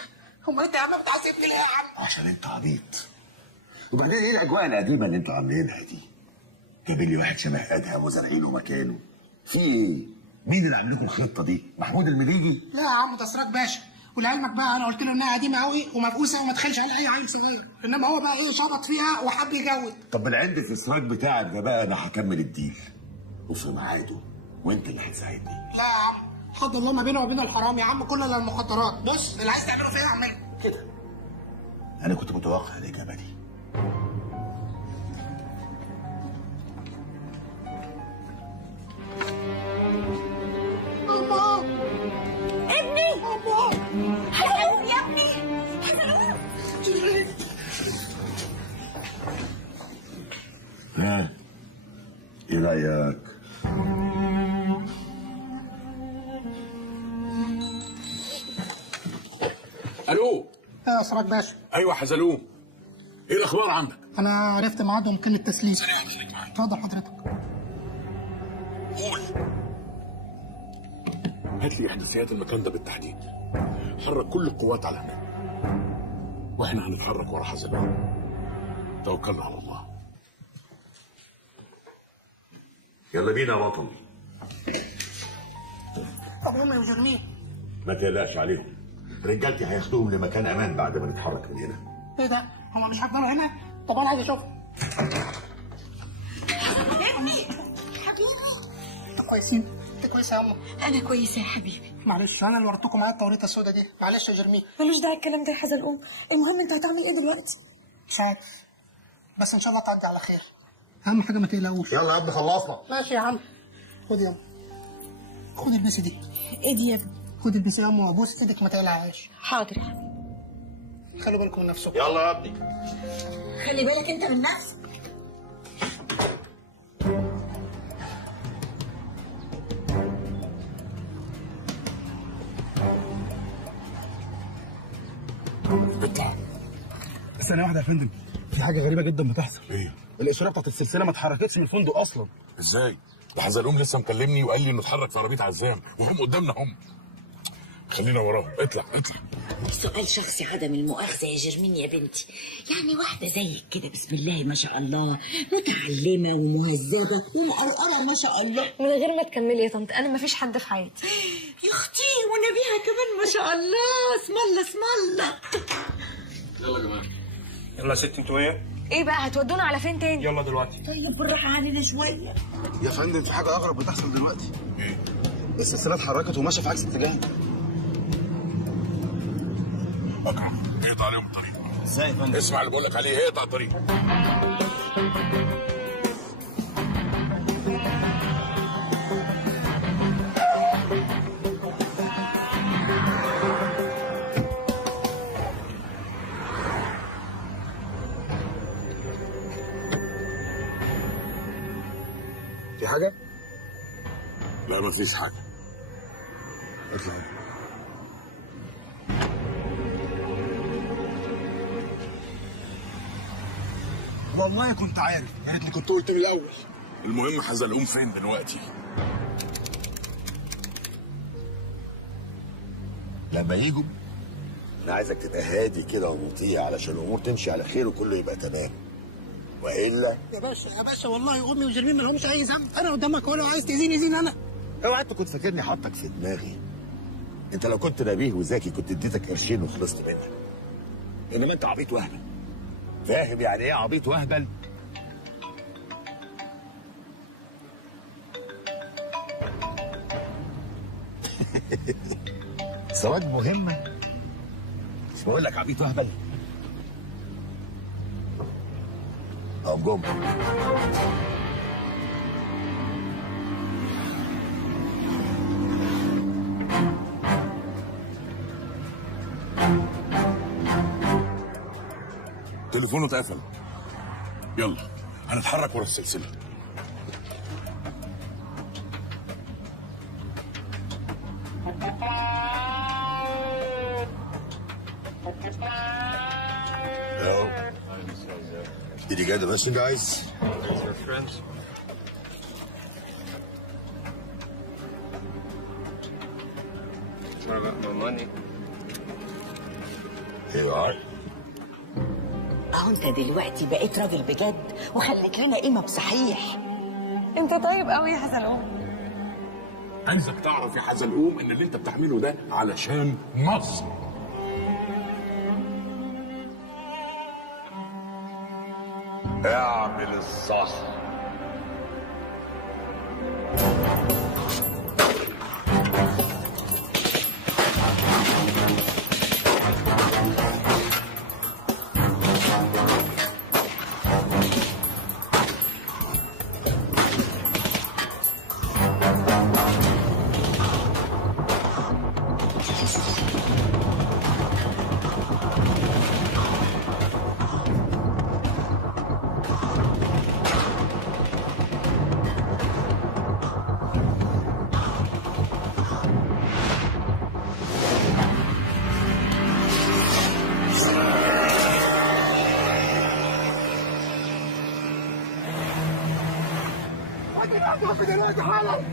امال انت يا عم بتحاسبني ليه يا عم؟ عشان انت عبيط. وبعدين ايه الاجواء القديمه اللي انتوا عاملينها دي؟ جايبين لي واحد شبه ادهم وزارعينه مكانه. في ايه؟ مين اللي عامل لكم الخطه دي؟ محمود المليجي؟ لا يا عم ده سراج باشا، ولعلمك بقى انا قلت له انها قديمه قوي ومفقوسه وما تخلش على اي عيل صغير، انما هو بقى ايه شبط فيها وحب يجود. طب بالعند في السراج بتاعك ده بقى انا هكمل الديل وفي ميعاده وانت اللي هتساعدني. لا يا عم حد الله ما بينه وبين الحرام يا عم، كل المخدرات. بص اللي عايز تعمله فيها اعمله كده. انا كنت متوقع الاجابه دي. ماما ابني ماما حزلقوم يا ابني حزلقوم. ها ايه رايك؟ الو. يا سراج باشا. ايوه حزلوم. ايه الاخبار عندك؟ انا عرفت ميعادهم كلمه تسليم. سريع خليك معايا. اتفضل حضرتك. قول. هات لي احداثيات المكان ده بالتحديد. حرك كل القوات على هناك. واحنا هنتحرك ورا حزلوم. توكلنا على الله. يلا بينا يا بطل. طب هم يا جرمين؟ ما تقلقش عليهم. رجالتي هياخدوهم لمكان امان بعد ما نتحرك من هنا. ايه ده؟ هم مش هيفضلوا هنا؟ طب انا عايز اشوفهم. ابني حبيبي. انتوا كويسين؟ انت كويسه يا امه؟ انا كويسه يا حبيبي. معلش انا اللي وريتكم معايا التوريطه السوداء دي، معلش يا جرمين. ملوش داعي الكلام ده يا حزلقوم، المهم انت هتعمل ايه دلوقتي؟ مش عارف بس ان شاء الله تعدي على خير. اهم حاجه ما تقلقوش. يلا يا ابني خلصنا. ماشي يا عم. خد يا أم. خد البسي دي. ايه دي يا ابني؟ خد البسي يا ام وابوس ايدك ما تقلقهاش. حاضر يا حبيبي. خلوا بالكم من نفسكم. يلا يا ابني. خلي بالك انت من نفسك. ثانية واحدة يا فندم، في في حاجه غريبه جدا بتحصل. ايه؟ الاشاره بتاعت السلسله ما اتحركتش من الفندق اصلا. ازاي؟ ده حزلقوم لسه مكلمني وقال لي انه اتحرك في عربيه عزام وهم قدامنا هم. خلينا وراهم. اطلع اطلع. سؤال شخصي عدم المؤاخذة يا جرمين يا بنتي، يعني واحدة زيك كده بسم الله ما شاء الله، متعلمة ومهذبة ومقرقرة ما شاء الله. من غير ما تكملي يا طنط، انا ما فيش حد في حياتي. يا اختي ونبيها كمان ما شاء الله، اسم الله اسم الله. يلا يا جماعة. يلا يا ست انتوا ايه بقى هتودونا على فين تاني؟ يلا دلوقتي. طيب بالراحة علينا شوية. يا فندم في حاجه اغرب بتحصل دلوقتي. ايه؟ السلسله اتحركت وماشيه في عكس اتجاهنا. اكرم اقطع عليهم الطريق. ازاي يا فندم؟ اسمع اللي بقول لك عليه، اقطع الطريق. في حاجه؟ لا مفيش حاجه. اطلع. والله كنت عارف، يا ريتني كنت قلت من الاول. المهم حزلقوم فين دلوقتي؟ لما يجوا انا عايزك تبقى هادي كده ومطيع علشان الامور تمشي على خير وكله يبقى تمام، والا يا باشا والله امي وجرمين ما لهمش اي ذنب، انا قدامك ولو عايز تاذيني زين انا. اوعى انت كنت فاكرني حاطك في دماغي. انت لو كنت نبيه وذكي كنت اديتك قرشين وخلصت منك، انما انت عبيط وهبل. فاهم يعني ايه عبيط وهبل؟ سراج مهمة، مش بقول لك عبيط وهبل؟ أو جم. تليفونه اتقفل. يلا هنتحرك ورا السلسله. Hello. Did you get the merchandise? Your friends. I got no money. Here you are. اهو انت دلوقتي بقيت راجل بجد وخليت لنا قيمة بصحيح. انت طيب قوي يا حزلقوم. عايزك تعرف يا حزلقوم ان اللي انت بتعمله ده علشان مصر. اعمل الصح.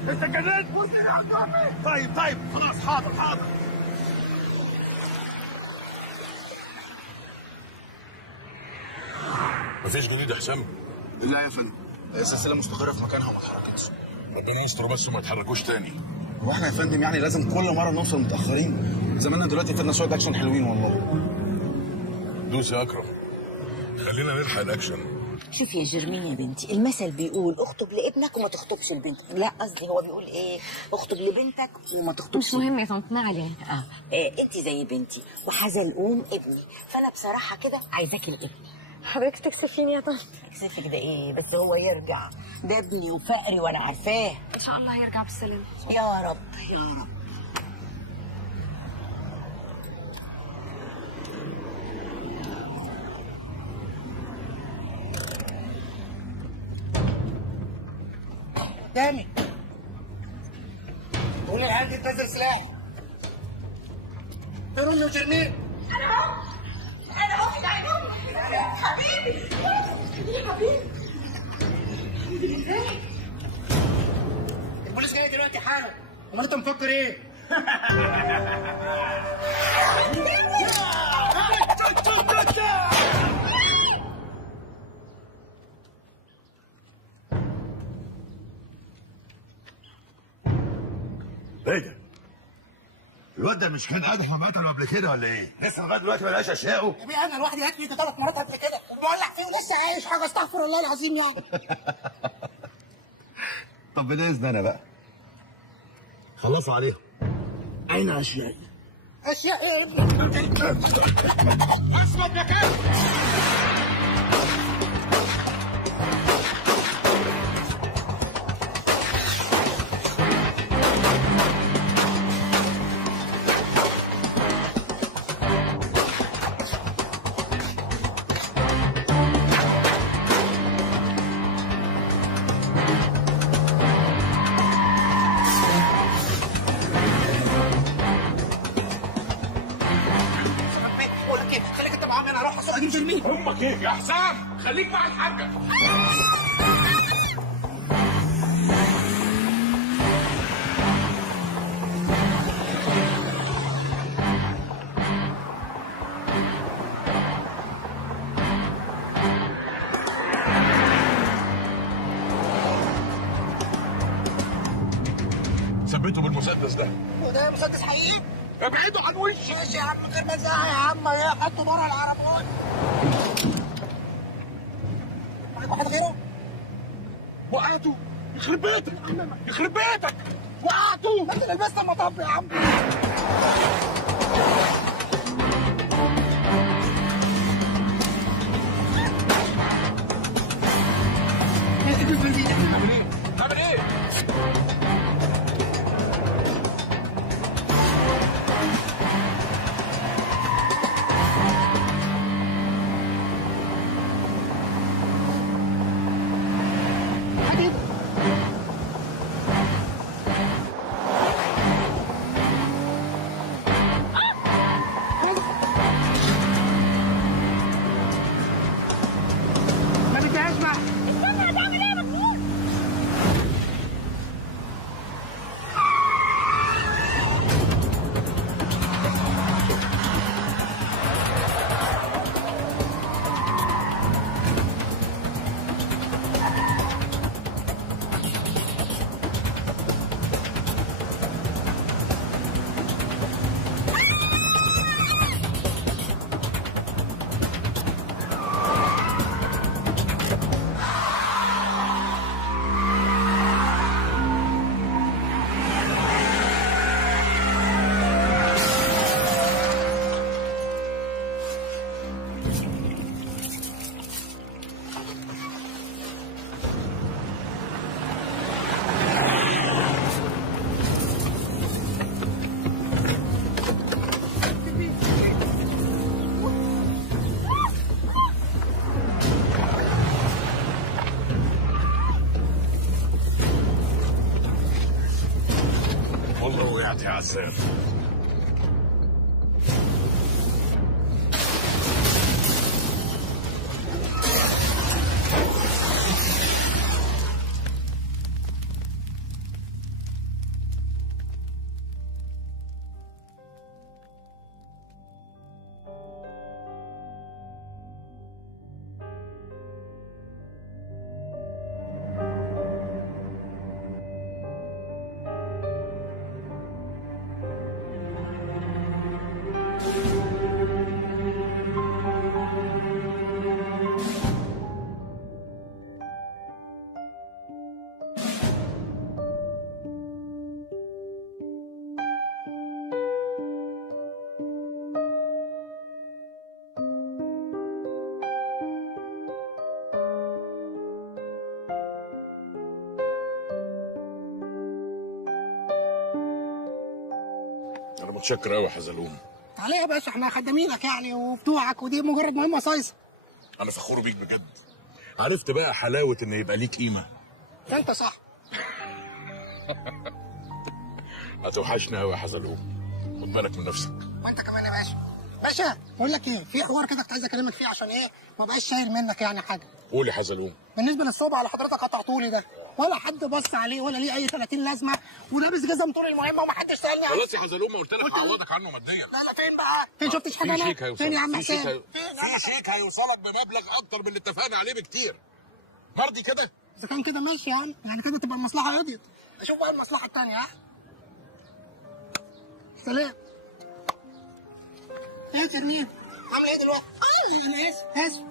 انت جننت. طيب خلاص حاضر. مفيش جديد يا حسام؟ لا يا فندم، السلسله مستقره في مكانها وما اتحركتش. ربنا يستر بس وما يتحركوش تاني. واحنا يا فندم يعني لازم كل مره نوصل متاخرين؟ زماننا دلوقتي فينا شويه اكشن حلوين والله. دوس يا اكرم، خلينا نلحق الاكشن. شوف يا جرمين يا بنتي، المثل بيقول اخطب لابنك وما تخطبش لبنتك. لا قصدي هو بيقول ايه، اخطب لبنتك وما تخطبش. مش مهم يا طنط، ما علينا. انت زي بنتي وحزلقوم ابني، فانا بصراحه كده عايزاكي لابني. حضرتك تكسفيني يا طنط. اكسفك ده ايه بس، هو يرجع، ده ابني وفقري وانا عارفاه. ان شاء الله هيرجع بالسلامه. يا رب يا رب. تاني قول للعيال دي تنزل سلاح. فين امي وجرمين؟ انا اهو تعالوا. حبيبي يا حبيبي. الحمد لله. البوليس جاي دلوقتي حالا. امال انت مفكر ايه؟ ايه ده؟ الواد ده مش كان قادح وقتله قبل كده ولا ايه؟ لسه لغايه دلوقتي ما لقاش اشياءه؟ يا بيه انا لوحدي قتلت فيه 3 مرات قبل كده وبولع فيه ولسه عايش. حاجه استغفر الله العظيم يعني. طب باذن انا بقى خلصوا عليهم. اين اشيائي؟ اشياء ايه يا ابني؟ اصمت مكانك. امك ايه يا حسام؟ خليك مع الحاجه. ثبته بالمسدس ده. وده مسدس حقيقي؟ ابعدوا عن وشي. ماشي يا عم من غير ما تزعق يا عم. ايه حطه بره العربون. معاك واحد غيره؟ وقعته. يخرب بيتك يخرب بيتك. وقعته. انت لبست المطب يا عم. تعمل ايه؟ تعمل ايه؟ ما بديهاش بقى. استنى هتعمل ايه يا مجنون؟ والله وقعت يا عسام. انا متشكر قوي يا حزلوم. تعالى يا باشا احنا خدامينك يعني وبتوعك ودي مجرد مهمه صايصه. انا فخور بيك بجد. عرفت بقى حلاوه ان يبقى ليك قيمه. انت صح. هتوحشنا قوي يا حزلوم. خد بالك من نفسك. وانت كمان يا باشا. باشا بقول لك ايه، في حوار كده كنت عايز اكلمك فيه عشان ايه ما بقاش شايل منك يعني حاجه. قول يا حزلوم. بالنسبه للصوبع اللي حضرتك قطعتولي ده، ولا حد بص عليه ولا ليه اي 30 لازمه، ولابس جزم طول المهمه ومحدش سالني عنه. خلاص يا حزلوم قلت لك هعوضك عنه ماديا. لا فين بقى؟ فين شفتش حاجه؟ في شيك هيوصلك. فين يا عم في شيك حسين؟ في شيك هيوصلك بمبلغ اكتر من اللي اتفقنا عليه بكتير. مرضي كده؟ اذا كان كده ماشي يا عم، يعني كده تبقى المصلحه قضيت. اشوف بقى المصلحه الثانيه. ها سلام. ايه يا ترمين؟ عامله ايه دلوقتي؟ انا اسف.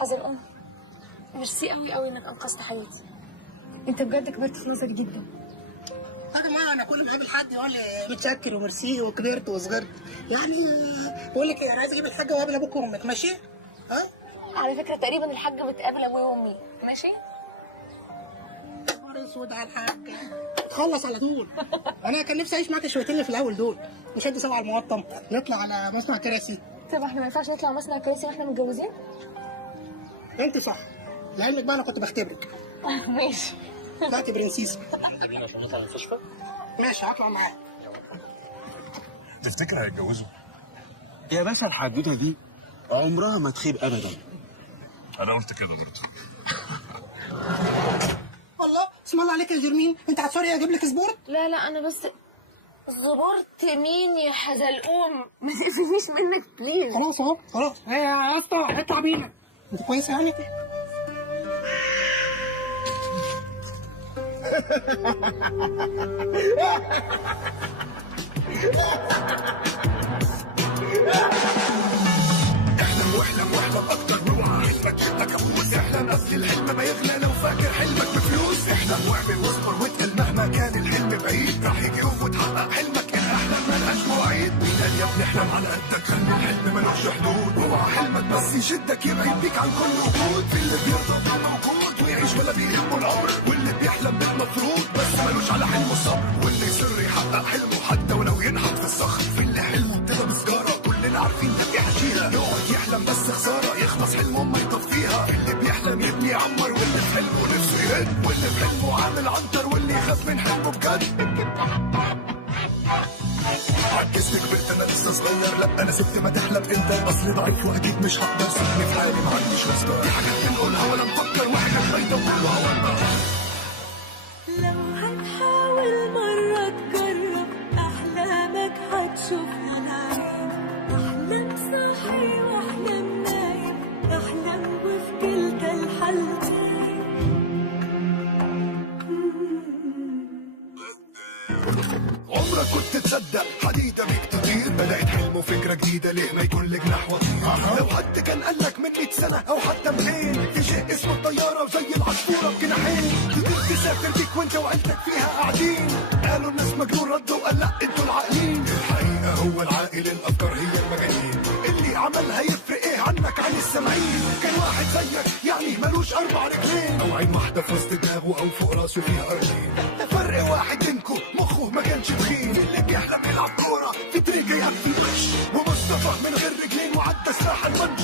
حزلقوم، ميرسي قوي قوي انك انقذت حياتي. انت بجد كبرت في نظري جدا. يا جماعه انا كل ما اقابل حد يقول لي متشكر وميرسي وكبرت وصغرت، يعني بقول لك ايه، انا عايز اجيب الحاجه واقابل ابوك وامك، ماشي؟ ها؟ على فكره تقريبا الحاج بتقابل ابويا وامي، ماشي؟ نهار اسود على الحاج، تخلص على طول. انا كان نفسي اعيش معاك شويتين اللي في الاول دول، نشد سوا على المقطم، نطلع على مصنع كراسي. طب احنا ما ينفعش نطلع مصنع كراسي واحنا متجوزين؟ انت صح، لعلمك بقى انا كنت بختبرك. ماشي. طلعت برنسيسه. محتاجين عشان نطلع المستشفى؟ ماشي هطلع معاك. تفتكر هيتجوزوا؟ يا باشا الحدوته دي عمرها ما تخيب ابدا. انا قلت كده برضه. الله اسم الله عليك يا جرمين، انت هتفرق اجيب لك سبورت؟ لا انا بس زبرت مين يا حزلقوم؟ ما تقفلنيش منك بليز. خلاص اهو خلاص. ايه يا اسطى اطلع بينا. انت كويسه يعني؟ احلم واحلم واحلم اكتر واوعى حلمك تكون احلم اصل الحلم ما يغلى لو فاكر حلمك بفلوس. احلم واعمل واصبر واتقل مهما كان الحلم بعيد راح يجي يوم وتحقق حلمك. الاحلام ملهاش مواعيد، مين يا ابني احلم على قدك خلي الحلم ملوش حدود. اوعى حلمك بس يشدك يبعد بيك عن كل وجود. في اللي بيرضى يبقى موجود ويعيش ولا بيهمه العمر، واللي بيحلم بالمفروض بس ملوش على حلمه الصبر، واللي يصر يحقق حلمه حتى ولو ينحت في الصخر. في اللي حلمه بتبقى بسجاره كلنا عارفين ده بيحكيها، يقعد يحلم بس خساره يخلص حلمه ما يطفيها. اللي بيحلم يبني يعمر، واللي في حلمه نفسه يهد، واللي في حلمه عامل عنتر، واللي يخاف من حلمه بجد. عجزت كبرت انا لسه صغير، لا انا سبت ما تحلم انت، اصلي ضعيف واكيد مش هقدر، سيبني في حالي ما عنديش مصدر. دي حاجات بنقولها ولا نفكر وحاجات بايته وكلها ورا. لو هتحاول مرة تجرب أحلامك هتشوفها العين. أحلام صاحي وأحلام نايم، أحلام وفي كلتا الحالتين. عمرك كنت تصدق حديدة بيك تطير؟ بدأت حلم وفكرة جديدة ليه ما يكون لك نحو طير؟ لو حد كان قالك من 100 سنة أو حتى 200 في شيء اسمه الطيارة وزي العصفورة بجناحين تقدر تسافر بيك وانت وعيلتك فيها قاعدين. قالوا الناس مجنون ردوا وقال لا انتوا العاقلين. الحقيقة هو العاقل الأفكار هي المجانين، اللي عملها يفرق ايه عنك عن السامعين؟ كان واحد زيك يعني ملوش 4 رجلين، أو عين واحدة في وسط دماغه أو فوق راسه فيها قرنين. فرق واحد منكم مخه ما كانش تخين، اللي بيحلم يلعب كورة في تريجة يقفل الوش، ومصطفى من غير رجلين وعدى سلاح المنش.